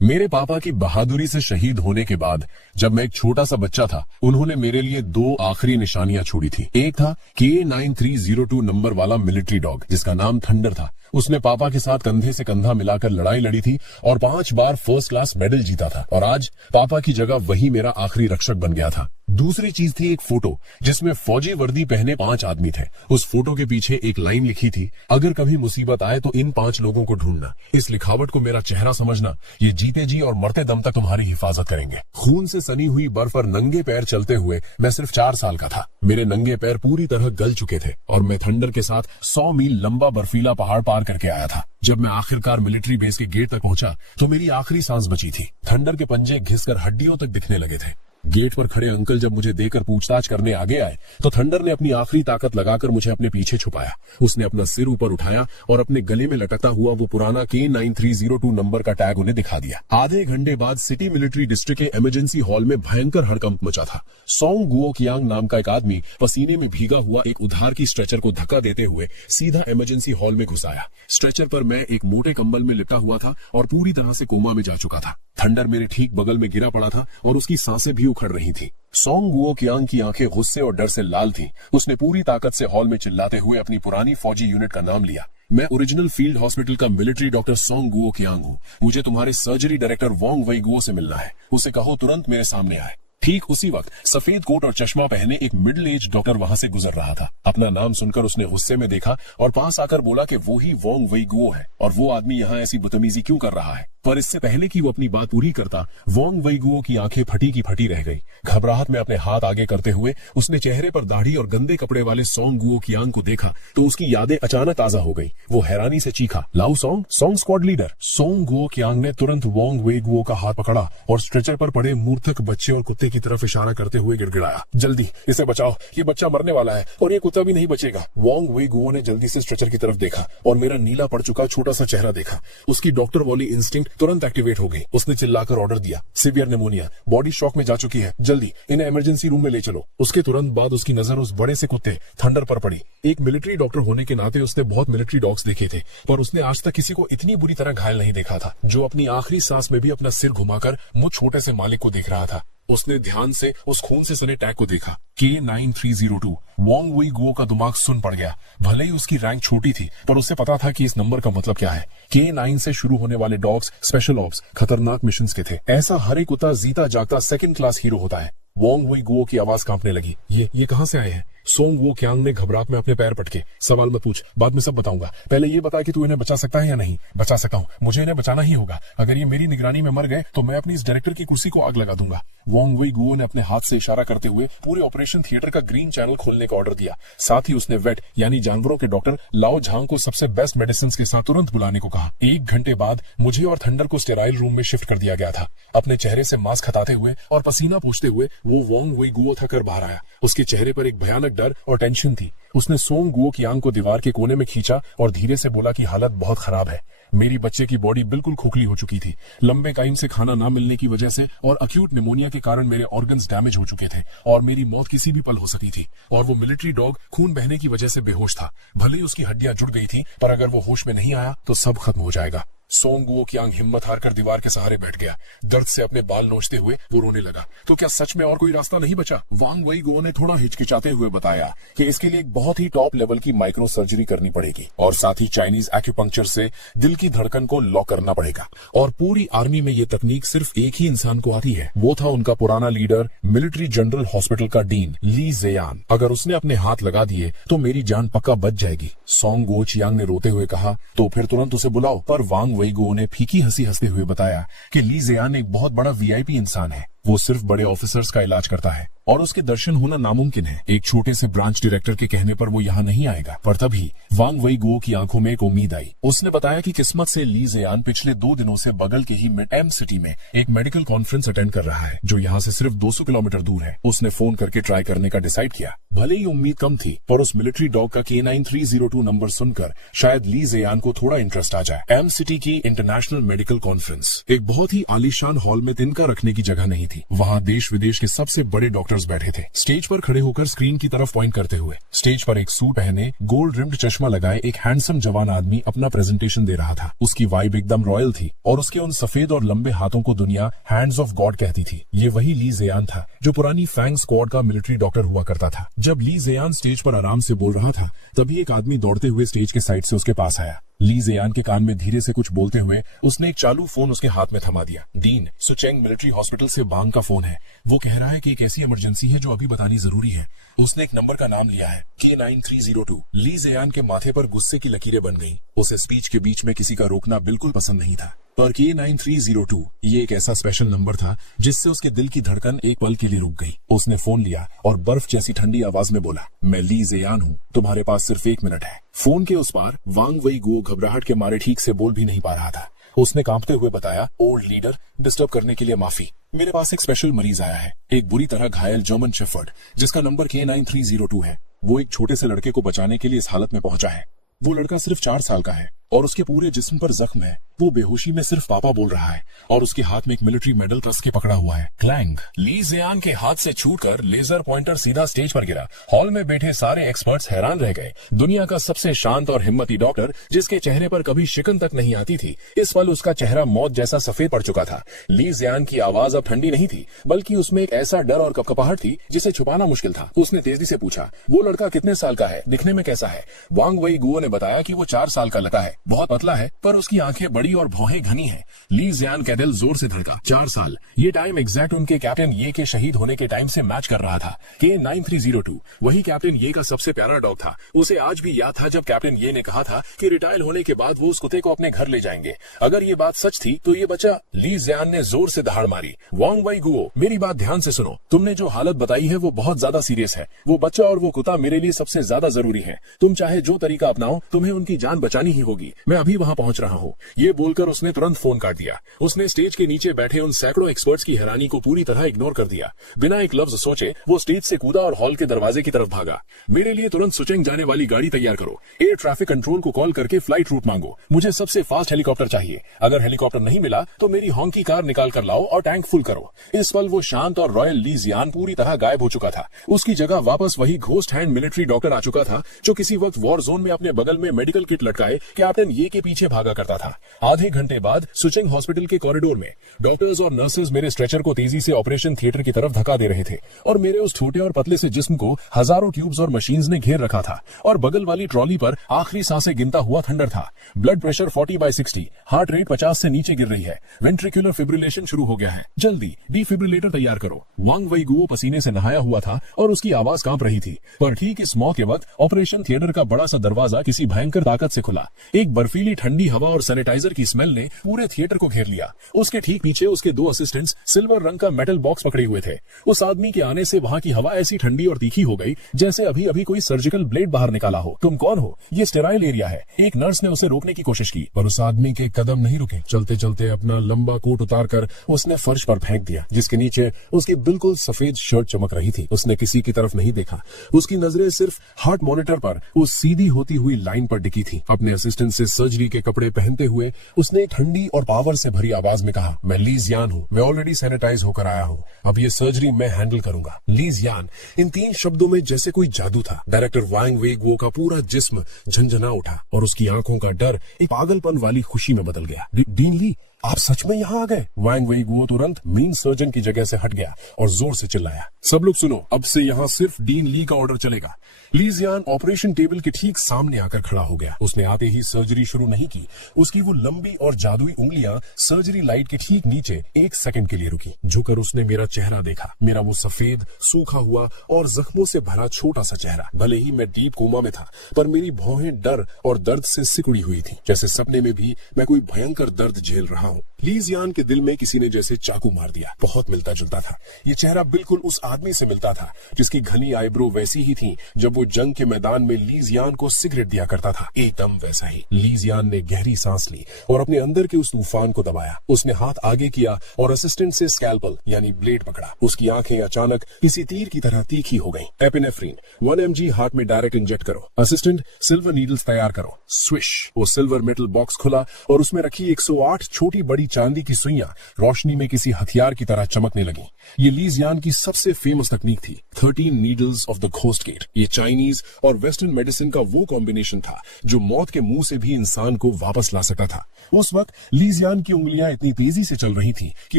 मेरे पापा की बहादुरी से शहीद होने के बाद जब मैं एक छोटा सा बच्चा था, उन्होंने मेरे लिए दो आखिरी निशानियां छोड़ी थी। एक था K9302 नंबर वाला मिलिट्री डॉग जिसका नाम थंडर था। उसने पापा के साथ कंधे से कंधा मिलाकर लड़ाई लड़ी थी और 5 बार फर्स्ट क्लास मेडल जीता था और आज पापा की जगह वही मेरा आखिरी रक्षक बन गया था। दूसरी चीज थी एक फोटो जिसमें फौजी वर्दी पहने 5 आदमी थे। उस फोटो के पीछे एक लाइन लिखी थी, अगर कभी मुसीबत आए तो इन 5 लोगों को ढूंढना। इस लिखावट को मेरा चेहरा समझना, ये जीते जी और मरते दम तक तुम्हारी हिफाजत करेंगे। खून से सनी हुई बर्फ पर नंगे पैर चलते हुए मैं सिर्फ 4 साल का था। मेरे नंगे पैर पूरी तरह गल चुके थे और मैं थंडर के साथ 100 मील लंबा बर्फीला पहाड़ पार करके आया था। जब मैं आखिरकार मिलिट्री बेस के गेट तक पहुंचा तो मेरी आखिरी सांस बची थी। थंडर के पंजे घिसकर हड्डियों तक दिखने लगे थे। गेट पर खड़े अंकल जब मुझे देखकर पूछताछ करने आगे आए तो थंडर ने अपनी आखिरी ताकत लगाकर मुझे अपने पीछे छुपाया। उसने अपना सिर ऊपर उठाया और अपने गले में लटकता हुआ वो पुराना K9302 नंबर का टैग उन्हें दिखा दिया। आधे घंटे बाद सिटी मिलिट्री डिस्ट्रिक्ट के इमरजेंसी हॉल में भयंकर हड़कंप मचा था। सोंग गुओ कियांग नाम का एक आदमी पसीने में भीगा हुआ एक उधार की स्ट्रेचर को धक्का देते हुए सीधा इमरजेंसी हॉल में घुस आया। स्ट्रेचर पर मैं एक मोटे कंबल में लिपटा हुआ था और पूरी तरह से कोमा में जा चुका था। थंडर मेरे ठीक बगल में गिरा पड़ा था और उसकी सांसें भी उखड़ रही थी। सोंग गुओ कियांग की आंखें गुस्से और डर से लाल थीं। उसने पूरी ताकत से हॉल में चिल्लाते हुए अपनी पुरानी फौजी यूनिट का नाम लिया। मैं ओरिजिनल फील्ड हॉस्पिटल का military doctor Song Guo Qiang हूँ। मुझे तुम्हारे सर्जरी डायरेक्टर वोंग वई गुओ से मिलना है। उसे कहो तुरंत मेरे सामने आए। ठीक उसी वक्त सफेद कोट और चश्मा पहने एक मिडिल एज डॉक्टर वहां से गुजर रहा था। अपना नाम सुनकर उसने गुस्से में देखा और पास आकर बोला कि वो ही वोंग वई गुओ है और वो आदमी यहाँ ऐसी बदतमीजी क्यों कर रहा है। पर इससे पहले कि वो अपनी बात पूरी करता, वोंग वई गुओ की आंखें फटी की फटी रह गई। घबराहट में अपने हाथ आगे करते हुए उसने चेहरे पर दाढ़ी और गंदे कपड़े वाले सोंग गुओ कियांग को देखा तो उसकी यादें अचानक ताजा हो गई। वो हैरानी से चीखा, Lao Song, Song squad leader. Song Guo Qiang ने तुरंत वोंग वई गुओ का हाथ पकड़ा और स्ट्रेचर पर पड़े मूर्छित बच्चे और कुत्ते की तरफ इशारा करते हुए गिड़गिड़ाया, जल्दी इसे बचाओ, ये बच्चा मरने वाला है और ये कुत्ता भी नहीं बचेगा। वोंग वई गुओ ने जल्दी से स्ट्रेचर की तरफ देखा और मेरा नीला पड़ चुका छोटा सा चेहरा देखा। उसकी डॉक्टर वाली इंस्टिंक्ट तुरंत एक्टिवेट हो गई। उसने चिल्लाकर ऑर्डर दिया, सीवियर निमोनिया, बॉडी शॉक में जा चुकी है, जल्दी इन्हें इमरजेंसी रूम में ले चलो। उसके तुरंत बाद उसकी नजर उस बड़े से कुत्ते थंडर पर पड़ी। एक मिलिट्री डॉक्टर होने के नाते उसने बहुत मिलिट्री डॉग्स देखे थे पर उसने आज तक किसी को इतनी बुरी तरह घायल नहीं देखा था, जो अपनी आखिरी सांस में भी अपना सिर घुमाकर मुझ छोटे से मालिक को देख रहा था। उसने ध्यान से उस खून से सने टैग को देखा, K9302। वोंग वई गुओ का दिमाग सुन पड़ गया। भले ही उसकी रैंक छोटी थी पर उसे पता था कि इस नंबर का मतलब क्या है। K9 से शुरू होने वाले डॉग्स स्पेशल ऑप्स, खतरनाक मिशंस के थे। ऐसा हर एक कुत्ता जीता जागता सेकंड क्लास हीरो होता है। वोंग वई गुओ की आवाज कांपने लगी, ये कहां से आए हैं? सोंग गुओ कियांग ने घबराहट में अपने पैर पटके, सवाल मत पूछ, बाद में सब बताऊंगा, पहले ये बता कि तू इन्हें बचा सकता है या नहीं। बचा सकता हूँ, मुझे इन्हें बचाना ही होगा। अगर ये मेरी निगरानी में मर गए तो मैं अपनी इस डायरेक्टर की कुर्सी को आग लगा दूंगा। वोंग वई गुओ ने अपने हाथ से इशारा करते हुए पूरे ऑपरेशन थिएटर का ग्रीन चैनल खोलने का ऑर्डर दिया। साथ ही उसने वेट यानी जानवरों के डॉक्टर लाओ झांग को सबसे बेस्ट मेडिसिन के साथ तुरंत बुलाने को कहा। 1 घंटे बाद मुझे और थंडर को स्टेराइल रूम में शिफ्ट कर दिया गया था। अपने चेहरे से मास्क हटाते हुए और पसीना पोंछते हुए वो वोंग वई गुओ था कर बाहर आया। उसके चेहरे पर एक भयानक डर और टेंशन थी। उसने सोंग गुओ कियांग को दीवार के कोने में खींचा और धीरे से बोला कि हालत बहुत खराब है। मेरी बच्चे की बॉडी बिल्कुल खोखली हो चुकी थी। लंबे टाइम से खाना ना मिलने की वजह से और अक्यूट निमोनिया के कारण मेरे ऑर्गन्स डैमेज हो चुके थे और मेरी मौत किसी भी पल हो सकती थी। और वो मिलिट्री डॉग खून बहने की वजह से बेहोश था। भले ही उसकी हड्डियां जुड़ गई थी पर अगर वो होश में नहीं आया तो सब खत्म हो जाएगा। सोंग गुओ कियांग हिम्मत हारकर दीवार के सहारे बैठ गया। दर्द से अपने बाल नोचते हुए वो रोने लगा। तो क्या सच में और कोई रास्ता नहीं बचा? वोंग वई गुओ ने थोड़ा हिचकिचाते हुए बताया कि इसके लिए एक बहुत ही टॉप लेवल की माइक्रो सर्जरी करनी पड़ेगी और साथ ही चाइनीज एक्यूपंक्चर से दिल की धड़कन को लॉक करना पड़ेगा। और पूरी आर्मी में ये तकनीक सिर्फ एक ही इंसान को आती है। वो था उनका पुराना लीडर, मिलिट्री जनरल हॉस्पिटल का डीन ली ज़ेयान। अगर उसने अपने हाथ लगा दिए तो मेरी जान पक्का बच जाएगी। सोंग गुओ कियांग ने रोते हुए कहा, तो फिर तुरंत उसे बुलाओ। पर वोंग वई गुओ ने फीकी हंसी हंसते हुए बताया कि ली ज़ेयान एक बहुत बड़ा वीआईपी इंसान है। वो सिर्फ बड़े ऑफिसर्स का इलाज करता है और उसके दर्शन होना नामुमकिन है। एक छोटे से ब्रांच डायरेक्टर के कहने पर वो यहाँ नहीं आएगा। पर तभी वोंग वई गुओ की आंखों में एक उम्मीद आई। उसने बताया कि किस्मत से ली ज़ेयान पिछले 2 दिनों से बगल के ही एम सिटी में एक मेडिकल कॉन्फ्रेंस अटेंड कर रहा है जो यहाँ से सिर्फ 200 किलोमीटर दूर है। उसने फोन करके ट्राई करने का डिसाइड किया। भले ही उम्मीद कम थी पर उस मिलिट्री डॉग का K9302 नंबर सुनकर शायद ली ज़ेयान को थोड़ा इंटरेस्ट आ जाए। एम सिटी की इंटरनेशनल मेडिकल कॉन्फ्रेंस एक बहुत ही आलीशान हॉल में तिनका रखने की जगह नहीं थी। वहाँ देश विदेश के सबसे बड़े डॉक्टर्स बैठे थे, स्टेज पर खड़े होकर स्क्रीन की तरफ पॉइंट करते हुए। स्टेज पर एक सूट पहने, गोल्ड रिम्ड चश्मा लगाए एक हैंडसम जवान आदमी अपना प्रेजेंटेशन दे रहा था। उसकी वाइब एकदम रॉयल थी और उसके उन सफेद और लंबे हाथों को दुनिया हैंड्स ऑफ गॉड कहती थी। ये वही ली ज़ेयान था जो पुरानी फैंग स्क्वाड का मिलिट्री डॉक्टर हुआ करता था। जब ली ज़ेयान स्टेज पर आराम से बोल रहा था, तभी एक आदमी दौड़ते हुए स्टेज के साइड से उसके पास आया। ली ज़ेयान के कान में धीरे से कुछ बोलते हुए उसने एक चालू फोन उसके हाथ में थमा दिया। डीन, सुचेंग मिलिट्री हॉस्पिटल से बांग का फोन है। वो कह रहा है कि एक ऐसी इमरजेंसी है जो अभी बतानी जरूरी है। उसने एक नंबर का नाम लिया है, K9302। ली ज़ेयान के माथे पर गुस्से की लकीरें बन गईं। उसे स्पीच के बीच में किसी का रोकना बिल्कुल पसंद नहीं था, पर K9302 ये एक ऐसा स्पेशल नंबर था जिससे उसके दिल की धड़कन एक पल के लिए रुक गई। उसने फोन लिया और बर्फ जैसी ठंडी आवाज में बोला, मैं ली ज़ेयान हूँ, तुम्हारे पास सिर्फ 1 मिनट है। फोन के उस पार वांग वई गुओ घबराहट के मारे ठीक से बोल भी नहीं पा रहा था। उसने कांपते हुए बताया, ओल्ड लीडर, डिस्टर्ब करने के लिए माफी। मेरे पास एक स्पेशल मरीज आया है, एक बुरी तरह घायल जर्मन शेफर्ड जिसका नंबर K9302 है। वो एक छोटे से लड़के को बचाने के लिए इस हालत में पहुंचा है। वो लड़का सिर्फ 4 साल का है और उसके पूरे जिस्म पर जख्म है। वो बेहोशी में सिर्फ पापा बोल रहा है और उसके हाथ में एक मिलिट्री मेडल कस के पकड़ा हुआ है। क्लैंग, ली ज़ेयान के हाथ से छूटकर लेजर पॉइंटर सीधा स्टेज पर गिरा। हॉल में बैठे सारे एक्सपर्ट्स हैरान रह गए। दुनिया का सबसे शांत और हिम्मती डॉक्टर, जिसके चेहरे पर कभी शिकन तक नहीं आती थी, इस पल उसका चेहरा मौत जैसा सफेद पड़ चुका था। ली ज़ेयान की आवाज अब ठंडी नहीं थी, बल्कि उसमें एक ऐसा डर और कपकपाहट थी जिसे छुपाना मुश्किल था। उसने तेजी से पूछा, वो लड़का कितने साल का है, दिखने में कैसा है? वांग वई गुओ ने बताया कि वो 4 साल का लड़का है, बहुत पतला है पर उसकी आंखें बड़ी और भौहें घनी हैं। ली ज़ेयान का दिल जोर से धड़का। 4 साल, ये टाइम एग्जैक्ट उनके कैप्टन ये के शहीद होने के टाइम से मैच कर रहा था। K9302 वही कैप्टन ये का सबसे प्यारा डॉग था। उसे आज भी याद था जब कैप्टन ये ने कहा था कि रिटायर होने के बाद वो उस कुत्ते को अपने घर ले जाएंगे। अगर ये बात सच थी तो ये बच्चा। ली ज़ेयान ने जोर से दहाड़ मारी। वांग वई गुओ, मेरी बात ध्यान से सुनो। तुमने जो हालत बताई है वो बहुत ज्यादा सीरियस है। वो बच्चा और वो कुत्ता मेरे लिए सबसे ज्यादा जरूरी है। तुम चाहे जो तरीका अपनाओ, तुम्हें उनकी जान बचानी ही होगी। मैं अभी वहां पहुंच रहा हूँ। ये बोलकर उसने तुरंत फोन काट दिया। उसने स्टेज के नीचे बैठे उन सैकड़ों एक्सपर्ट्स की हैरानी को पूरी तरह इग्नोर कर दिया। बिना एक लफ्ज सोचे वो स्टेज से कूदा और हॉल के दरवाजे की तरफ भागा। मेरे लिए तुरंत सुचेंग जाने वाली गाड़ी तैयार करो। एयर ट्रैफिक कंट्रोल को कॉल करके फ्लाइट रूट मांगो। मुझे सबसे फास्ट हेलीकॉप्टर चाहिए। अगर हेलीकॉप्टर नहीं मिला तो मेरी हॉन्की कार निकाल कर लाओ और टैंक फुल करो। इस पल वो शांत और रॉयल ली ज़ेयान पूरी तरह गायब हो चुका था। उसकी जगह वापस वही घोस्ट हैंड मिलिट्री डॉक्टर आ चुका था जो किसी वक्त वॉर जोन में अपने बगल में मेडिकल किट लटकाए कैप्टन ये के पीछे भागा करता था। आधे घंटे बाद सुचेंग हॉस्पिटल के कॉरिडोर में डॉक्टर्स और नर्सेज मेरे स्ट्रेचर को तेजी से ऑपरेशन थिएटर की तरफ धक्का दे रहे थे और मेरे उस छोटे और पतले से जिस्म को हजारों ट्यूब्स और मशीन्स ने घेर रखा था और बगल वाली ट्रॉली पर आखिरी सांसें गिनता हुआ थंडर था। ब्लड प्रेशर 40/60, हार्ट रेट 50 से नीचे गिर रही है। वेंट्रिकुलर फिब्रिलेशन शुरू हो गया है। जल्दी डिफिब्रिलेटर तैयार करो। वांग वई गुओ पसीने से नहाया हुआ था और उसकी आवाज कांप रही थी। पर ठीक इस मौके वक्त ऑपरेशन थिएटर का बड़ा सा दरवाजा किसी भयंकर ताकत से खुला। एक बर्फीली ठंडी हवा और सैनिटाइजर की स्मेल ने पूरे थिएटर को घेर लिया। उसके ठीक पीछे उसके 2 असिस्टेंट्स सिल्वर रंग का मेटल बॉक्स पकड़े हुए थे। उस आदमी के आने से वहां की हवा ऐसी ठंडी और तीखी हो गई जैसे अभी अभी कोई सर्जिकल ब्लेड बाहर निकाला हो। तुम कौन हो? ये स्टेराइल एरिया है। एक नर्स ने उसे रोकने की कोशिश की पर उस आदमी के कदम नहीं रुके। चलते चलते अपना लंबा कोट उतारकर उसने फर्श पर फेंक दिया, जिसके नीचे उसकी बिल्कुल सफेद शर्ट चमक रही थी। उसने किसी की तरफ नहीं देखा। उसकी नजरें सिर्फ हार्ट मॉनिटर पर उस सीधी होती हुई लाइन पर टिकी थी। अपने असिस्टेंट से सर्जरी के कपड़े पहनते हुए उसने ठंडी और पावर से भरी आवाज में कहा, मैं ली ज़ेयान हूँ। मैं ऑलरेडी सैनिटाइज होकर आया हूँ। अब ये सर्जरी मैं हैंडल करूंगा। ली ज़ेयान, इन 3 शब्दों में जैसे कोई जादू था। डायरेक्टर वांग वई गुओ का पूरा जिस्म झंझना उठा और उसकी आंखों का डर एक पागलपन वाली खुशी में बदल गया। डीन ली, आप सच में यहाँ आ गए? वांग वई गुओ तुरंत मीन सर्जन की जगह से हट गया और जोर से चिल्लाया, सब लोग सुनो, अब से यहाँ सिर्फ डीन ली का ऑर्डर चलेगा। ली ज़ेयान ऑपरेशन टेबल के ठीक सामने आकर खड़ा हो गया। उसने आते ही सर्जरी शुरू नहीं की। उसकी वो लंबी और जादुई उंगलियां सर्जरी लाइट के ठीक नीचे 1 सेकंड के लिए रुकी। झुककर उसने मेरा चेहरा देखा, मेरा वो सफेद, सूखा हुआ और जख्मों से भरा छोटा सा चेहरा। भले ही मैं डीप कोमा में था, पर मेरी भौहें डर और दर्द से सिकुड़ी हुई थी, जैसे सपने में भी मैं कोई भयंकर दर्द झेल रहा हूँ। ली ज़ेयान के दिल में किसी ने जैसे चाकू मार दिया। बहुत मिलता जुलता था। ये चेहरा बिल्कुल उस आदमी से मिलता था जिसकी घनी आईब्रो वैसी ही थी जब वो जंग के मैदान में ली ज़ेयान को सिगरेट दिया करता था। एकदम वैसा ही। ली ज़ेयान ने गहरी सांस ली और अपने अंदर के उस तूफान को दबाया। उसने हाथ आगे किया और असिस्टेंट से स्कैल्पल यानी ब्लेड पकड़ा। उसकी आंखें अचानक किसी तीर की तरह तीखी हो गईं। एपिनेफ्रीन 1 mg हार्ट में डायरेक्ट इंजेक्ट करो। असिस्टेंट सिल्वर नीडल्स तैयार करो। स्विश, वो सिल्वर मेटल बॉक्स खुला और उसमें रखी 108 छोटी छोटी बड़ी चांदी की सुइयां रोशनी में किसी हथियार की तरह चमकने लगी। ये ली जियान की सबसे फेमस तकनीक थी, 13 needles of the ghost gate. ये चाइनीज और वेस्टर्न मेडिसिन का वो कॉम्बिनेशन था जो मौत के मुंह से भी इंसान को वापस ला सकता था। उस वक्त ली जियान की उंगलियां इतनी तेजी से चल रही थी कि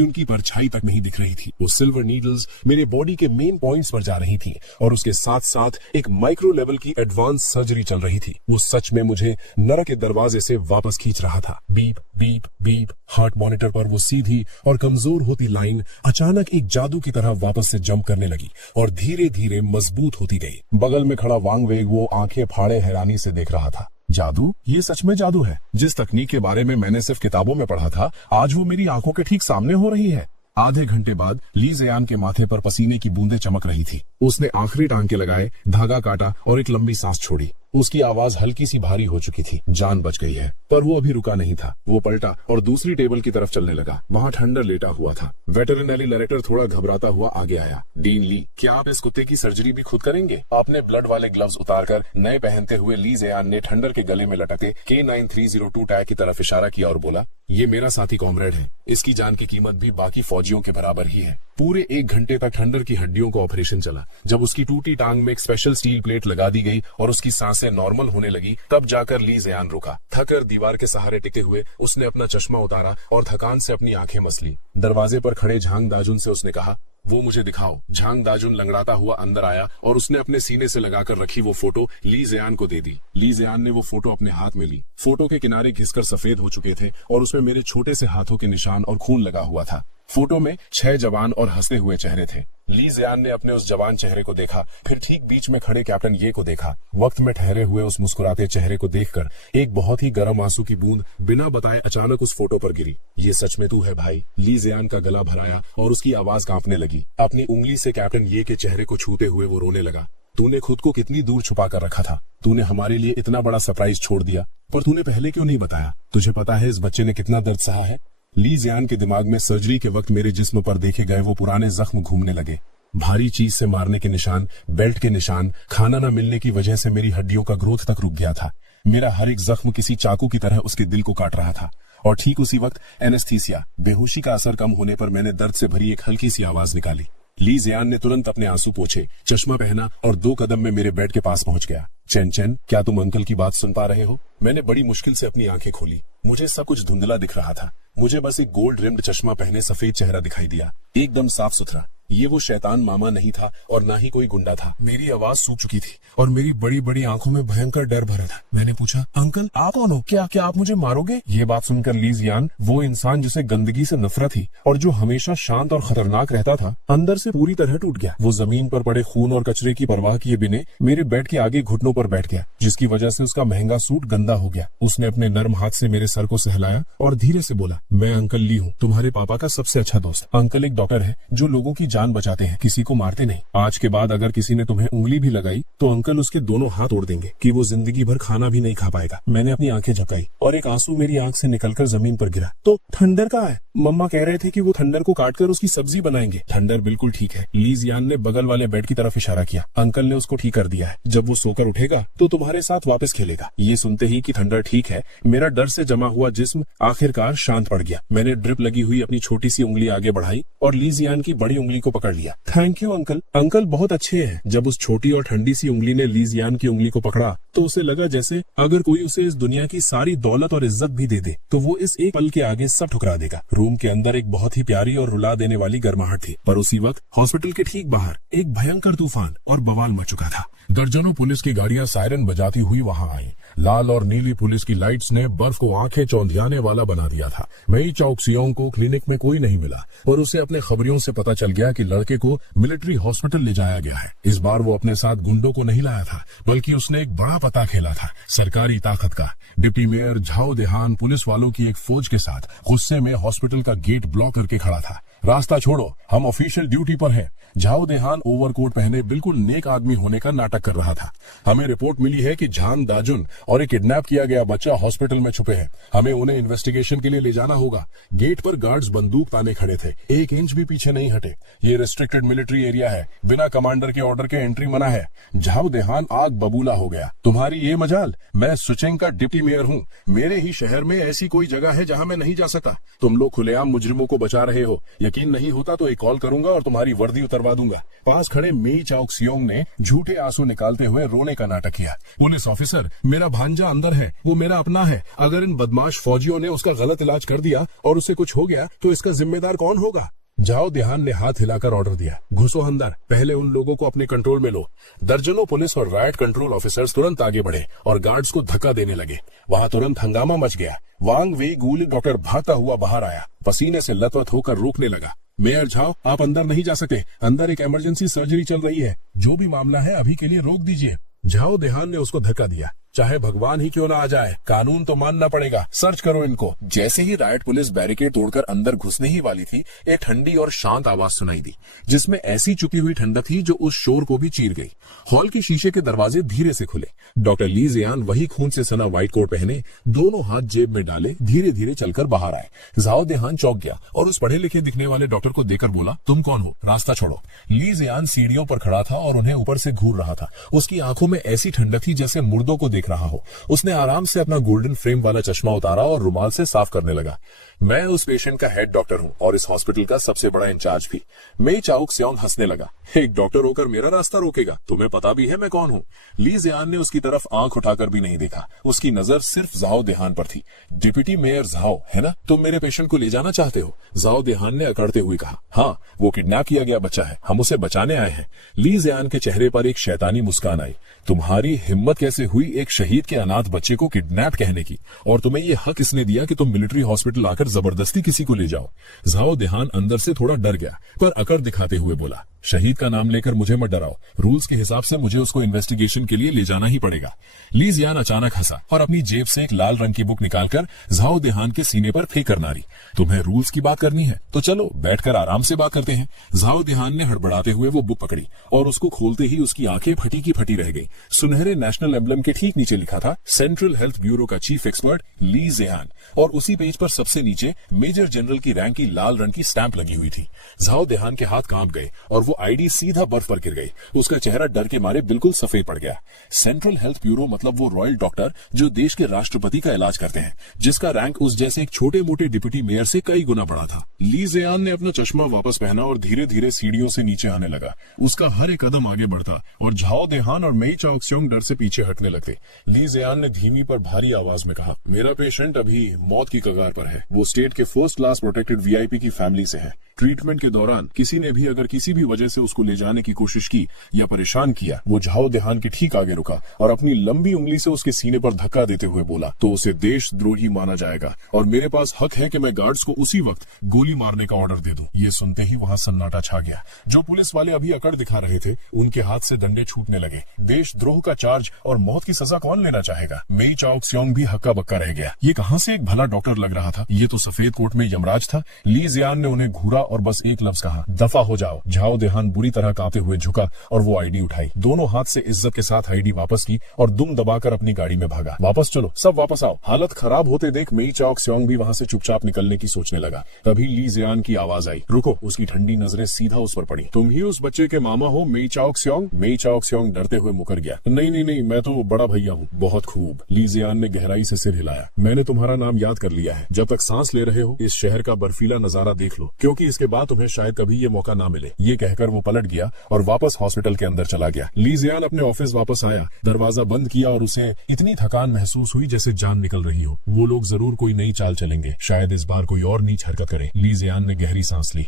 उनकी परछाई तक नहीं दिख रही थी। वो सिल्वर नीडल्स मेरे बॉडी के मेन पॉइंट्स पर जा रही थी और उसके साथ साथ एक माइक्रो लेवल की एडवांस सर्जरी चल रही थी। वो सच में मुझे नरक के दरवाजे से वापस खींच रहा था। Beep beep beep. Heart monitor पर वो सीधी और कमजोर होती लाइन अचानक एक जादू की तरह वापस से जंप करने लगी और धीरे धीरे मजबूत होती गई। बगल में खड़ा वांग वेग वो आंखें फाड़े हैरानी से देख रहा था। जादू? ये सच में जादू है। जिस तकनीक के बारे में मैंने सिर्फ किताबों में पढ़ा था, आज वो मेरी आंखों के ठीक सामने हो रही है। आधे घंटे बाद ली जियान के माथे पर पसीने की बूंदें चमक रही थी। उसने आखिरी टांके लगाए, धागा काटा और एक लंबी सांस छोड़ी। उसकी आवाज हल्की सी भारी हो चुकी थी। जान बच गई है। पर वो अभी रुका नहीं था। वो पलटा और दूसरी टेबल की तरफ चलने लगा। वहाँ ठंडर लेटा हुआ था। वेटरनरी डायरेक्टर थोड़ा घबराता हुआ आगे आया। डीन ली, क्या आप इस कुत्ते की सर्जरी भी खुद करेंगे? आपने ब्लड वाले ग्लव्स उतारकर नए पहनते हुए ली जियान ने ठंडर के गले में लटके K9302 टैग की तरफ इशारा किया और बोला, ये मेरा साथी कॉमरेड है। इसकी जान की कीमत भी बाकी फौजियों के बराबर ही है। पूरे 1 घंटे तक ठंडर की हड्डियों का ऑपरेशन चला। जब उसकी टूटी टांग में एक स्पेशल स्टील प्लेट लगा दी गई और उसकी सांसें नॉर्मल होने लगी, तब जाकर ली जियान रुका। थकर दीवार के सहारे टिके हुए उसने अपना चश्मा उतारा और थकान से अपनी आंखें मसली। दरवाजे पर खड़े झांग दाजुन से उसने कहा, वो मुझे दिखाओ। झांग दाजुन लंगड़ाता हुआ अंदर आया और उसने अपने सीने से लगाकर रखी वो फोटो ली जियान को दे दी। ली जियान ने वो फोटो अपने हाथ में ली। फोटो के किनारे घिसकर सफेद हो चुके थे और उसमें मेरे छोटे से हाथों के निशान और खून लगा हुआ था। फोटो में 6 जवान और हंसते हुए चेहरे थे। ली जियान ने अपने उस जवान चेहरे को देखा, फिर ठीक बीच में खड़े कैप्टन ये को देखा। वक्त में ठहरे हुए उस मुस्कुराते चेहरे को देखकर एक बहुत ही गर्म आंसू की बूंद बिना बताए अचानक उस फोटो पर गिरी। ये सच में तू है भाई? ली जियान का गला भराया और उसकी आवाज कांपने लगी। अपनी उंगली से कैप्टन ये के चेहरे को छूते हुए वो रोने लगा। तूने खुद को कितनी दूर छुपा कर रखा था? तूने हमारे लिए इतना बड़ा सरप्राइज छोड़ दिया, पर तूने पहले क्यों नहीं बताया? तुझे पता है इस बच्चे ने कितना दर्द सहा है? ली जियान के दिमाग में सर्जरी के वक्त मेरे जिस्म पर देखे गए वो पुराने जख्म घूमने लगे। भारी चीज से मारने के निशान, बेल्ट के निशान, खाना न मिलने की वजह से मेरी हड्डियों का ग्रोथ तक रुक गया था। मेरा हर एक जख्म किसी चाकू की तरह उसके दिल को काट रहा था। और ठीक उसी वक्त एनेस्थीसिया, बेहोशी का असर कम होने पर मैंने दर्द से भरी एक हल्की सी आवाज निकाली। ली जियान ने तुरंत अपने आंसू पोंछे, चश्मा पहना और 2 कदम में मेरे बेड के पास पहुंच गया। चैन चैन, क्या तुम अंकल की बात सुन पा रहे हो? मैंने बड़ी मुश्किल से अपनी आंखें खोली। मुझे सब कुछ धुंधला दिख रहा था। मुझे बस एक गोल्ड रिम्ड चश्मा पहने सफेद चेहरा दिखाई दिया, एकदम साफ सुथरा। ये वो शैतान मामा नहीं था और ना ही कोई गुंडा था। मेरी आवाज सूख चुकी थी और मेरी बड़ी बड़ी आंखों में भयंकर डर भरा था। मैंने पूछा, अंकल आप कौन हो? क्या आप मुझे मारोगे? ये बात सुनकर ली जियान, वो इंसान जिसे गंदगी से नफरत थी और जो हमेशा शांत और खतरनाक रहता था, अंदर से पूरी तरह टूट गया। वो जमीन पर पड़े खून और कचरे की परवाह किए बिना मेरे बेड के आगे घुटनों पर बैठ गया, जिसकी वजह से उसका महंगा सूट गंदा हो गया। उसने अपने नर्म हाथ से मेरे सर को सहलाया और धीरे से बोला, मैं अंकल ली हूँ, तुम्हारे पापा का सबसे अच्छा दोस्त। अंकल एक डॉक्टर है जो लोगों की जान बचाते हैं, किसी को मारते नहीं। आज के बाद अगर किसी ने तुम्हें उंगली भी लगाई तो अंकल उसके दोनों हाथ तोड़ देंगे कि वो जिंदगी भर खाना भी नहीं खा पाएगा। मैंने अपनी आंखें झपकाई और एक आंसू मेरी आंख से निकलकर जमीन पर गिरा। तो ठंडर कहाँ है? मम्मा कह रहे थे कि वो ठंडर को काटकर उसकी सब्जी बनाएंगे। ठंडर बिल्कुल ठीक है। ली जियान ने बगल वाले बेड की तरफ इशारा किया। अंकल ने उसको ठीक कर दिया है। जब वो सोकर उठेगा तो तुम्हारे साथ वापस खेलेगा। ये सुनते ही कि ठंडर ठीक है, मेरा डर से जमा हुआ जिस्म आखिरकार शांत पड़ गया। मैंने ड्रिप लगी हुई अपनी छोटी सी उंगली आगे बढ़ाई और ली जियान की बड़ी उंगली को पकड़ लिया। थैंक यू अंकल, अंकल बहुत अच्छे हैं। जब उस छोटी और ठंडी सी उंगली ने ली जियान की उंगली को पकड़ा तो उसे लगा जैसे अगर कोई उसे इस दुनिया की सारी दौलत और इज्जत भी दे दे तो वो इस एक पल के आगे सब ठुकरा देगा। रूम के अंदर एक बहुत ही प्यारी और रुला देने वाली गर्माहट थी, पर उसी वक्त हॉस्पिटल के ठीक बाहर एक भयंकर तूफान और बवाल मच चुका था। दर्जनों पुलिस की गाड़ियां सायरन बजाती हुई वहां आई। लाल और नीली पुलिस की लाइट्स ने बर्फ को आंखें चौंधियाने वाला बना दिया था। मई चौक सियोंग को क्लिनिक में कोई नहीं मिला और उसे अपने खबरियों से पता चल गया कि लड़के को मिलिट्री हॉस्पिटल ले जाया गया है। इस बार वो अपने साथ गुंडों को नहीं लाया था, बल्कि उसने एक बड़ा पता खेला था, सरकारी ताकत का। डिप्टी मेयर झाओ देहान पुलिस वालों की एक फौज के साथ गुस्से में हॉस्पिटल का गेट ब्लॉक करके खड़ा था। रास्ता छोड़ो, हम ऑफिशियल ड्यूटी पर हैं। झाओ देहान ओवरकोट पहने बिल्कुल नेक आदमी होने का नाटक कर रहा था। हमें रिपोर्ट मिली है कि झान दाजुन और एक किडनैप किया गया बच्चा हॉस्पिटल में छुपे हैं। हमें उन्हें इन्वेस्टिगेशन के लिए ले जाना होगा। गेट पर गार्ड्स बंदूक ताने खड़े थे, 1 इंच भी पीछे नहीं हटे। ये रिस्ट्रिक्टेड मिलिट्री एरिया है, बिना कमांडर के ऑर्डर के एंट्री मना है। झाओ देहान आग बबूला हो गया। तुम्हारी ये मजाल, मैं सुचेंग का डिप्टी मेयर हूँ। मेरे ही शहर में ऐसी कोई जगह है जहाँ मैं नहीं जा सकता। तुम लोग खुलेआम मुजरिमों को बचा रहे हो। यकीन नहीं होता तो एक कॉल करूंगा और तुम्हारी वर्दी उतरवा दूंगा। पास खड़े मेई चाओक सियोंग ने झूठे आंसू निकालते हुए रोने का नाटक किया। पुलिस ऑफिसर, मेरा भांजा अंदर है, वो मेरा अपना है। अगर इन बदमाश फौजियों ने उसका गलत इलाज कर दिया और उसे कुछ हो गया तो इसका जिम्मेदार कौन होगा? झाओ देहान ने हाथ हिलाकर ऑर्डर दिया, घुसो अंदर, पहले उन लोगों को अपने कंट्रोल में लो। दर्जनों पुलिस और राइट कंट्रोल ऑफिसर्स तुरंत आगे बढ़े और गार्ड्स को धक्का देने लगे। वहां तुरंत हंगामा मच गया। वांग वे गूल डॉक्टर भागता हुआ बाहर आया, पसीने से लथपथ होकर रोकने लगा। मेयर झाओ, आप अंदर नहीं जा सकते, अंदर एक इमरजेंसी सर्जरी चल रही है। जो भी मामला है अभी के लिए रोक दीजिए। झाओ देहान ने उसको धक्का दिया। चाहे भगवान ही क्यों ना आ जाए, कानून तो मानना पड़ेगा। सर्च करो इनको। जैसे ही राइट पुलिस बैरिकेड तोड़कर अंदर घुसने ही वाली थी, एक ठंडी और शांत आवाज सुनाई दी, जिसमें ऐसी चुपी हुई ठंडक थी जो उस शोर को भी चीर गई। हॉल के शीशे के दरवाजे धीरे से खुले। डॉक्टर ली जियान वही खून से सना व्हाइट कोट पहने, दोनों हाथ जेब में डाले, धीरे धीरे चलकर बाहर आए। झाओ देहान चौंक गया और उस पढ़े लिखे दिखने वाले डॉक्टर को देखकर बोला, तुम कौन हो? रास्ता छोड़ो। ली जियान सीढ़ियों पर खड़ा था और उन्हें ऊपर से घूर रहा था। उसकी आंखों में ऐसी ठंडक थी जैसे मुर्दों को देख रहा हो। उसने आराम से अपना गोल्डन फ्रेम वाला चश्मा उतारा और रुमाल से साफ करने लगा। मैं उस पेशेंट का हेड डॉक्टर हूँ और इस हॉस्पिटल का सबसे बड़ा इंचार्ज भी। मेई चाओक सियोंग हंसने लगा। एक डॉक्टर होकर मेरा रास्ता रोकेगा? तुम्हें पता भी है मैं कौन हूँ? ली जियान ने उसकी तरफ आंख उठाकर भी नहीं देखा। उसकी नजर सिर्फ झाओ देहान पर थी। डिप्टी मेयर झाओ, है ना? तुम मेरे पेशेंट को ले जाना चाहते हो? झाओ देहान ने अकड़ते हुए कहा। हाँ, वो किडनैप किया गया बच्चा है, हम उसे बचाने आए हैं। ली जियान के चेहरे पर एक शैतानी मुस्कान आई। तुम्हारी हिम्मत कैसे हुई एक शहीद के अनाथ बच्चे को किडनैप कहने की? और तुम्हें ये हक किसने दिया कि तुम मिलिट्री हॉस्पिटल आकर जबरदस्ती किसी को ले जाओ? झाओ देहान अंदर से थोड़ा डर गया, पर अकड़ दिखाते हुए बोला, शहीद का नाम लेकर मुझे मत डराओ। रूल्स के हिसाब से मुझे उसको इन्वेस्टिगेशन के लिए ले जाना ही पड़ेगा। ली जियान अचानक हंसा और अपनी जेब से एक लाल रंग की बुक निकालकर झाओ देहान के सीने पर फेंक कर मारी। तुम्हें रूल्स की बात करनी है तो चलो बैठकर आराम से बात करते हैं। झाओ देहान ने हड़बड़ाते हुए वो बुक पकड़ी और उसको खोलते ही उसकी आंखें फटी की फटी रह गई। सुनहरे नेशनल एम्बलम के ठीक नीचे लिखा था, सेंट्रल हेल्थ ब्यूरो का चीफ एक्सपर्ट ली जियान, और उसी पेज पर सबसे नीचे मेजर जनरल की रैंक की लाल रंग की स्टैंप लगी हुई थी। झाओ देहान के हाथ कांप गए और वो आईडी सीधा बर्फ पर गिर गई। उसका चेहरा डर के मारे बिल्कुल सफेद पड़ गया। सेंट्रल हेल्थ ब्यूरो मतलब वो रॉयल डॉक्टर जो देश के राष्ट्रपति का इलाज करते हैं, जिसका रैंक उस जैसे एक छोटे मोटे डिप्टी मेयर से कई गुना बड़ा था। ली जियान ने अपना चश्मा वापस पहना और धीरे धीरे सीढ़ियों से नीचे आने लगा। उसका हर एक कदम आगे बढ़ता और झाओ देहान और मेई चाओक सियोंग डर से पीछे हटने लगते। ली जियान ने धीमी पर भारी आवाज में कहा, मेरा पेशेंट अभी मौत की कगार पर है। वो स्टेट के फर्स्ट क्लास प्रोटेक्टेड वीआईपी की फैमिली से है। ट्रीटमेंट के दौरान किसी ने भी अगर किसी भी वजह से उसको ले जाने की कोशिश की या परेशान किया, वो झाओ देहान के ठीक आगे रुका और अपनी लंबी उंगली से उसके सीने पर धक्का देते हुए बोला, तो उसे देशद्रोही माना जाएगा और मेरे पास हक है कि मैं गार्ड्स को उसी वक्त गोली मारने का ऑर्डर दे दूं। ये सुनते ही वहां सन्नाटा छा गया। जो पुलिस वाले अभी अकड़ दिखा रहे थे, उनके हाथ से डंडे छूटने लगे। देशद्रोह का चार्ज और मौत की सजा कौन लेना चाहेगा? मेई चाओक सियोंग भी हक्का बक्का रह गया। ये कहां से एक भला डॉक्टर लग रहा था? ये तो सफेद कोट में यमराज था। ली जियान ने उन्हें घूरा और बस एक लफ्ज कहा, दफा हो जाओ। झाओ देहान बुरी तरह कांपते हुए झुका और वो आईडी उठाई। दोनों हाथ से इज्जत के साथ आईडी वापस की और दुम दबाकर अपनी गाड़ी में भागा। वापस चलो, सब वापस आओ। हालत खराब होते देख मेई चाओक सियोंग भी वहां से चुपचाप निकलने की सोचने लगा। तभी ली जियान की आवाज आई, रुको। उसकी ठंडी नजरें सीधा उस पर पड़ी। तुम ही उस बच्चे के मामा हो मेई चाओक सियोंग? मेई चाओक सियोंग डरते हुए मुकर गया। नहीं नहीं नहीं, मैं तो बड़ा भैया हूँ। बहुत खूब। ली जियान ने गहराई से सिर हिलाया। मैंने तुम्हारा नाम याद कर लिया है। जब तक सांस ले रहे हो इस शहर का बर्फीला नजारा देख लो, क्योंकि इसके बाद तुम्हें शायद कभी ये मौका ना मिले। ये कहकर वो पलट गया और वापस हॉस्पिटल के अंदर चला गया। ली जियान अपने ऑफिस वापस आया, दरवाजा बंद किया और उसे इतनी थकान महसूस हुई जैसे जान निकल रही हो। वो लोग जरूर कोई नई चाल चलेंगे, शायद इस बार कोई और नीच हरकत करे। ली जियान ने गहरी सांस ली।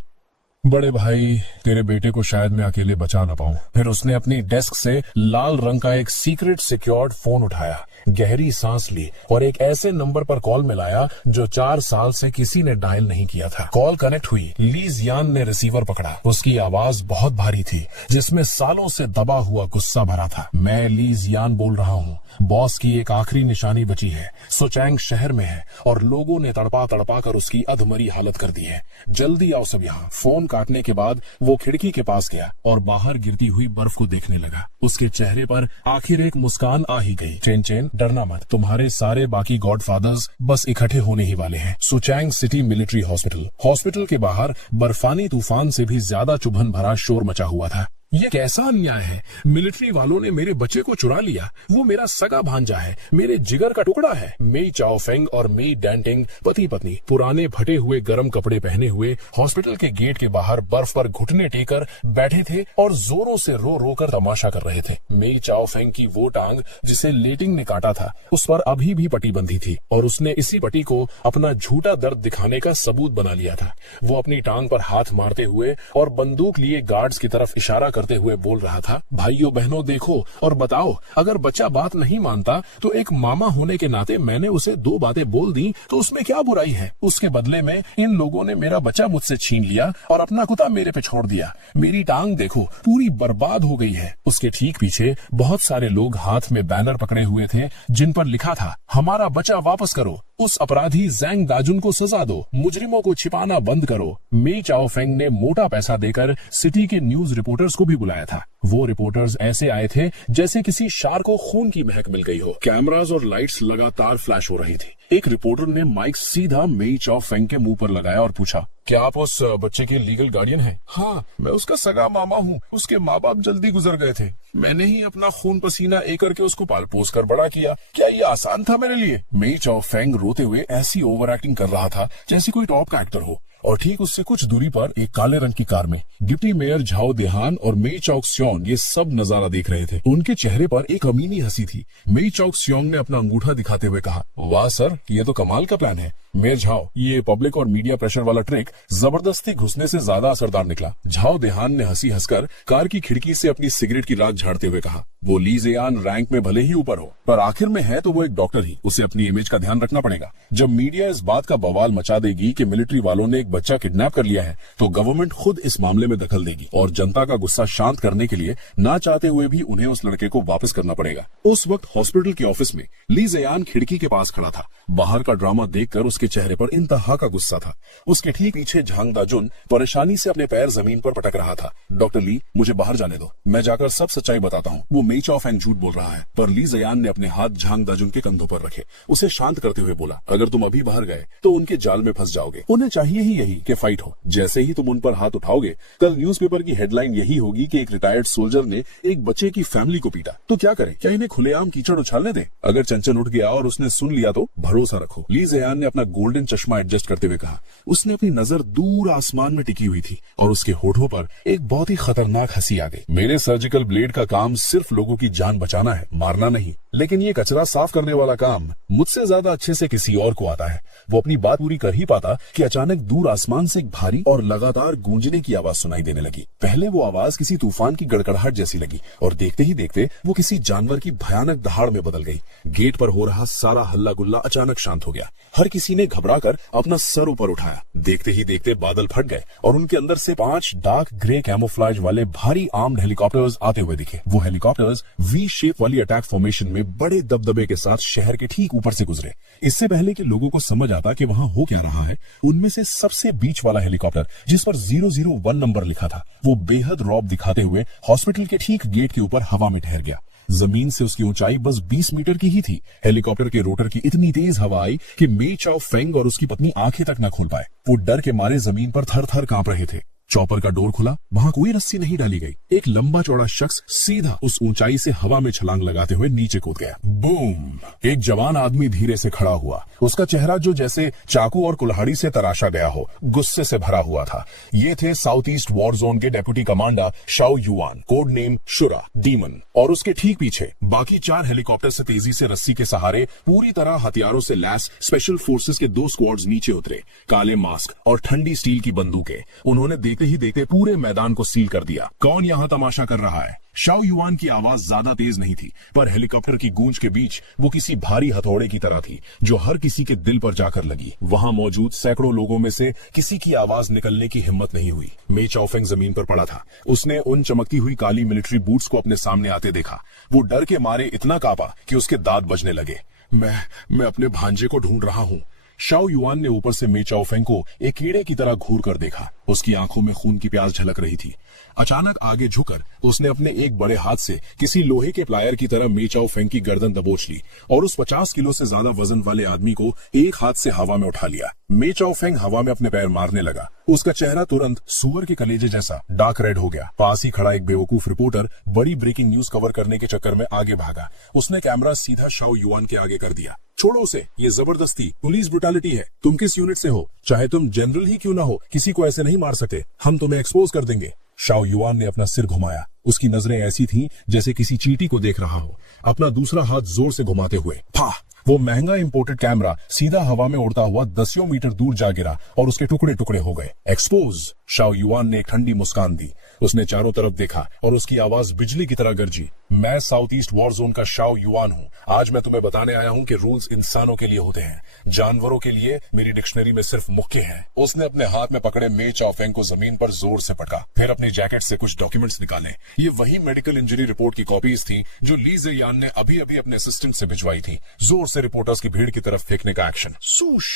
बड़े भाई, तेरे बेटे को शायद मैं अकेले बचा ना पाऊं। फिर उसने अपनी डेस्क से लाल रंग का एक सीक्रेट सिक्योर्ड फोन उठाया, गहरी सांस ली और एक ऐसे नंबर पर कॉल मिलाया जो 4 साल से किसी ने डायल नहीं किया था। कॉल कनेक्ट हुई। ली जियान ने रिसीवर पकड़ा। उसकी आवाज बहुत भारी थी, जिसमें सालों से दबा हुआ गुस्सा भरा था। मैं ली जियान बोल रहा हूँ। बॉस की एक आखिरी निशानी बची है। सुचैंग शहर में है और लोगों ने तड़पा तड़पा कर उसकी अधमरी हालत कर दी है। जल्दी आओ सब यहाँ। फोन काटने के बाद वो खिड़की के पास गया और बाहर गिरती हुई बर्फ को देखने लगा। उसके चेहरे पर आखिर एक मुस्कान आ ही गई। चेन चेन, डरना मत, तुम्हारे सारे बाकी गॉडफादर्स बस इकट्ठे होने ही वाले हैं। सुचैंग सिटी मिलिट्री हॉस्पिटल। हॉस्पिटल के बाहर बर्फानी तूफान से भी ज्यादा चुभन भरा शोर मचा हुआ था। ये कैसा अन्याय है? मिलिट्री वालों ने मेरे बच्चे को चुरा लिया। वो मेरा सगा भांजा है, मेरे जिगर का टुकड़ा है। मेई चाओफेंग और मेई डैंटिंग पति पत्नी पुराने फटे हुए गर्म कपड़े पहने हुए हॉस्पिटल के गेट के बाहर बर्फ पर घुटने टेकर बैठे थे और जोरों से रो रो कर तमाशा कर रहे थे। मेई चाओफेंग की वो टांग जिसे लेटिंग ने काटा था, उस पर अभी भी पट्टी बंधी थी और उसने इसी पट्टी को अपना झूठा दर्द दिखाने का सबूत बना लिया था। वो अपनी टांग पर हाथ मारते हुए और बंदूक लिए गार्ड्स की तरफ इशारा करते हुए बोल रहा था, भाइयों बहनों देखो और बताओ, अगर बच्चा बात नहीं मानता तो एक मामा होने के नाते मैंने उसे 2 बातें बोल दी तो उसमें क्या बुराई है? उसके बदले में इन लोगों ने मेरा बच्चा मुझसे छीन लिया और अपना कुत्ता मेरे पे छोड़ दिया। मेरी टांग देखो, पूरी बर्बाद हो गई है। उसके ठीक पीछे बहुत सारे लोग हाथ में बैनर पकड़े हुए थे जिन पर लिखा था, हमारा बच्चा वापस करो, उस अपराधी ज़ैंग दाजुन को सजा दो, मुजरिमों को छिपाना बंद करो। मेई चाओफेंग ने मोटा पैसा देकर सिटी के न्यूज रिपोर्टर्स को भी बुलाया था। वो रिपोर्टर्स ऐसे आए थे जैसे किसी शार को खून की महक मिल गई हो। कैमरास और लाइट्स लगातार फ्लैश हो रही थी। एक रिपोर्टर ने माइक सीधा मेई चाओफेंग के मुंह पर लगाया और पूछा, क्या आप उस बच्चे के लीगल गार्डियन हैं? हाँ, मैं उसका सगा मामा हूँ। उसके माँ बाप जल्दी गुजर गए थे। मैंने ही अपना खून पसीना एक करके उसको पाल पोस कर बड़ा किया। क्या ये आसान था मेरे लिए? मेई चाओफेंग रोते हुए ऐसी ओवर एक्टिंग कर रहा था जैसे कोई टॉप का एक्टर हो। और ठीक उससे कुछ दूरी पर एक काले रंग की कार में डिप्टी मेयर झाओ देहान और मेई चौक स्योंग ये सब नजारा देख रहे थे। उनके चेहरे पर एक अमीनी हंसी थी। मेई चौक स्योंग ने अपना अंगूठा दिखाते हुए कहा, वाह सर, ये तो कमाल का प्लान है। मेयर झाओ, ये पब्लिक और मीडिया प्रेशर वाला ट्रिक जबरदस्ती घुसने से ज्यादा असरदार निकला। झाओ देहान ने हंसी हंसकर कार की खिड़की से अपनी सिगरेट की राख झाड़ते हुए कहा, वो ली ज़ेयान रैंक में भले ही ऊपर हो, पर आखिर में है तो वो एक डॉक्टर ही। उसे अपनी इमेज का ध्यान रखना पड़ेगा। जब मीडिया इस बात का बवाल मचा देगी कि मिलिट्री वालों ने एक बच्चा किडनैप कर लिया है, तो गवर्नमेंट खुद इस मामले में दखल देगी और जनता का गुस्सा शांत करने के लिए ना चाहते हुए भी उन्हें उस लड़के को वापस करना पड़ेगा। उस वक्त हॉस्पिटल के ऑफिस में ली ज़ेयान खिड़की के पास खड़ा था। बाहर का ड्रामा देखकर उसके चेहरे पर इंतहा का गुस्सा था। उसके ठीक पीछे झांग दाजुन परेशानी से अपने पैर जमीन पर पटक रहा था। डॉक्टर ली, मुझे बाहर जाने दो, मैं जाकर सब सच्चाई बताता हूँ। वो मेई चाओफेंग झूठ बोल रहा है। पर ली ज़ेयान ने अपने हाथ झांग दाजुन के कंधों पर रखे, उसे शांत करते हुए बोला, अगर तुम अभी बाहर गए तो उनके जाल में फंस जाओगे। उन्हें चाहिए ही यही कि फाइट हो। जैसे ही तुम उन पर हाथ उठाओगे, कल न्यूज़पेपर की हेडलाइन यही होगी कि एक रिटायर्ड सोल्जर ने एक बच्चे की फैमिली को पीटा। तो क्या करें? क्या इन्हें खुलेआम कीचड़ उछालने दें? अगर चंचन उठ गया और उसने सुन लिया तो भरोसा रखो। ली ज़ेयान ने अपना गोल्डन चश्मा एडजस्ट करते हुए कहा। उसने अपनी नजर दूर आसमान में टिकी हुई थी और उसके होठों पर एक बहुत ही खतरनाक हंसी आ गई। मेरे सर्जिकल ब्लेड का काम सिर्फ लोगों की जान बचाना है, मारना नहीं। लेकिन ये कचरा साफ करने वाला काम मुझसे ज्यादा अच्छे से किसी और को आता है। वो अपनी बात पूरी कर ही पाता कि अचानक दूर आसमान से एक भारी और लगातार गूंजने की आवाज सुनाई देने लगी। पहले वो आवाज किसी तूफान की गड़गड़ाहट जैसी लगी और देखते ही देखते वो किसी जानवर की भयानक दहाड़ में बदल गई। गेट पर हो रहा सारा हल्ला गुल्ला अचानक शांत हो गया। हर किसी ने घबराकर अपना सर ऊपर उठाया। देखते ही देखते बादल फट गए और उनके अंदर से 5 डार्क ग्रे कैमोफ्लेज वाले भारी आर्म्ड हेलीकॉप्टर्स आते हुए दिखे। वो हेलीकॉप्टर्स वी शेप वाली अटैक फॉर्मेशन में बड़े दबदबे के साथ शहर के ठीक ऊपर से गुजरे। इससे पहले कि लोगों को समझ आता कि वहां हो क्या रहा है, उनमें से सबसे बीच वाला हेलीकॉप्टर, जिस पर 001 नंबर लिखा था, वो बेहद रौब दिखाते हुए हॉस्पिटल के ठीक गेट के ऊपर हवा में ठहर गया। जमीन से उसकी ऊंचाई बस 20 मीटर की ही थी। हेलीकॉप्टर के रोटर की इतनी तेज हवा आई कि मेई चाओफेंग और उसकी पत्नी आंखें तक न खोल पाए। वो डर के मारे जमीन पर थर थर कांप रहे थे। चॉपर का डोर खुला, वहां कोई रस्सी नहीं डाली गई। एक लंबा चौड़ा शख्स सीधा उस ऊंचाई से हवा में छलांग लगाते हुए नीचे कूद गया। बूम! एक जवान आदमी धीरे से खड़ा हुआ। उसका चेहरा जो जैसे चाकू और कुल्हाड़ी से तराशा गया हो, गुस्से से भरा हुआ था। ये थे साउथ ईस्ट वॉर जोन के deputy commander Shao Yuan, code name Shura demon. और उसके ठीक पीछे बाकी 4 हेलीकॉप्टर से तेजी से रस्सी के सहारे पूरी तरह हथियारों से लैस स्पेशल फोर्सेस के 2 स्क्वाड्स नीचे उतरे। काले मास्क और ठंडी स्टील की बंदूकें। उन्होंने देखते देखते ही देखते पूरे मैदान को सील कर दिया। कौन यहाँ तमाशा कर रहा है? शाओ युआन की आवाज ज्यादा तेज नहीं थी, पर हेलीकॉप्टर की गूंज के बीच वो किसी भारी हथौड़े की तरह थी जो हर किसी के दिल पर जाकर लगी। वहां मौजूद सैकड़ों लोगों में से किसी की आवाज निकलने की हिम्मत नहीं हुई। मे चाओफेंग जमीन पर पड़ा था। उसने उन चमकती हुई काली मिलिट्री बूट्स को अपने सामने आते देखा। वो डर के मारे इतना कांपा कि उसके दांत बजने लगे। मैं अपने भांजे को ढूंढ रहा हूँ। शाओ युआन ने ऊपर से मे चाओफेंग को एक कीड़े की तरह घूर कर देखा। उसकी आंखों में खून की प्यास झलक रही थी। अचानक आगे झुककर उसने अपने एक बड़े हाथ से किसी लोहे के प्लायर की तरह मे चाओफेंग की गर्दन दबोच ली और उस 50 किलो से ज्यादा वजन वाले आदमी को एक हाथ से हवा में उठा लिया। मे चाओफेंग हवा में अपने पैर मारने लगा। उसका चेहरा तुरंत सूअर के कलेजे जैसा डार्क रेड हो गया। पास ही खड़ा एक बेवकूफ रिपोर्टर बड़ी ब्रेकिंग न्यूज कवर करने के चक्कर में आगे भागा। उसने कैमरा सीधा शाओ युआन के आगे कर दिया। छोड़ो उसे, ये जबरदस्ती पुलिस ब्रुटैलिटी है। तुम किस यूनिट से हो? चाहे तुम जनरल ही क्यों ना हो, किसी को ऐसे नहीं मार सकते। हम तुम्हें एक्सपोज कर देंगे। शाओ युआन ने अपना सिर घुमाया। उसकी नजरें ऐसी थीं जैसे किसी चींटी को देख रहा हो। अपना दूसरा हाथ जोर से घुमाते हुए फा, वो महंगा इंपोर्टेड कैमरा सीधा हवा में उड़ता हुआ 10 मीटर दूर जा गिरा और उसके टुकड़े टुकड़े हो गए। एक्सपोज। शाओ युआन ने एक ठंडी मुस्कान दी। उसने चारों तरफ देखा और उसकी आवाज बिजली की तरह गरजी। मैं साउथ ईस्ट वॉर जोन का शाओ युआन हूँ। आज मैं तुम्हें बताने आया हूँ कि रूल्स इंसानों के लिए होते हैं, जानवरों के लिए मेरी डिक्शनरी में सिर्फ मुक्के हैं। उसने अपने हाथ में पकड़े मे चाओफेंग को जमीन पर जोर से पटका, फिर अपनी जैकेट से कुछ डॉक्यूमेंट्स निकाले। ये वही मेडिकल इंजरी रिपोर्ट की कॉपीज थी जो ली ज़ेयान ने अभी अभी अपने असिस्टेंट से भिजवाई थी। जोर से रिपोर्टर्स की भीड़ की तरफ फेंकने का एक्शन। सूश।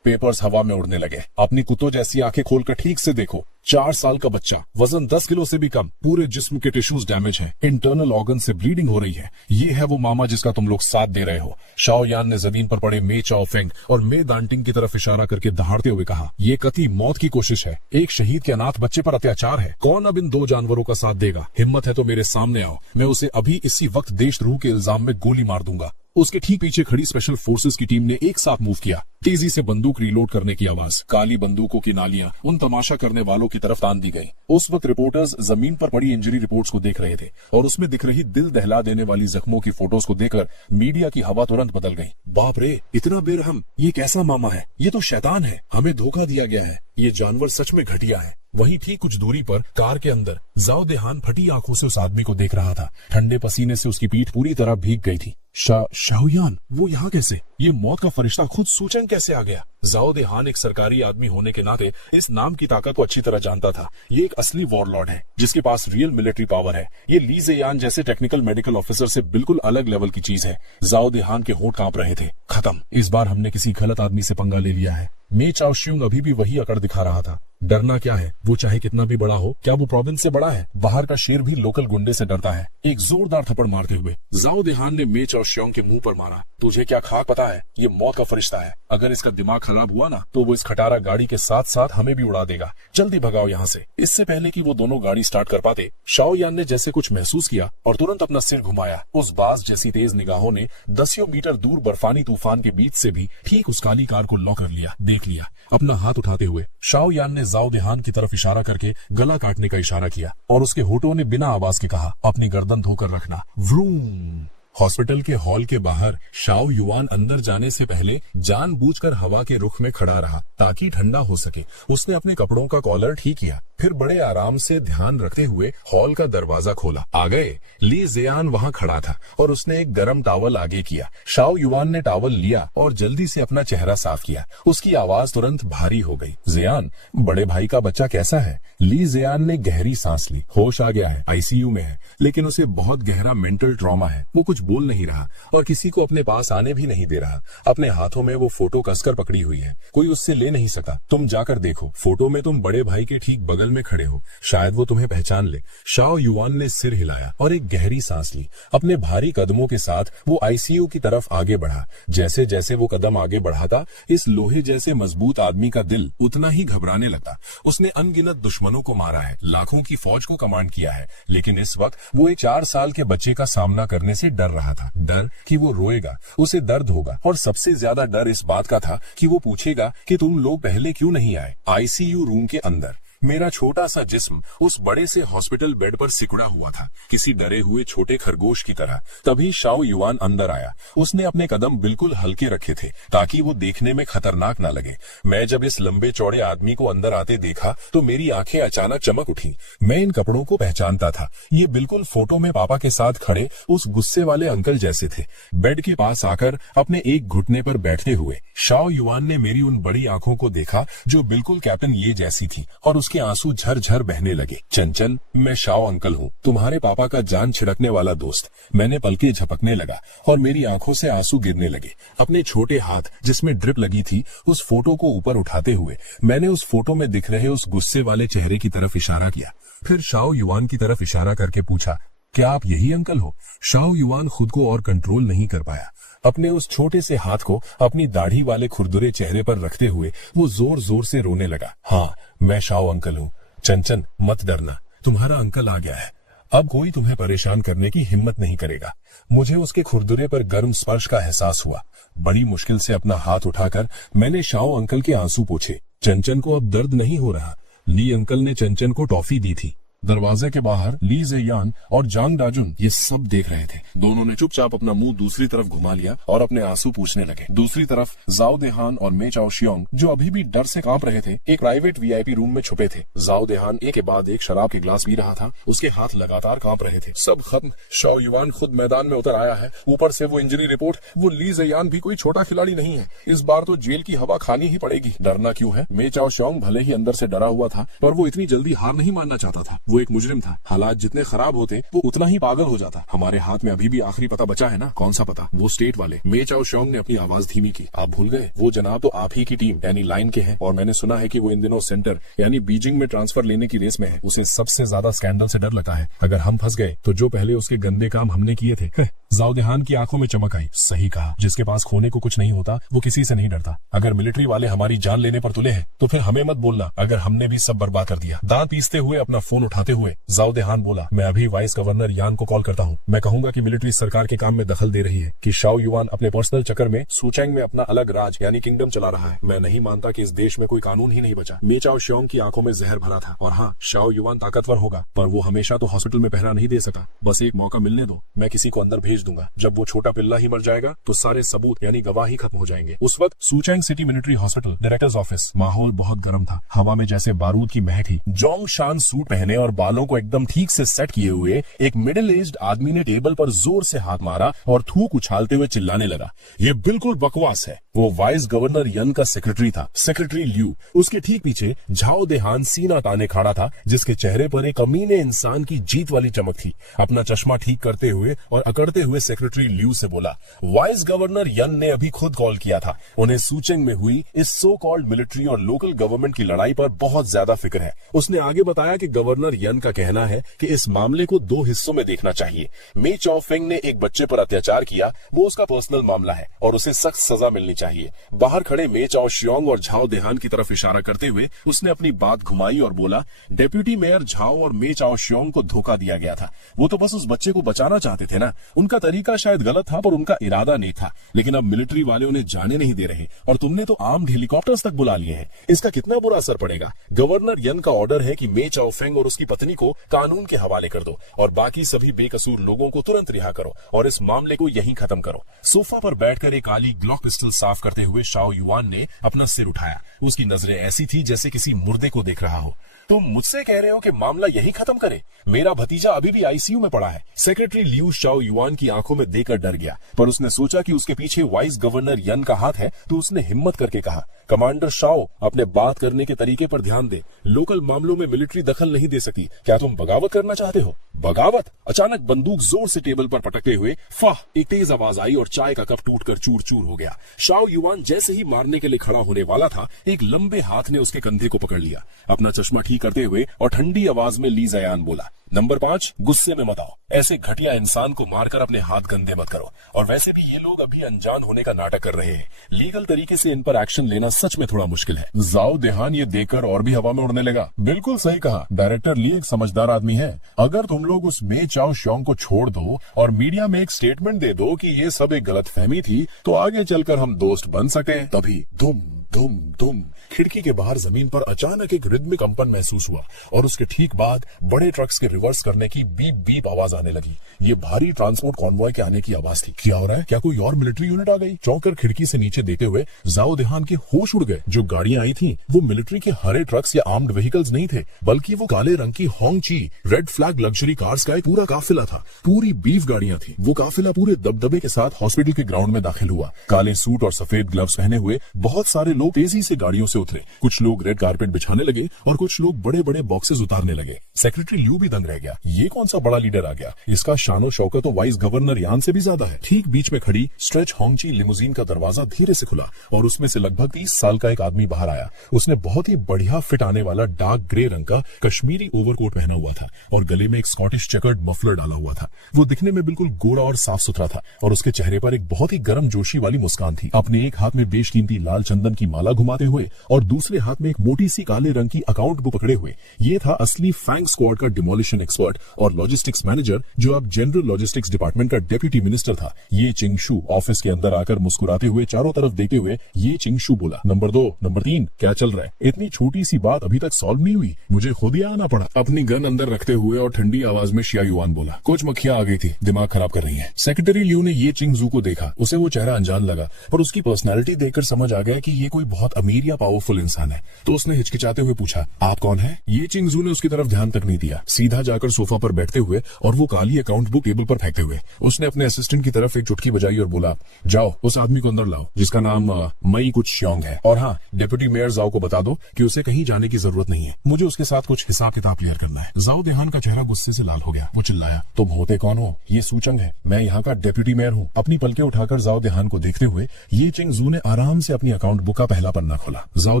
पेपर्स हवा में उड़ने लगे। अपनी कुत्तों जैसी आंखें खोलकर ठीक से देखो। 4 साल का बच्चा, वजन 10 किलो से भी कम, पूरे जिस्म के टिश्यूज डैमेज हैं, इंटरनल ऑर्गन से ब्लीडिंग हो रही है। ये है वो मामा जिसका तुम लोग साथ दे रहे हो। शाओ यान ने जमीन पर पड़े मे चाओफेंग और मे दांटिंग की तरफ इशारा करके दहाड़ते हुए कहा, ये कतई मौत की कोशिश है। एक शहीद के अनाथ बच्चे पर अत्याचार है। कौन अब इन 2 जानवरों का साथ देगा? हिम्मत है तो मेरे सामने आओ। मैं उसे अभी इसी वक्त देशद्रोह के इल्जाम में गोली मार दूंगा। उसके ठीक पीछे खड़ी स्पेशल फोर्सेस की टीम ने एक साथ मूव किया। तेजी से बंदूक रीलोड करने की आवाज, काली बंदूकों की नालियां उन तमाशा करने वालों की तरफ तान दी गई। उस वक्त रिपोर्टर्स जमीन पर पड़ी इंजरी रिपोर्ट्स को देख रहे थे और उसमें दिख रही दिल दहला देने वाली जख्मों की फोटोज को देखकर मीडिया की हवा तुरंत बदल गई। बाप रे, इतना बेरहम, ये कैसा मामा है? ये तो शैतान है। हमें धोखा दिया गया है। ये जानवर सच में घटिया है। वहीं ठीक कुछ दूरी पर कार के अंदर जाओ देहान फटी आंखों से उस आदमी को देख रहा था। ठंडे पसीने से उसकी पीठ पूरी तरह भीग गई थी। शाओयान, वो यहाँ कैसे? ये मौत का फरिश्ता खुद सूचन कैसे आ गया? जाओ देहान एक सरकारी आदमी होने के नाते इस नाम की ताकत को अच्छी तरह जानता था। ये एक असली वॉरलॉर्ड है जिसके पास रियल मिलिट्री पावर है। ये ली ज़ेयान जैसे टेक्निकल मेडिकल ऑफिसर से बिल्कुल अलग लेवल की चीज है। जाओ देहान के होंठ कांप रहे थे। खत्म, इस बार हमने किसी गलत आदमी से पंगा ले लिया है। मे चाओशिंग अभी भी वही अकड़ दिखा रहा था। डरना क्या है? वो चाहे कितना भी बड़ा हो, क्या वो प्रोविंस से बड़ा है? बाहर का शेर भी लोकल गुंडे से डरता है। एक जोरदार थप्पड़ मारते हुए जाओ देहान ने मे चाओशिंग के मुंह पर मारा। तुझे क्या खाक पता है? ये मौत का फरिश्ता है। अगर इसका दिमाग खराब हुआ ना तो वो इस खटारा गाड़ी के साथ साथ हमें भी उड़ा देगा। जल्दी भगाओ यहाँ से। इससे पहले कि वो दोनों गाड़ी स्टार्ट कर पाते, शाओयान ने जैसे कुछ महसूस किया और तुरंत अपना सिर घुमाया। उस बाज जैसी तेज निगाहों ने 10 मीटर दूर बर्फानी तूफान के बीच से भी ठीक उस काली कार को लॉक कर लिया। देख लिया। अपना हाथ उठाते हुए शाओयान ने जाओ देहान की तरफ इशारा करके गला काटने का इशारा किया और उसके होठों ने बिना आवाज के कहा, अपनी गर्दन धोकर रखना। व्रूम। हॉस्पिटल के हॉल के बाहर शाओ युआन अंदर जाने से पहले जानबूझकर हवा के रुख में खड़ा रहा ताकि ठंडा हो सके। उसने अपने कपड़ों का कॉलर ठीक किया, फिर बड़े आराम से ध्यान रखते हुए हॉल का दरवाजा खोला। आ गए। ली ज़ेयान वहां खड़ा था और उसने एक गर्म टॉवल आगे किया। शाओ युआन ने टॉवल लिया और जल्दी से अपना चेहरा साफ किया। उसकी आवाज तुरंत भारी हो गई। ज़ेयान, बड़े भाई का बच्चा कैसा है? ली ज़ेयान ने गहरी सांस ली। होश आ गया है, आईसीयू में है, लेकिन उसे बहुत गहरा मेंटल ट्रॉमा है। वो कुछ बोल नहीं रहा और किसी को अपने पास आने भी नहीं दे रहा। अपने हाथों में वो फोटो कसकर पकड़ी हुई है, कोई उससे ले नहीं सका। तुम जाकर देखो, फोटो में तुम बड़े भाई के ठीक बगल में खड़े हो, शायद वो तुम्हें पहचान ले। शाओ युआन ने सिर हिलाया और एक गहरी सांस ली। अपने भारी कदमों के साथ वो आईसीयू की तरफ आगे बढ़ा। जैसे जैसे वो कदम आगे बढ़ाता, इस लोहे जैसे मजबूत आदमी का दिल उतना ही घबराने लगता। उसने अनगिनत दुश्मनों को मारा है, लाखों की फौज को कमांड किया है, लेकिन इस वक्त वो एक 4 साल के बच्चे का सामना करने से डर रहा था। डर कि वो रोएगा, उसे दर्द होगा, और सबसे ज्यादा डर इस बात का था कि वो पूछेगा कि तुम लोग पहले क्यों नहीं आए। आईसीयू रूम के अंदर मेरा छोटा सा जिस्म उस बड़े से हॉस्पिटल बेड पर सिकुड़ा हुआ था, किसी डरे हुए छोटे खरगोश की तरह। तभी शाओ युआन अंदर आया। उसने अपने कदम बिल्कुल हल्के रखे थे ताकि वो देखने में खतरनाक ना लगे। मैं जब इस लंबे चौड़े आदमी को अंदर आते देखा तो मेरी आंखें अचानक चमक उठी। मैं इन कपड़ों को पहचानता था। ये बिल्कुल फोटो में पापा के साथ खड़े उस गुस्से वाले अंकल जैसे थे। बेड के पास आकर अपने एक घुटने पर बैठे हुए शाओ युआन ने मेरी उन बड़ी आंखों को देखा जो बिल्कुल कैप्टन ये जैसी थी, और उसके आंसू झरझर बहने लगे। चंचल, मैं शाओ अंकल हूँ, तुम्हारे पापा का जान छिड़कने वाला दोस्त। मैंने पलके झपकने लगा और मेरी आंखों से आंसू गिरने लगे। अपने छोटे हाथ जिसमें ड्रिप लगी थी उस फोटो को ऊपर उठाते हुए मैंने उस फोटो में दिख रहे उस गुस्से वाले चेहरे की तरफ इशारा किया। फिर शाओ युआन की तरफ इशारा करके पूछा, क्या आप यही अंकल हो? शाओ युआन खुद को और कंट्रोल नहीं कर पाया। अपने उस छोटे से हाथ को अपनी दाढ़ी वाले खुरदुरे चेहरे पर रखते हुए वो जोर जोर से रोने लगा। हाँ, मैं शाओ अंकल हूँ। चंचन, मत डरना, तुम्हारा अंकल आ गया है। अब कोई तुम्हें परेशान करने की हिम्मत नहीं करेगा। मुझे उसके खुरदुरे पर गर्म स्पर्श का एहसास हुआ। बड़ी मुश्किल से अपना हाथ उठाकर मैंने शाओ अंकल के आंसू पोंछे। चंचन को अब दर्द नहीं हो रहा। ली अंकल ने चंचन को टॉफी दी थी। दरवाजे के बाहर ली जेयान और जांग डाजुन ये सब देख रहे थे। दोनों ने चुपचाप अपना मुंह दूसरी तरफ घुमा लिया और अपने आंसू पूछने लगे। दूसरी तरफ जाओ देहान और मे चाओ शियोंग, जो अभी भी डर से कांप रहे थे, एक प्राइवेट वीआईपी रूम में छुपे थे। जाओ देहान एक के बाद एक शराब के गिलास पी रहा था। उसके हाथ लगातार कांप रहे थे। सब खत्म। शाओ युआन खुद मैदान में उतर आया है। ऊपर से वो इंजरी रिपोर्ट। वो ली जेयान भी कोई छोटा खिलाड़ी नहीं है। इस बार तो जेल की हवा खानी ही पड़ेगी। डरना क्यों है? मे चाओ शियोंग भले ही अंदर से डरा हुआ था, पर वो इतनी जल्दी हार नहीं मानना चाहता था। वो एक मुजरिम था। हालात जितने खराब होते वो उतना ही पागल हो जाता। हमारे हाथ में अभी भी आखिरी पता बचा है ना? कौन सा पता? वो स्टेट वाले। मे चाओ शियोंग ने अपनी आवाज धीमी की। आप भूल गए? वो जनाब तो आप ही की टीम यानी लाइन के हैं, और मैंने सुना है कि वो इन दिनों सेंटर यानी बीजिंग में ट्रांसफर लेने की रेस में है। उसे सबसे ज्यादा स्कैंडल से डर लगा है। अगर हम फंस गए तो जो पहले उसके गंदे काम हमने किए थे। जाओ देहान की आंखों में चमक आई। सही कहा, जिसके पास खोने को कुछ नहीं होता वो किसी से नहीं डरता। अगर मिलिट्री वाले हमारी जान लेने पर तुले हैं तो फिर हमें मत बोलना अगर हमने भी सब बर्बाद कर दिया। दांत पीसते हुए अपना फोन उठाते हुए जाओ देहान बोला, मैं अभी वाइस गवर्नर यान को कॉल करता हूँ। मैं कहूंगा कि मिलिट्री सरकार के काम में दखल दे रही है, कि शाओ युआन अपने पर्सनल चक्कर में सूचेंग में अपना अलग राज यानी किंगडम चला रहा है। मैं नहीं मानता कि इस देश में कोई कानून ही नहीं बचा। मे चाओ शियोंग की आंखों में जहर भरा था। और हाँ, शाओ युआन ताकतवर होगा, पर वो हमेशा तो हॉस्पिटल में पहरा नहीं दे सका। बस एक मौका मिलने दो, मैं किसी को अंदर भेज दूंगा। जब वो छोटा पिल्ला ही मर जाएगा तो सारे सबूत यानी गवाह ही खत्म हो जाएंगे। उस वक्त सूचेंग city military hospital directors office. माहौल बहुत गर्म था। हवा में जैसे बारूद की महक थी। जोंग शान सूट पहने और बालों को एकदम ठीक से सेट किए हुए एक मिडिल एज्ड आदमी ने टेबल पर जोर से हाथ मारा और थूक उछालते हुए चिल्लाने लगा, ये बिल्कुल बकवास है। वो वाइस गवर्नर यन का सेक्रेटरी था, सेक्रेटरी ल्यू। उसके ठीक पीछे झाओ देहान सीना ताने खड़ा था, जिसके चेहरे पर एक अमीने इंसान की जीत वाली चमक थी। अपना चश्मा ठीक करते हुए और अकड़ते हुए सेक्रेटरी ल्यू से बोला, वाइस गवर्नर यन ने अभी खुद कॉल किया था। उन्हें सूचेंग में हुई इस सो कॉल्ड मिलिट्री और लोकल गवर्नमेंट की लड़ाई पर बहुत ज्यादा फिक्र है। उसने आगे बताया कि गवर्नर यन का कहना है कि इस मामले को दो हिस्सों में देखना चाहिए। मे चाओ फेंग ने एक बच्चे पर अत्याचार किया, वो उसका पर्सनल मामला है और उसे सख्त सजा मिलनी चाहिए। बाहर खड़े मे चाओ शियोंग और झाओ देहान की तरफ इशारा करते हुए उसने अपनी बात घुमाई और बोला, डेप्यूटी मेयर झाओ और मे चाओ शियोंग को धोखा दिया गया था। वो तो बस उस बच्चे को बचाना चाहते थे ना। उनका तरीका शायद गलत था पर उनका इरादा नहीं था। लेकिन अब मिलिट्री वाले उन्हें जाने नहीं दे रहे और तुमने तो आर्म्ड हेलीकॉप्टर्स तक बुला लिए हैं। इसका कितना बुरा असर पड़ेगा? गवर्नर यन का ऑर्डर है कि मे चाओ फेंग और उसकी पत्नी को कानून के हवाले कर दो और बाकी सभी बेकसूर लोगों को तुरंत रिहा करो और इस मामले को यहीं खत्म करो। सोफा पर बैठकर एक काली ग्लॉक पिस्टल साफ करते हुए शाओ युआन ने अपना सिर उठाया। उसकी नजरें ऐसी थी जैसे किसी मुर्दे को देख रहा हो। तुम मुझसे कह रहे हो कि मामला यही खत्म करे? मेरा भतीजा अभी भी आईसीयू में पड़ा है। सेक्रेटरी ल्यू शाओ युआन की आंखों में देखकर डर गया, पर उसने सोचा कि उसके पीछे वाइस गवर्नर यन का हाथ है तो उसने हिम्मत करके कहा, कमांडर शाओ, अपने बात करने के तरीके पर ध्यान दे। लोकल मामलों में मिलिट्री दखल नहीं दे सकती। क्या तुम बगावत करना चाहते हो? बगावत? अचानक बंदूक जोर से टेबल पर पटकते हुए फाह एक तेज आवाज आई और चाय का कप टूटकर चूर चूर हो गया। शाओ युआन जैसे ही मारने के लिए खड़ा होने वाला था, एक लंबे हाथ ने उसके कंधे को पकड़ लिया। अपना चश्मा ठीक करते हुए और ठंडी आवाज में ली जयान बोला, नंबर 5, गुस्से में मत आओ। ऐसे घटिया इंसान को मारकर अपने हाथ गंदे मत करो। और वैसे भी ये लोग अभी अनजान होने का नाटक कर रहे हैं। लीगल तरीके से इन पर एक्शन लेना सच में थोड़ा मुश्किल है। जाओ देहान ये देखकर और भी हवा में उड़ने लगा। बिल्कुल सही कहा, डायरेक्टर ली एक समझदार आदमी है। अगर तुम लोग उस मे चाओ शियोंग को छोड़ दो और मीडिया में एक स्टेटमेंट दे दो कि ये सब एक गलतफहमी थी, तो आगे चलकर हम दोस्त बन सके। तभी धुम धुम धुम खिड़की के बाहर जमीन पर अचानक एक रिदमिक कंपन महसूस हुआ और उसके ठीक बाद बड़े ट्रक्स के रिवर्स करने की बीप बीप आवाज आने लगी। ये भारी ट्रांसपोर्ट कॉन्वॉय के आने की आवाज थी। क्या हो रहा है? क्या कोई और मिलिट्री यूनिट आ गई? चौंक कर खिड़की से नीचे देखते हुए जाओ देहान के होश उड़ गए। जो गाड़ियां आई थी वो मिलिट्री के हरे ट्रक्स या आर्म्ड व्हीकल्स नहीं थे, बल्कि वो काले रंग की होंगची रेड फ्लैग लग्जरी कार्स का एक पूरा काफिला था। पूरी बीफ गाड़ियां थी। वो काफिला पूरे दबदबे के साथ हॉस्पिटल के ग्राउंड में दाखिल हुआ। काले सूट और सफेद ग्लव्स पहने हुए बहुत सारे लोग तेजी से गाड़ियों से उतरे। कुछ लोग रेड कारपेट बिछाने लगे और कुछ लोग बड़े बड़े बॉक्सेस उतारने लगे। सेक्रेटरी ल्यू भी दंग रह गया। ये कौन सा बड़ा लीडर आ गया? इसका शानो शौकत तो वाइस गवर्नर यान से भी ज्यादा है। ठीक बीच में खड़ी स्ट्रेच होंगची लिमोजीन का दरवाजा धीरे से खुला और उसमें से लगभग 30 साल का एक आदमी बाहर आया। उसने बहुत ही बढ़िया फिट आने वाला डार्क ग्रे रंग का कश्मीरी ओवरकोट पहना हुआ था और गले में एक स्कॉटिश चेकर्ड मफलर डाला हुआ था। वो दिखने में बिल्कुल गोरा और साफ सुथरा था और उसके चेहरे पर एक बहुत ही गर्म जोशी वाली मुस्कान थी। अपने एक हाथ में बेशकीमती लाल चंदन की माला घुमाते हुए और दूसरे हाथ में एक मोटी सी काले रंग की अकाउंट बुक पकड़े हुए ये था असली फैंग स्क्वाड का डिमोलिशन एक्सपर्ट और लॉजिस्टिक्स मैनेजर, जो अब जनरल लॉजिस्टिक्स डिपार्टमेंट का डेप्यूटी मिनिस्टर था। ये चिंगशू ऑफिस के अंदर आकर मुस्कुराते हुए चारों तरफ देखते हुए ये चिंगशू बोला, नंबर 2, नंबर 3, क्या चल रहा है? इतनी छोटी सी बात अभी तक सॉल्व नहीं हुई, मुझे खुद ही आना पड़ा। अपनी गन अंदर रखते हुए और ठंडी आवाज में शिया युआन बोला, कुछ मक्खियां आ गई थी, दिमाग खराब कर रही है। सेक्रेटरी ल्यू ने ये चिंगजू को देखा। उसे वो चेहरा अनजान लगा, पर उसकी पर्सनैलिटी देखकर समझ आ गया कि ये कोई बहुत अमीर या पावरफुल इंसान है। तो उसने हिचकिचाते हुए पूछा, आप कौन है? ये चिंगजू ने उसकी तरफ ध्यान तक नहीं दिया। सीधा जाकर सोफा पर बैठते हुए और वो काली अकाउंट बुक टेबल पर फेंकते हुए उसने अपने असिस्टेंट की तरफ एक चुटकी बजाई और बोला, जाओ उस आदमी को अंदर लाओ जिसका नाम मई कुछ श्योंग है, और हाँ, डिप्टी मेयर जाओ को बता दो कि उसे कहीं जाने की जरूरत नहीं है, मुझे उसके साथ कुछ हिसाब किताब क्लियर करना है। जाओ देहान का चेहरा गुस्से से लाल हो गया। वो चिल्लाया, तुम होते कौन हो? ये सूचंग है, मैं यहाँ का डिप्टी मेयर हूँ। अपनी पलके उठाकर जाओ देहान को देखते हुए ये चिंगजू ने आराम से अपनी अकाउंट बुक का पहला पन्ना खोला। जाओ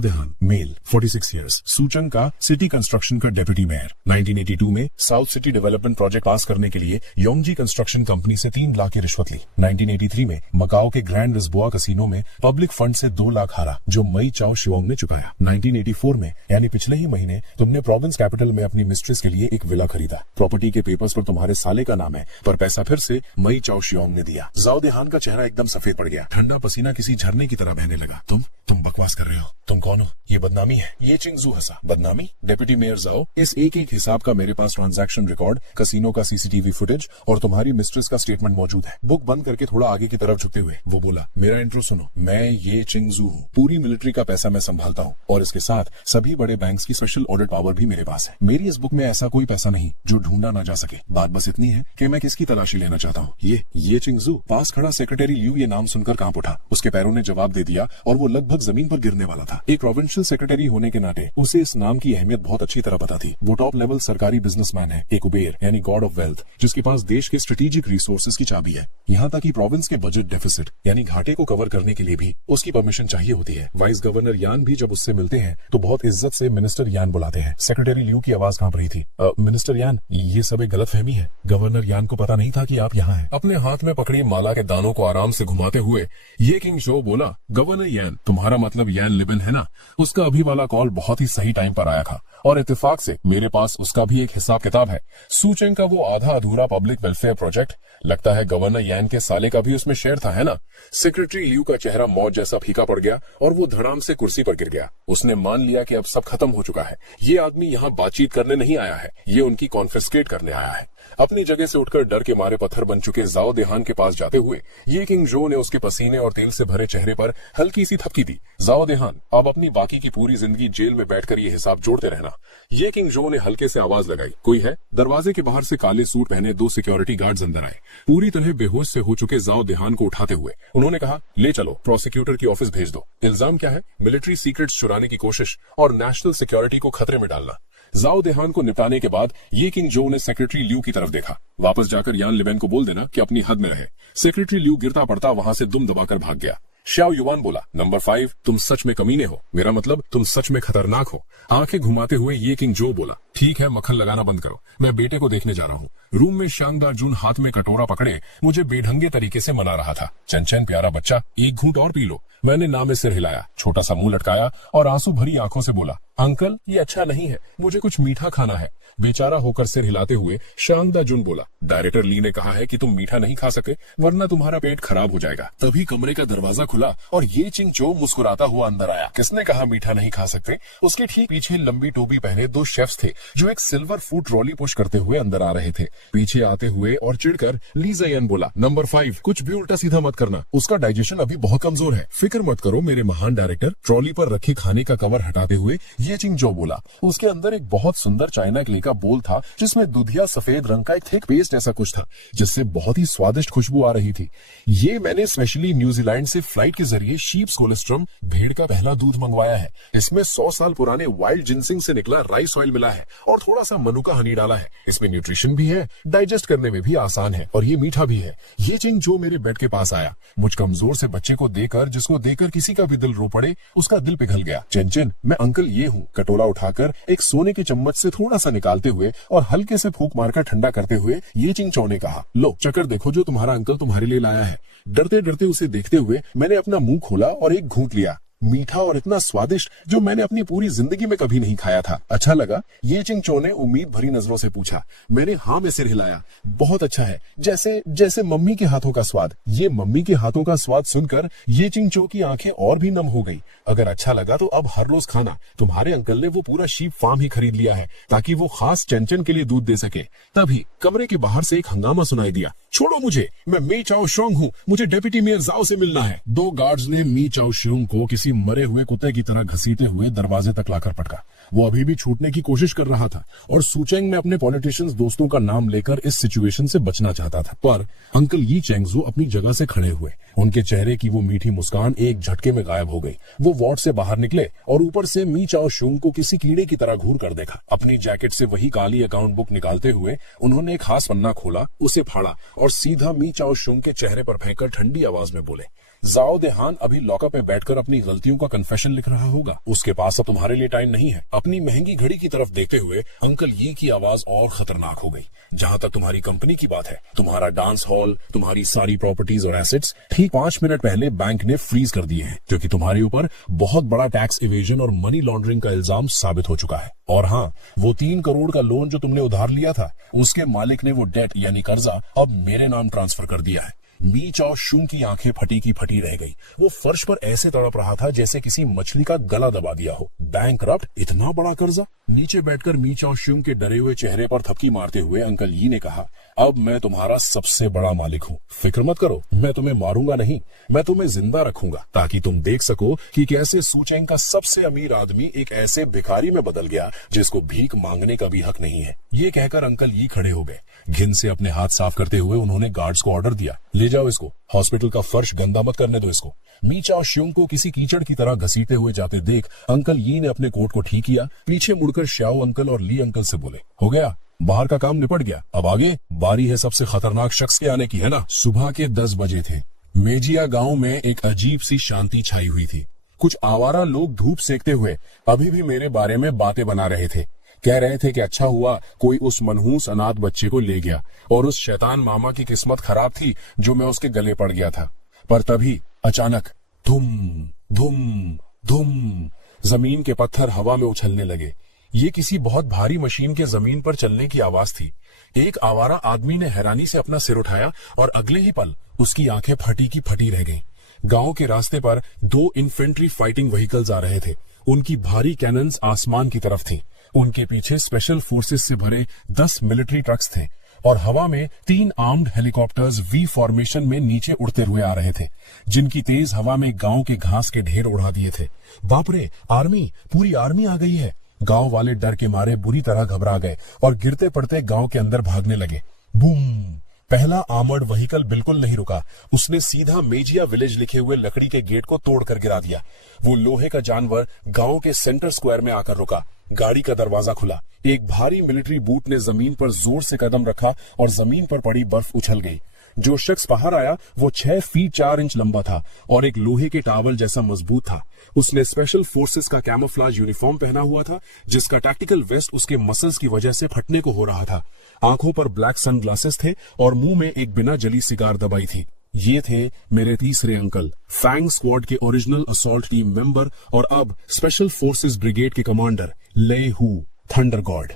देहान, मेल, 46 ईयर्स, सूचंग का सिटी कंस्ट्रक्शन का डेप्यूटी मेयर। 1982 में साउथ सिटी डेवलपमेंट प्रोजेक्ट पास करने के लिए योंगजी कंस्ट्रक्शन कंपनी से 3 लाख की रिश्वत ली। 1983 में मकाओ के ग्रैंड लिस्बोआ कैसीनो में पब्लिक फंड से 2 लाख हारा, जो मई चाओ शिवोंग ने चुकाया। 1984 में यानी पिछले ही महीने तुमने प्रोविंस कैपिटल में अपनी मिस्ट्रेस के लिए एक विला खरीदा। प्रॉपर्टी के पेपर्स पर तुम्हारे साले का नाम है, पर पैसा फिर से मई चाओ शिवोंग ने दिया। जाओ देहान का चेहरा एकदम सफेद पड़ गया। ठंडा पसीना किसी झरने की तरह बहने लगा। तुम बकवास कर रहे हो। तुम कौन हो? ये बदनामी है। ये चिंगजू हंसा। बदनामी? डेप्यूटी मेयर जाओ, इस एक हिसाब का मेरे पास ट्रांजैक्शन रिकॉर्ड, कैसीनो का सीसीटीवी फुटेज और तुम्हारी मिस्ट्रेस का स्टेटमेंट मौजूद है। बुक बंद करके थोड़ा आगे की तरफ झुकते हुए वो बोला, मेरा इंट्रो सुनो, मैं ये चिंगजू हूँ। पूरी मिलिट्री का पैसा मैं संभालता हूँ और इसके साथ सभी बड़े बैंक्स की स्पेशल ऑडिट पावर भी मेरे पास है। मेरी इस बुक में ऐसा कोई पैसा नहीं जो ढूंढा ना जा सके। बात बस इतनी है कि मैं किसकी तलाशी लेना चाहता हूँ। ये चिंगजू। पास खड़ा सेक्रेटरी ल्यू ये नाम सुनकर कांप उठा। उसके पैरों ने जवाब दे दिया और वो लगभग जमीन पर गिरने वाला था। एक प्रोविंशियल सेक्रेटरी होने के नाते उसे इस नाम की अहमियत बहुत अच्छी तरह पता थी। वो टॉप लेवल सरकारी बिजनेसमैन है, एक कुबेर यानी गॉड ऑफ वेल्थ, जिसके पास देश के स्ट्रेटेजिक रिसोर्सेज की चाबी है। यहाँ तक कि प्रोविंस के बजट डेफिसिट यानी घाटे को कवर करने के लिए भी उसकी परमिशन चाहिए होती है। वाइस गवर्नर यान भी जब उससे मिलते हैं तो बहुत इज्जत से मिनिस्टर यान बुलाते हैं। सेक्रेटरी ल्यू की आवाज कांप रही थी। मिनिस्टर यान, ये सब एक गलतफहमी है। गवर्नर यान को पता नहीं था कि आप यहाँ हैं। अपने हाथ में पकड़ी माला के दानों को आराम से घुमाते हुए ये किंग शो बोला, गवर्नर यान, तुम्हारा मतलब यान लिबिन है ना? उसका अभी वाला कॉल बहुत ही सही टाइम पर आया था और इत्तेफाक से मेरे पास उसका भी एक हिसाब किताब है। सूचेंग का वो आधा अधूरा पब्लिक वेलफेयर प्रोजेक्ट, लगता है गवर्नर यान के साले का भी उसमें शेयर था, है ना? सेक्रेटरी ल्यू का चेहरा मौत जैसा फीका पड़ गया और वो धड़ाम से कुर्सी पर गिर गया। उसने मान लिया कि अब सब खत्म हो चुका है। ये आदमी यहाँ बातचीत करने नहीं आया है, ये उनकी कॉन्फिस्केट करने आया है। अपनी जगह से उठकर डर के मारे पत्थर बन चुके जाओ देहान के पास जाते हुए ये किंग जो ने उसके पसीने और तेल से भरे चेहरे पर हल्की सी थपकी दी। जाओ देहान, अब अपनी बाकी की पूरी जिंदगी जेल में बैठकर ये हिसाब जोड़ते रहना। ये किंग जो ने हल्के से आवाज लगाई, कोई है? दरवाजे के बाहर से काले सूट पहने 2 सिक्योरिटी गार्ड्स अंदर आए, पूरी तरह बेहोश से हो चुके जाओ देहान को उठाते हुए। उन्होंने कहा, ले चलो, प्रोसिक्यूटर की ऑफिस भेज दो। इल्जाम क्या है? मिलिट्री सीक्रेट्स चुराने की कोशिश और नेशनल सिक्योरिटी को खतरे में डालना। जाओ देहान को निपटाने के बाद ये किंग जो ने सेक्रेटरी ल्यू की तरफ देखा। वापस जाकर यान लिबेन को बोल देना कि अपनी हद में रहे। सेक्रेटरी ल्यू गिरता पड़ता वहां से दुम दबाकर भाग गया। शाओ युआन बोला, नंबर 5, तुम सच में कमीने हो, मेरा मतलब तुम सच में खतरनाक हो। आंखें घुमाते हुए ये किंग जो बोला, ठीक है, मक्खन लगाना बंद करो, मैं बेटे को देखने जा रहा हूँ। रूम में शानदार जून हाथ में कटोरा पकड़े मुझे बेढंगे तरीके से मना रहा था। चंचन प्यारा बच्चा, एक घूंट और पी लो। मैंने ना में सिर हिलाया, छोटा सा मुंह लटकाया और आंसू भरी आंखों से बोला, अंकल ये अच्छा नहीं है, मुझे कुछ मीठा खाना है। बेचारा होकर सिर हिलाते हुए शांगदा जुन बोला, डायरेक्टर ली ने कहा है कि तुम मीठा नहीं खा सके वरना तुम्हारा पेट खराब हो जाएगा। तभी कमरे का दरवाजा खुला और ये चिंगचो मुस्कुराता हुआ अंदर आया। किसने कहा मीठा नहीं खा सकते? उसके ठीक पीछे लंबी टोपी पहने दो शेफ्स थे जो एक सिल्वर फूड ट्रॉली पुश करते हुए अंदर आ रहे थे। पीछे आते हुए और चिढ़कर ली ज़यन बोला, नंबर 5, कुछ भी उल्टा सीधा मत करना, उसका डाइजेशन अभी बहुत कमजोर है। फिक्र मत करो मेरे महान डायरेक्टर, ट्रॉली पर रखे खाने का कवर हटाते हुए ये चिंगचो बोला। उसके अंदर एक बहुत सुंदर चाइना क्ले का बोल था जिसमें दूधिया सफेद रंग का एक थिक पेस्ट ऐसा कुछ था जिससे बहुत ही स्वादिष्ट खुशबू आ रही थी। ये मैंने स्पेशली न्यूजीलैंड से फ्लाइट के जरिए शीप्स कोलेस्ट्रम भेड़ का पहला दूध मंगवाया है। इसमें 100 साल पुराने वाइल्ड जिनसिंग से निकला राइस ऑयल मिला है और थोड़ा सा मनुका हनी डाला है। इसमें न्यूट्रिशन भी है, डाइजेस्ट करने में भी आसान है और ये मीठा भी है। ये चिंग जो मेरे बेड के पास आया, मुझ कमजोर से बच्चे को देकर जिसको देकर किसी का भी दिल रो पड़े, उसका दिल पिघल गया। चंचन, मैं अंकल ये हूँ। कटोरा उठाकर एक सोने के चम्मच से थोड़ा सा निकालते हुए और हल्के से फूंक मारकर ठंडा करते हुए ये चिंगचो ने कहा, लो चक्कर देखो जो तुम्हारा अंकल तुम्हारे लिए लाया है। डरते डरते उसे देखते हुए मैंने अपना मुंह खोला और एक घूंट लिया। मीठा और इतना स्वादिष्ट जो मैंने अपनी पूरी जिंदगी में कभी नहीं खाया था। अच्छा लगा? ये चिंगचो ने उम्मीद भरी नजरों से पूछा। मैंने हाँ में सिर हिलाया। बहुत अच्छा है, जैसे जैसे मम्मी के हाथों का स्वाद। ये मम्मी के हाथों का स्वाद सुनकर ये चिंगचो की आंखें और भी नम हो गई। अगर अच्छा लगा तो अब हर रोज खाना। तुम्हारे अंकल ने वो पूरा शीप फार्म ही खरीद लिया है ताकि वो खास चंचन के लिए दूध दे सके। तभी कमरे के बाहर से एक हंगामा सुनाई दिया। छोड़ो मुझे, मैं मी चाओ शोंग हूँ, मुझे डेप्यूटी मेयर जाओ से मिलना है। दो गार्ड्स ने मी चाओ शोंग को किसी मरे हुए कुत्ते की तरह घसीटे हुए दरवाजे तक लाकर पटका। वो अभी भी छूटने की कोशिश कर रहा था और सुचेंग में अपने पॉलिटिशियंस दोस्तों का नाम लेकर इस सिचुएशन से बचना चाहता था। पर अंकल यी चेंगजू अपनी जगह से खड़े हुए। उनके चेहरे की वो मीठी मुस्कान एक झटके में गायब हो गई। वो वार्ड से बाहर निकले और ऊपर से मी चाओ शोंग को किसी कीड़े की तरह घूर कर देखा। अपनी जैकेट से वही काली अकाउंट बुक निकालते हुए उन्होंने एक खास पन्ना खोला, उसे फाड़ा और सीधा मी चाओ शोंग के चेहरे पर फेंककर ठंडी आवाज में बोले, जाओ देहान अभी लॉकअप में बैठकर अपनी गलतियों का कन्फेशन लिख रहा होगा। उसके पास अब तुम्हारे लिए टाइम नहीं है। अपनी महंगी घड़ी की तरफ देखते हुए अंकल यी की आवाज और खतरनाक हो गई। जहां तक तुम्हारी कंपनी की बात है, तुम्हारा डांस हॉल, तुम्हारी सारी प्रॉपर्टीज और एसेट्स ठीक 5 मिनट पहले बैंक ने फ्रीज कर दिए हैं क्योंकि तुम्हारे ऊपर बहुत बड़ा टैक्स इवेजन और मनी लॉन्ड्रिंग का इल्जाम साबित हो चुका है। और हाँ, वो 3 करोड़ का लोन जो तुमने उधार लिया था, उसके मालिक ने वो डेट यानी कर्जा अब मेरे नाम ट्रांसफर कर दिया है। मी चाओ शूंग की आंखें फटी की फटी रह गई। वो फर्श पर ऐसे तड़प रहा था जैसे किसी मछली का गला दबा दिया हो। बैंकरप्ट, इतना बड़ा कर्जा? नीचे बैठकर मी चाओ शूंग के डरे हुए चेहरे पर थपकी मारते हुए अंकल यी ने कहा, अब मैं तुम्हारा सबसे बड़ा मालिक हूँ। फिक्र मत करो, मैं तुम्हें मारूंगा नहीं, मैं तुम्हें जिंदा रखूंगा ताकि तुम देख सको कि कैसे सुचेंग का सबसे अमीर आदमी एक ऐसे भिखारी में बदल गया जिसको भीख मांगने का भी हक नहीं है। ये कहकर अंकल यी खड़े हो गए। घिन से अपने हाथ साफ करते हुए उन्होंने गार्ड्स को ऑर्डर दिया, ले जाओ इसको, हॉस्पिटल का फर्श गंदा मत करने दो इसको। मी चाओ शूंग को किसी कीचड़ की तरह घसीटते हुए जाते देख अंकल यी ने अपने कोट को ठीक किया। पीछे मुड़कर श्याओ अंकल और ली अंकल से बोले, हो गया, बाहर का काम निपट गया, अब आगे बारी है सबसे खतरनाक शख्स के आने की, है ना? सुबह के 10 बजे थे। मेजिया गांव में एक अजीब सी शांति छाई हुई थी। कुछ आवारा लोग धूप सेकते हुए अभी भी मेरे बारे में बातें बना रहे थे। कह रहे थे कि अच्छा हुआ कोई उस मनहूस अनाथ बच्चे को ले गया और उस शैतान मामा की किस्मत खराब थी जो मैं उसके गले पड़ गया था। पर तभी अचानक धुम धुम धुम जमीन के पत्थर हवा में उछलने लगे। ये किसी बहुत भारी मशीन के जमीन पर चलने की आवाज थी। एक आवारा आदमी ने हैरानी से अपना सिर उठाया और अगले ही पल उसकी आंखें फटी की फटी रह गईं। गांव के रास्ते पर 2 इन्फेंट्री फाइटिंग व्हीकल्स आ रहे थे। उनकी भारी कैनन्स आसमान की तरफ थीं। उनके पीछे स्पेशल फोर्सेस से भरे 10 मिलिट्री ट्रक्स थे और हवा में 3 आर्म्ड हेलीकॉप्टर्स वी फॉर्मेशन में नीचे उड़ते हुए आ रहे थे, जिनकी तेज हवा में गांव के घास के ढेर उड़ा दिए थे। बाप रे, आर्मी, पूरी आर्मी आ गई है। गांव वाले डर के मारे बुरी तरह घबरा गए और गिरते पड़ते गांव के अंदर भागने लगे। बूम! पहला आर्मर्ड व्हीकल बिल्कुल नहीं रुका। उसने सीधा मेजिया विलेज लिखे हुए लकड़ी के गेट को तोड़कर गिरा दिया। वो लोहे का जानवर गांव के सेंटर स्क्वायर में आकर रुका। गाड़ी का दरवाजा खुला। एक भारी मिलिट्री बूट ने जमीन पर जोर से कदम रखा और जमीन पर पड़ी बर्फ उछल गई। जो शख्स बाहर आया वो 6 फीट 4 इंच लंबा था और एक लोहे के टावल जैसा मजबूत था। उसने स्पेशल फोर्सेस का कैमोफ्लेज यूनिफॉर्म पहना हुआ था, जिसका टैक्टिकल वेस्ट उसके मसल्स की वजह से फटने को हो रहा था। आंखों पर ब्लैक सनग्लासेस थे और मुंह में एक बिना जली सिगार दबाई थी। ये थे मेरे तीसरे अंकल, फैंग स्क्वाड के ओरिजिनल असॉल्ट टीम मेंबर और अब स्पेशल फोर्सेस ब्रिगेड के कमांडर ले हू, थंडर गॉड।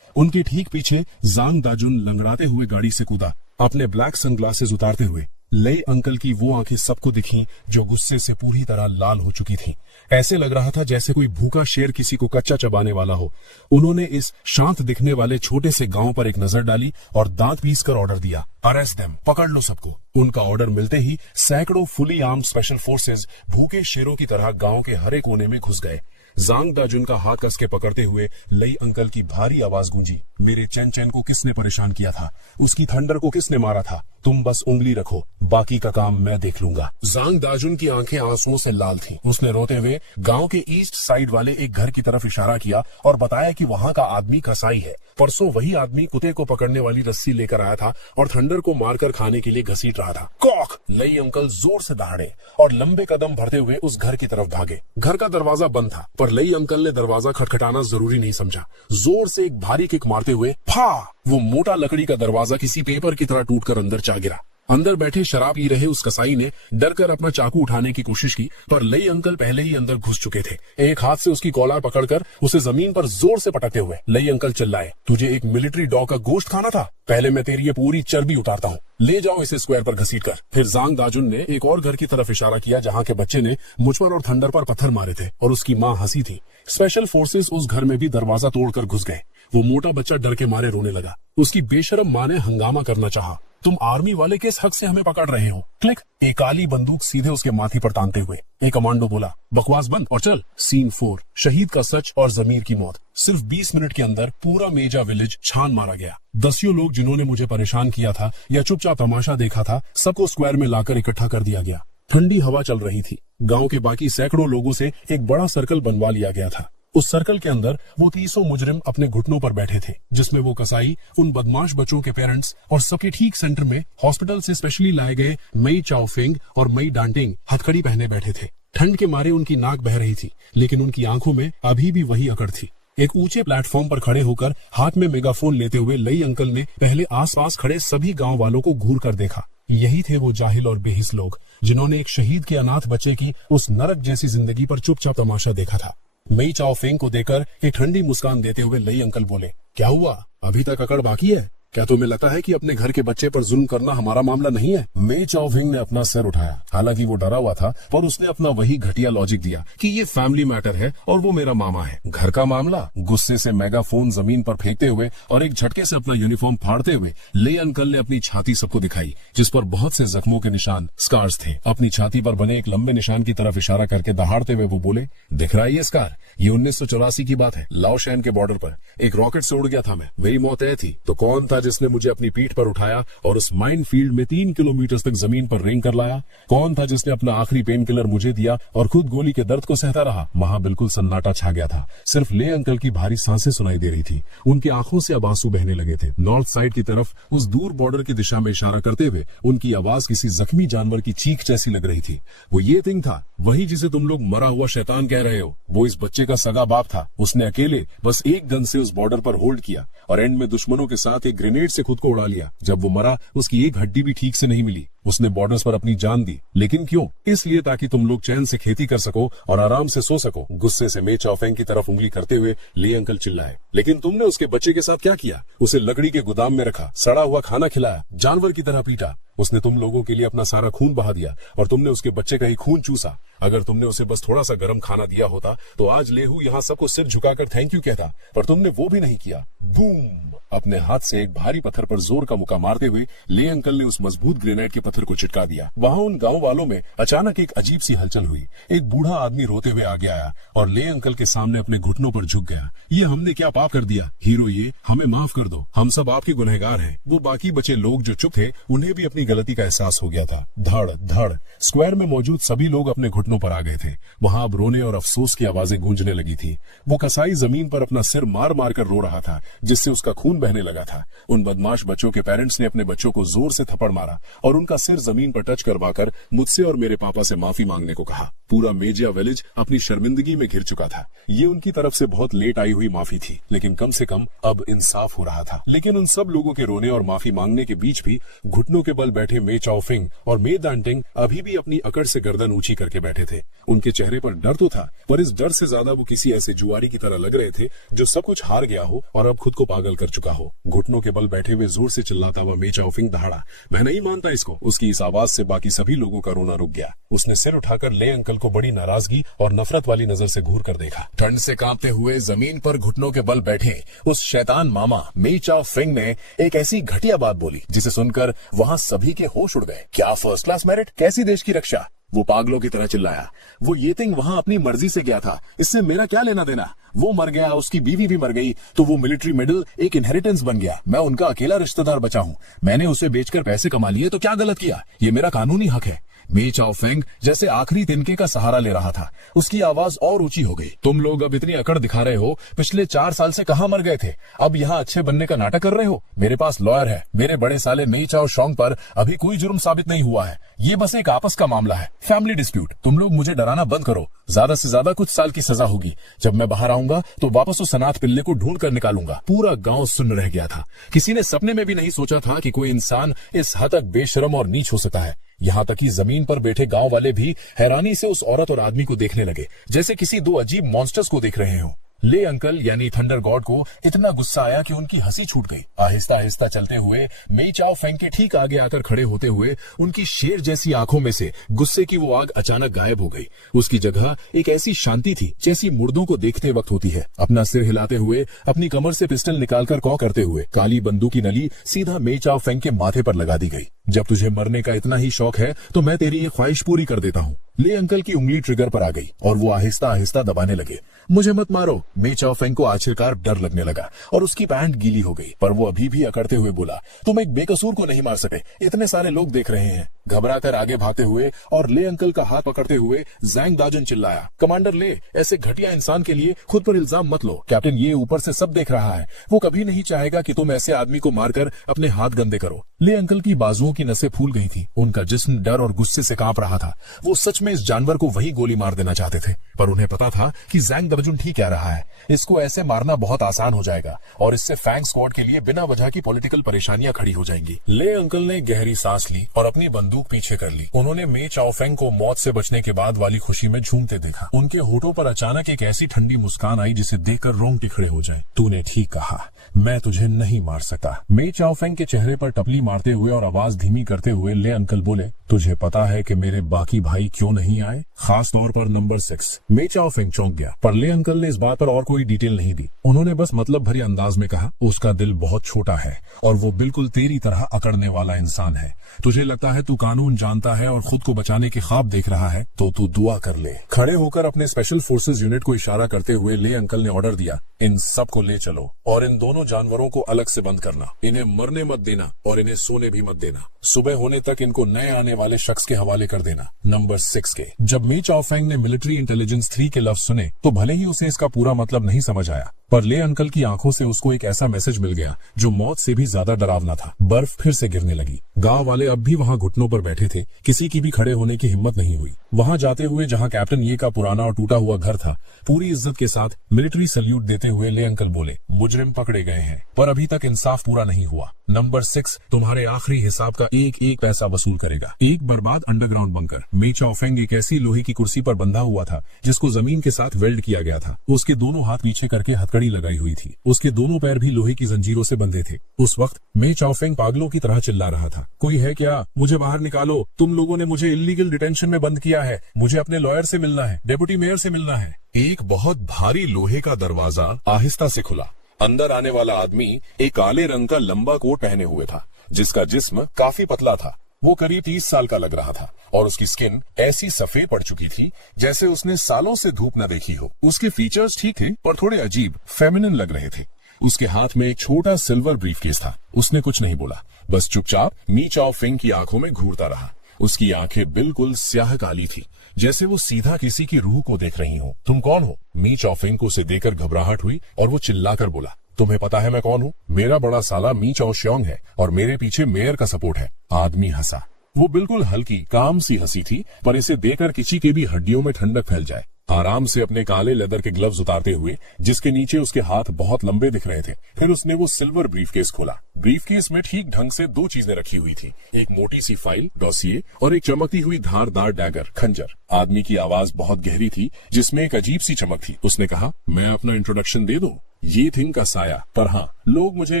उनके ठीक पीछे जांग दाजुन लंगड़ाते हुए गाड़ी से कूदा, अपने ब्लैक सनग्लासेस उतारते हुए। ले अंकल की वो आंखें सबको दिखीं जो गुस्से से पूरी तरह लाल हो चुकी थीं। ऐसे लग रहा था जैसे कोई भूखा शेर किसी को कच्चा चबाने वाला हो। उन्होंने इस शांत दिखने वाले छोटे से गांव पर एक नजर डाली और दांत पीस कर ऑर्डर दिया, अरेस्ट देम, पकड़ लो सबको। उनका ऑर्डर मिलते ही सैकड़ों फुली आर्म्ड स्पेशल फोर्सेज भूखे शेरों की तरह गांव के हर एक कोने में घुस गए। जांग दाजुन का हाथ कस के पकड़ते हुए लई अंकल की भारी आवाज गूंजी, मेरे चैन चैन को किसने परेशान किया था? उसकी थंडर को किसने मारा था? तुम बस उंगली रखो, बाकी का काम मैं देख लूंगा। जांग दाजुन की आंखें आंसुओं से लाल थीं। उसने रोते हुए गांव के ईस्ट साइड वाले एक घर की तरफ इशारा किया और बताया कि वहां का आदमी कसाई है। परसों वही आदमी कुत्ते को पकड़ने वाली रस्सी लेकर आया था और थंडर को मारकर खाने के लिए घसीट रहा था। कॉक! लई अंकल जोर से दहाड़े और लंबे कदम भरते हुए उस घर की तरफ भागे। घर का दरवाजा बंद था, पर लई अंकल ने दरवाजा खटखटाना जरूरी नहीं समझा। जोर से एक भारी किक मारते हुए फा! वो मोटा लकड़ी का दरवाजा किसी पेपर की तरह टूटकर अंदर जा गिरा। अंदर बैठे शराब पी रहे उस कसाई ने डरकर अपना चाकू उठाने की कोशिश की, पर लई अंकल पहले ही अंदर घुस चुके थे। एक हाथ से उसकी कॉलर पकड़कर उसे जमीन पर जोर से पटकते हुए लई अंकल चिल्लाए, तुझे एक मिलिट्री डॉग का गोश्त खाना था? पहले मैं तेरी ये पूरी चर्बी उतारता हूँ, ले जाओ इसे स्क्वायर पर घसीट कर। फिर जांग दाजुन ने एक और घर की तरफ इशारा किया जहाँ के बच्चे ने मुझ पर और थंडर पर पत्थर मारे थे और उसकी माँ हंसी थी। स्पेशल फोर्सेस उस घर में भी दरवाजा तोड़कर घुस गए। वो मोटा बच्चा डर के मारे रोने लगा। उसकी बेशरम माँ ने हंगामा करना चाहा, तुम आर्मी वाले किस हक से हमें पकड़ रहे हो? क्लिक! एक काली बंदूक सीधे उसके माथे पर तानते हुए एक कमांडो बोला, बकवास बंद और चल। सीन 4, शहीद का सच और जमीर की मौत। सिर्फ 20 मिनट के अंदर पूरा मेजा विलेज छान मारा गया। दसियों लोग जिन्होंने मुझे परेशान किया था या चुपचाप तमाशा देखा था, सबको स्क्वायर में लाकर इकट्ठा कर दिया गया। ठंडी हवा चल रही थी। गांव के बाकी सैकड़ों लोगों से एक बड़ा सर्कल बनवा लिया गया था। उस सर्कल के अंदर वो 300 मुजरिम अपने घुटनों पर बैठे थे, जिसमें वो कसाई, उन बदमाश बच्चों के पेरेंट्स और सबके ठीक सेंटर में हॉस्पिटल से स्पेशली लाए गए मई चाओफेंग और मई डांटिंग हथकड़ी पहने बैठे थे। ठंड के मारे उनकी नाक बह रही थी, लेकिन उनकी आंखों में अभी भी वही अकड़ थी। एक ऊंचे प्लेटफॉर्म पर खड़े होकर हाथ में मेगाफोन लेते हुए लई अंकल ने पहले आसपास खड़े सभी गांव वालों को घूर कर देखा। यही थे वो जाहिल और बेहिस लोग जिन्होंने एक शहीद के अनाथ बच्चे की उस नरक जैसी जिंदगी पर चुपचाप तमाशा देखा था। मई चाओफेंग को देखकर एक ठंडी मुस्कान देते हुए लई अंकल बोले, क्या हुआ? अभी तक अकड़ बाकी है? क्या तुम्हें लगता है कि अपने घर के बच्चे पर जुल्म करना हमारा मामला नहीं है? मई चाओफेंग ने अपना सर उठाया। हालांकि वो डरा हुआ था, पर उसने अपना वही घटिया लॉजिक दिया कि ये फैमिली मैटर है और वो मेरा मामा है। घर का मामला? गुस्से से मेगाफोन जमीन पर फेंकते हुए और एक झटके से अपना यूनिफॉर्म फाड़ते हुए ले अंकल ने अपनी छाती सबको दिखाई, जिस पर बहुत से जख्मों के निशान, स्कार्स थे। अपनी छाती पर बने एक लंबे निशान की तरफ इशारा करके दहाड़ते हुए वो बोले, दिख रहा है ये स्कार? ये 1984 की बात है। लाओशैन के बॉर्डर पर एक रॉकेट से उड़ गया था मैं। मेरी मौत तय थी, तो कौन था जिसने मुझे अपनी पीठ पर उठाया और उस माइन फील्ड में 3 किलोमीटर तक जमीन पर रेंग कर लाया? कौन था जिसने अपना आखिरी पेन किलर मुझे दिया और खुद गोली के दर्द को सहता रहा? वहां बिल्कुल सन्नाटा छा गया था। सिर्फ ले अंकल की भारी सांसें सुनाई दे रही थी। उनकी आंखों से अब आंसू बहने लगे थे। नॉर्थ साइड की तरफ उस दूर बॉर्डर की दिशा में इशारा करते हुए उनकी आवाज किसी जख्मी जानवर की चीख जैसी लग रही थी। वो ये थिंग था, वही जिसे तुम लोग मरा हुआ शैतान कह रहे हो। वो इस बच्चे का सगा बाप था। उसने अकेले बस एक गन से उस बॉर्डर पर होल्ड किया और एंड में दुश्मनों के साथ एक ग्रेनेड से खुद को उड़ा लिया। जब वो मरा, उसकी एक हड्डी भी ठीक से नहीं मिली। उसने बॉर्डर्स पर अपनी जान दी, लेकिन क्यों? इसलिए ताकि तुम लोग चैन से खेती कर सको और आराम से सो सको। गुस्से से मई चाओफेंग की तरफ उंगली करते हुए ले अंकल चिल्लाए, लेकिन तुमने उसके बच्चे के साथ क्या किया? उसे लकड़ी के गोदाम में रखा, सड़ा हुआ खाना खिलाया, जानवर की तरह पीटा। उसने तुम लोगों के लिए अपना सारा खून बहा दिया और तुमने उसके बच्चे का ही खून चूसा। अगर तुमने उसे बस थोड़ा सा गर्म खाना दिया होता तो आज लेहू यहाँ सबको सिर झुकाकर थैंक यू कहता, पर तुमने वो भी नहीं किया। बूम! अपने हाथ से एक भारी पत्थर पर जोर का मुक्का मारते हुए ले अंकल ने उस मजबूत ग्रेनेड के पत्थर को चिटका दिया। वहां उन गांव वालों में अचानक एक अजीब सी हलचल हुई। एक बूढ़ा आदमी रोते हुए आगे आया और ले अंकल के सामने अपने घुटनों पर झुक गया। ये हमने क्या पाप कर दिया? हीरो, ये हमें माफ कर दो, हम सब आपके गुनहगार हैं। वो बाकी बचे लोग जो चुप थे, उन्हें भी अपनी गलती का एहसास हो गया था। धड़ धड़ स्क्वायर में मौजूद सभी लोग अपने घुटनों पर आ गए थे। वहां अब रोने और अफसोस की आवाजें गूंजने लगी थी। वो कसाई जमीन पर अपना सिर मार मार कर रो रहा था, जिससे उसका खून खून बहने लगा था। उन बदमाश बच्चों के पेरेंट्स ने अपने बच्चों को जोर से थप्पड़ मारा और उनका सिर जमीन पर टच करवाकर मुझसे और मेरे पापा से माफी मांगने को कहा। पूरा मेजिया विलेज अपनी शर्मिंदगी में घिर चुका था। ये उनकी तरफ से बहुत लेट आई हुई माफी थी, लेकिन कम से कम अब इंसाफ हो रहा था। लेकिन उन सब लोगों के रोने और माफी मांगने के बीच भी घुटनों के बल बैठे मे चाओफिंग और मे दांटिंग अभी भी अपनी अकड़ से गर्दन ऊंची करके बैठे थे। उनके चेहरे पर डर तो था, पर इस डर से ज्यादा वो किसी ऐसे जुआरी की तरह लग रहे थे जो सब कुछ हार गया हो और अब खुद को पागल कर चुका हो। घुटनों के बल बैठे हुए जोर से चिल्लाता हुआ मे चाओफिंग दहाड़ा। मैं नहीं मानता इसको। उसकी इस आवाज से बाकी सभी लोगों का रोना रुक गया। उसने सिर उठाकर ले अंकल को बड़ी नाराजगी और नफरत वाली नजर से घूर कर देखा। ठंड से कांपते हुए जमीन पर घुटनों के बल बैठे उस शैतान मामा मे चाओफिंग ने एक ऐसी घटिया बात बोली जिसे सुनकर वहां सभी के होश उड़ गए। क्या फर्स्ट क्लास मेरिट? कैसी देश की रक्षा? वो पागलों की तरह चिल्लाया। वो येतिंग वहां अपनी मर्जी से गया था, इससे मेरा क्या लेना देना? वो मर गया, उसकी बीवी भी मर गई, तो वो मिलिट्री मेडल एक इनहेरिटेंस बन गया। मैं उनका अकेला रिश्तेदार बचा हूं। मैंने उसे बेचकर पैसे कमा लिए, तो क्या गलत किया? ये मेरा कानूनी हक है। मे चाओफिंग जैसे आखिरी तिनके का सहारा ले रहा था। उसकी आवाज और ऊंची हो गई। तुम लोग अब इतनी अकड़ दिखा रहे हो, पिछले 4 साल से कहां मर गए थे? अब यहाँ अच्छे बनने का नाटक कर रहे हो? मेरे पास लॉयर है। मेरे बड़े साले मे चाओशोंग पर अभी कोई जुर्म साबित नहीं हुआ है। ये बस एक आपस का मामला है, फैमिली डिस्प्यूट। तुम लोग मुझे डराना बंद करो। ज्यादा से ज्यादा कुछ साल की सजा होगी। जब मैं बाहर आऊंगा तो वापस उस अनाथ पिल्ले को ढूंढ कर निकालूंगा। पूरा गांव सुन्न रह गया था। किसी ने सपने में भी नहीं सोचा था कि कोई इंसान इस हद तक बेशरम और नीच हो सकता है। यहाँ तक कि जमीन पर बैठे गांव वाले भी हैरानी से उस औरत और आदमी को देखने लगे, जैसे किसी 2 अजीब मॉन्स्टर्स को देख रहे हो। ले अंकल यानी थंडर गॉड को इतना गुस्सा आया कि उनकी हंसी छूट गई। आहिस्ता आहिस्ता चलते हुए मे चाओफिंग के ठीक आगे आकर खड़े होते हुए उनकी शेर जैसी आंखों में से गुस्से की वो आग अचानक गायब हो गई। उसकी जगह एक ऐसी शांति थी जैसी मुर्दों को देखते वक्त होती है। अपना सिर हिलाते हुए, अपनी कमर से पिस्टल निकालकर कॉ करते हुए काली बंदूक की नली सीधा मे चाओफिंग के माथे पर लगा दी गई। जब तुझे मरने का इतना ही शौक है तो मैं तेरी ये ख्वाहिश पूरी कर देता हूँ। ले अंकल की उंगली ट्रिगर पर आ गई और वो आहिस्ता आहिस्ता दबाने लगे। मुझे मत मारो। मे चाओफिंग को आखिरकार डर लगने लगा और उसकी पैंट गीली हो गई, पर वो अभी भी अकड़ते हुए बोला, तुम एक बेकसूर को नहीं मार सके। इतने सारे लोग देख रहे हैं। घबराकर आगे भागते हुए और ले अंकल का हाथ पकड़ते हुए जैंग दाजन चिल्लाया, कमांडर ले, ऐसे घटिया इंसान के लिए खुद पर इल्जाम मत लो। कैप्टन ये ऊपर से सब देख रहा है। वो कभी नहीं चाहेगा कि तुम ऐसे आदमी को मारकर अपने हाथ गंदे करो। ले अंकल की बाजुओं की नसें फूल गई थी। उनका जिस्म डर और गुस्से से कांप रहा था। वो सच में इस जानवर को वही गोली मार देना चाहते थे, पर उन्हें पता था कि जैंग दाजुन ठीक कह रहा है। इसको ऐसे मारना बहुत आसान हो जाएगा और इससे फैंग स्क्वाड के लिए बिना वजह की पॉलिटिकल परेशानियां खड़ी हो जाएंगी। ले अंकल ने गहरी सांस ली और अपनी बंदूक पीछे कर ली। उन्होंने मे चाओफिंग को मौत से बचने के बाद वाली खुशी में झूमते देखा। उनके होठों पर अचानक एक ऐसी ठंडी मुस्कान आई जिसे देखकर रोंगटे खड़े हो जाए। तूने ठीक कहा, मैं तुझे नहीं मार सकता। मे चाओफिंग के चेहरे पर टपली मारते हुए और आवाज धीमी करते हुए ले अंकल बोले, तुझे पता है कि मेरे बाकी भाई क्यों नहीं आए, खास तौर पर नंबर 6। मे चाओफिंग चौंक गया, पर ले अंकल ने इस बात पर और कोई डिटेल नहीं दी। उन्होंने बस मतलब भरे अंदाज में कहा, उसका दिल बहुत छोटा है और वो बिल्कुल तेरी तरह अकड़ने वाला इंसान है। तुझे लगता है तू कानून जानता है और खुद को बचाने के ख्वाब देख रहा है, तो तू दुआ कर ले। खड़े होकर अपने स्पेशल फोर्सेस यूनिट को इशारा करते हुए ले अंकल ने ऑर्डर दिया, इन सब को ले चलो और इन दोनों जानवरों को अलग से बंद करना। इन्हें मरने मत देना और इन्हें सोने भी मत देना। सुबह होने तक इनको नए आने वाले शख्स के हवाले कर देना, नंबर 6 के। जब मे चाओफिंग ने मिलिट्री इंटेलिजेंस 3 के लफ्ज सुने तो भले ही उसे इसका पूरा मतलब नहीं समझ आया, पर ले अंकल की आंखों से उसको एक ऐसा मैसेज मिल गया जो मौत से भी ज्यादा डरावना था। बर्फ फिर से गिरने लगी। गांव वाले अब भी वहां घुटनों पर बैठे थे। किसी की भी खड़े होने की हिम्मत नहीं हुई। वहां जाते हुए जहां कैप्टन ये का पुराना और टूटा हुआ घर था, पूरी इज्जत के साथ मिलिट्री सल्यूट देते हुए ले अंकल बोले, मुजरिम पकड़े गए हैं पर अभी तक इंसाफ पूरा नहीं हुआ। नंबर 6 तुम्हारे आखिरी हिसाब का एक एक पैसा वसूल करेगा। एक बर्बाद अंडरग्राउंड बंकर। मे चाओफिंग एक ऐसी लोहे की कुर्सी पर बंधा हुआ था जिसको जमीन के साथ वेल्ड किया गया था। उसके दोनों हाथ पीछे करके हथकड़ी लगाई हुई थी। उसके दोनों पैर भी लोहे की जंजीरों से बंधे थे। उस वक्त मे चाओफिंग पागलों की तरह चिल्ला रहा था, कोई है क्या? मुझे बाहर निकालो। तुम लोगों ने मुझे इल्लीगल डिटेंशन में बंद किया है। मुझे अपने लॉयर से मिलना है, डेप्यूटी मेयर से मिलना है। एक बहुत भारी लोहे का दरवाजा आहिस्ता से खुला। अंदर आने वाला आदमी एक काले रंग का लंबा कोट पहने हुए था, जिसका जिस्म काफी पतला था। वो करीब 30 साल का लग रहा था और उसकी स्किन ऐसी सफेद पड़ चुकी थी जैसे उसने सालों से धूप न देखी हो। उसके फीचर्स ठीक थे पर थोड़े अजीब फेमिनिन लग रहे थे। उसके हाथ में एक छोटा सिल्वर ब्रीफकेस था। उसने कुछ नहीं बोला, बस चुपचाप मी चाओफिंग की आंखों में घूरता रहा। उसकी आंखें बिल्कुल स्याह काली थी, जैसे वो सीधा किसी की रूह को देख रही हो। तुम कौन हो? मी चाओफिंग को उसे देखकर घबराहट हुई और वो चिल्लाकर बोला, तुम्हें पता है मैं कौन हूँ? मेरा बड़ा साला मी चाओ श्योंग है और मेरे पीछे मेयर का सपोर्ट है। आदमी हंसा। वो बिल्कुल हल्की काम सी हंसी थी, पर इसे देकर किसी के भी हड्डियों में ठंडक फैल जाए। आराम से अपने काले लेदर के ग्लव्स उतारते हुए, जिसके नीचे उसके हाथ बहुत लंबे दिख रहे थे, फिर उसने वो सिल्वर ब्रीफकेस खोला। ब्रीफकेस में ठीक ढंग से दो चीजें रखी हुई थी, एक मोटी सी फाइल डॉसिए और एक चमकती हुई धारदार डैगर खंजर। आदमी की आवाज बहुत गहरी थी, जिसमें एक अजीब सी चमक थी। उसने कहा, मैं अपना इंट्रोडक्शन दे दूं? ये थिंग का साया, पर हाँ, लोग मुझे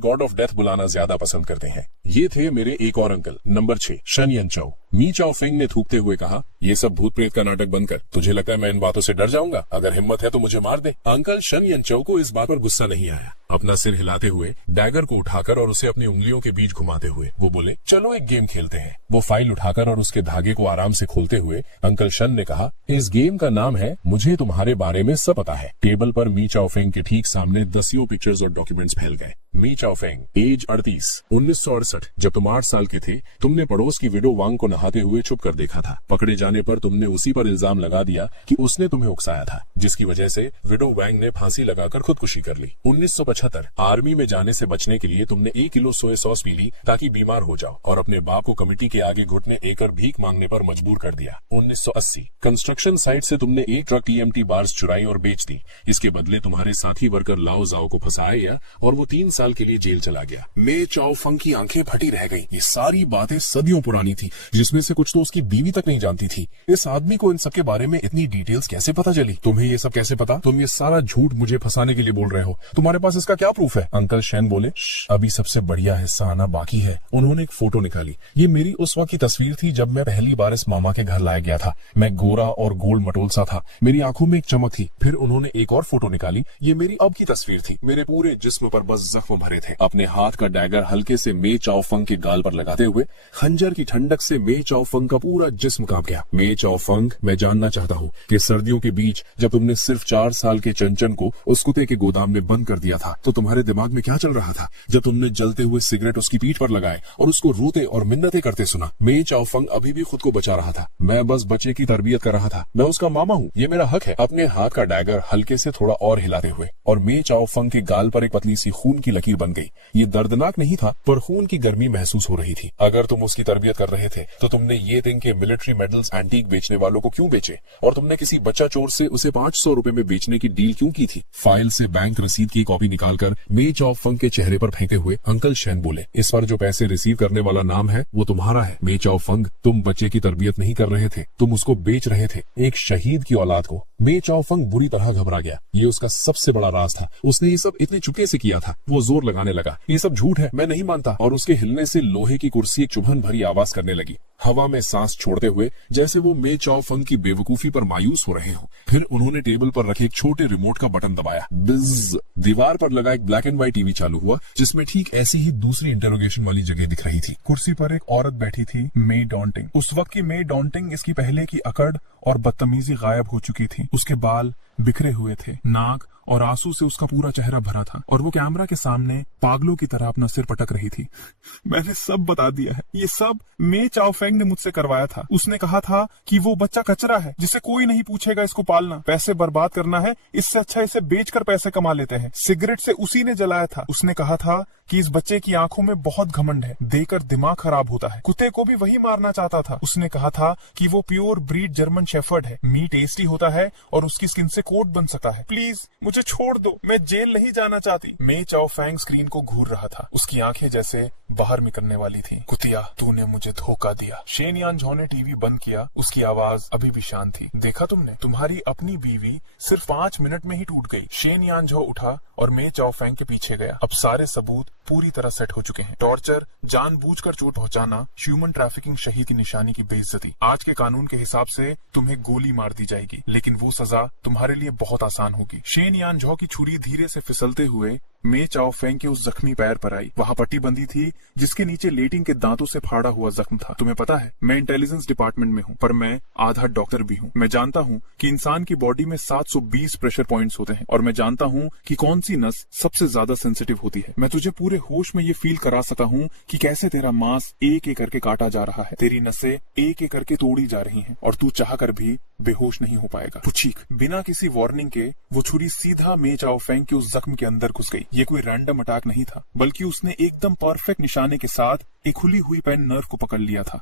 गॉड ऑफ डेथ बुलाना ज्यादा पसंद करते हैं। ये थे मेरे एक और अंकल, नंबर 6 शन यनचाओ। मी चाओ फेंग ने थूकते हुए कहा, ये सब भूत प्रेत का नाटक बंद कर। तुझे लगता है मैं इन बातों से डर जाऊंगा? अगर हिम्मत है तो मुझे मार दे। अंकल शन यनचाओ को इस बात पर गुस्सा नहीं आया। अपना सिर हिलाते हुए, डैगर को उठाकर और उसे अपनी उंगलियों के बीच घुमाते हुए वो बोले, चलो एक गेम खेलते हैं। वो फाइल उठाकर और उसके धागे को आराम से खोलते हुए अंकल शन ने कहा, इस गेम का नाम है मुझे तुम्हारे बारे में सब पता है। टेबल पर मी चाओ फेंग के ठीक सामने दसियों पिक्चर्स और डॉक्यूमेंट्स फैल गए। मी चाओ फेंग, एज 38, 1968। जब तुम 8 साल के थे, तुमने पड़ोस की विडो वांग को नहाते हुए छुप कर देखा था। पकड़े जाने पर तुमने उसी पर इल्जाम लगा दिया कि उसने तुम्हें उकसाया था, जिसकी वजह से विडो वांग ने फांसी लगाकर खुदकुशी कर ली। 1975, आर्मी में जाने से बचने के लिए तुमने 1 किलो सोया सॉस पी ली ताकि बीमार हो जाओ और अपने बाप को कमेटी के आगे घुटने एकर भीख मांगने पर मजबूर कर दिया। 1980, कंस्ट्रक्शन साइट से तुमने एक ट्रक TMT बार्स चुराई और बेच दी। इसके बदले तुम्हारे साथी वर्कर लाओ जाओ को फंसाया और वो 3 साल के लिए जेल चला गया। मे चाओ फंग की आंखें फटी रह गईं। ये सारी बातें सदियों पुरानी थी, जिसमें से कुछ तो उसकी बीवी तक नहीं जानती थी। इस आदमी को इन सब के बारे में इतनी डिटेल्स कैसे पता चली? तुम्हें ये सब कैसे पता? तुम ये सारा झूठ मुझे फंसाने के लिए बोल रहे हो। तुम्हारे पास इसका क्या प्रूफ है? अंकल शैन बोले, अभी सबसे बढ़िया हिस्सा आना बाकी है। उन्होंने एक फोटो निकाली। ये मेरी उस वक्त की तस्वीर थी जब मैं पहली बार इस मामा के घर लाया गया था। मैं गोरा और गोल मटोल सा था, मेरी आंखों में एक चमक थी। फिर उन्होंने एक और फोटो निकाली। ये मेरी अब की तस्वीर थी। मेरे पूरे जिस्म पर बस जख्म भरे थे। अपने हाथ का डैगर हल्के से मे चाओ फंग के गाल पर लगाते हुए खंजर की ठंडक से मे चाओ फंग का पूरा जिस्म कांप गया। मे चाओ फंग, मैं जानना चाहता हूँ कि सर्दियों के बीच जब तुमने सिर्फ 4 साल के चंचन को उस कुत्ते के गोदाम में बंद कर दिया था, तो तुम्हारे दिमाग में क्या चल रहा था? जब तुमने जलते हुए सिगरेट उसकी पीठ पर लगाए और उसको रोते और मिन्नतें करते सुना। मे चाओ फंग अभी भी खुद को बचा रहा था। मैं बस बच्चे की तरबियत कर रहा था। मैं उसका मामा हूँ, ये मेरा हक है। अपने हाथ का डैगर हल्के से थोड़ा और हिलाते हुए, और मे चाओ फंग के गाल पर एक पतली सी खून की लकीर बन गई। ये दर्दनाक नहीं था, पर खून की गर्मी महसूस हो रही थी। अगर तुम उसकी तरबियत कर रहे थे, तो तुमने ये दिन के मिलिट्री मेडल्स एंटीक बेचने वालों को क्यों बेचे? और तुमने किसी बच्चा चोर से उसे 500 रुपए में बेचने की डील क्यों की थी? फाइल से बैंक रसीद की कॉपी निकालकर मे चाओ फंग के चेहरे पर फेंके हुए अंकल शैन बोले, इस पर जो पैसे रिसीव करने वाला नाम है वो तुम्हारा है। मे चाओ फंग, तुम बच्चे की तरबियत नहीं कर रहे थे, तुम उसको बेच रहे थे, एक शहीद की औलाद को। मे चाओ फंग बुरी तरह घबरा गया। ये उसका सबसे बड़ा राज था। उसने ये सब इतने चुपके से किया था। वो जोर लगाने लगा, ये सब झूठ है, मैं नहीं मानता। और उसके हिलने से लोहे की कुर्सी एक चुभन भरी आवाज करने लगी, हवा में सांस छोड़ते हुए, जैसे वो मे चाओ फंग की बेवकूफी पर मायूस हो रहे हो। फिर उन्होंने टेबल पर रखे एक छोटे रिमोट का बटन दबाया। बिज़, दीवार पर लगा एक ब्लैक एंड व्हाइट टीवी चालू हुआ, जिसमें ठीक ऐसी ही दूसरी इंटरोगेशन वाली जगह दिख रही थी। कुर्सी पर एक औरत बैठी थी, मे डॉन्टिंग। उस वक्त की मे डॉन्टिंग इसकी पहले की अकड़ और बदतमीजी गायब हो चुकी थी। उसके बाल बिखरे हुए थे, नाक और आंसू से उसका पूरा चेहरा भरा था, और वो कैमरा के सामने पागलों की तरह अपना सिर पटक रही थी। मैंने सब बता दिया है। ये सब मे चाओ फेंग ने मुझसे करवाया था। उसने कहा था कि वो बच्चा कचरा है जिसे कोई नहीं पूछेगा इसको पालना, पैसे बर्बाद करना है, इससे अच्छा इसे बेचकर पैसे कमा लेते हैं। सिगरेट से उसी ने जलाया था। उसने कहा था कि इस बच्चे की आंखों में बहुत घमंड है, देकर दिमाग खराब होता है। कुत्ते को भी वही मारना चाहता था। उसने कहा था कि वो प्योर ब्रीड जर्मन शेफर्ड है, मीट टेस्टी होता है और उसकी स्किन से कोट बन सकता है। प्लीज मुझे छोड़ दो, मैं जेल नहीं जाना चाहती। मे चाओ फेंग स्क्रीन को घूर रहा था। उसकी आंखें जैसे बाहर निकलने वाली थी। कुतिया, तूने मुझे धोखा दिया। शेन यानझो ने टीवी बंद किया। उसकी आवाज अभी भी शांत थी। देखा तुमने, तुम्हारी अपनी बीवी सिर्फ 5 मिनट में ही टूट गई। शेन यानझो उठा और मे चाओ फेंग के पीछे गया। अब सारे सबूत पूरी तरह सेट हो चुके हैं। टॉर्चर, जानबूझकर चोट पहुंचाना, ह्यूमन ट्रैफिकिंग, शहीद की निशानी की बेइज्जती। आज के कानून के हिसाब से तुम्हें गोली मार दी जाएगी, लेकिन वो सजा तुम्हारे लिए बहुत आसान होगी। शेन यानझो की छुरी धीरे से फिसलते हुए मे चाओ फेंग के उस जख्मी पैर पर आई। वहां पट्टी बंधी थी, जिसके नीचे लेटिंग के दांतों से फाड़ा हुआ जख्म था। तुम्हें पता है, मैं इंटेलिजेंस डिपार्टमेंट में हूँ, पर मैं आधा डॉक्टर भी हूँ। मैं जानता हूँ कि इंसान की बॉडी में 720 प्रेशर पॉइंट्स होते हैं, और मैं जानता हूँ कि कौन सी नस सबसे ज्यादा सेंसिटिव होती है। मैं तुझे पूरे होश में ये फील करा सकता हूँ कि कैसे तेरा मांस एक एक करके काटा जा रहा है, तेरी नसें एक एक करके तोड़ी जा रही हैं, और तू चाह कर भी बेहोश नहीं हो पाएगा। वो चीख। बिना किसी वार्निंग के वो छुरी सीधा मे चाओ फेंग के उस जख्म के अंदर घुस गई। ये कोई रैंडम अटैक नहीं था, बल्कि उसने एकदम परफेक्ट निशाने के साथ एक खुली हुई पेन नर्व को पकड़ लिया था।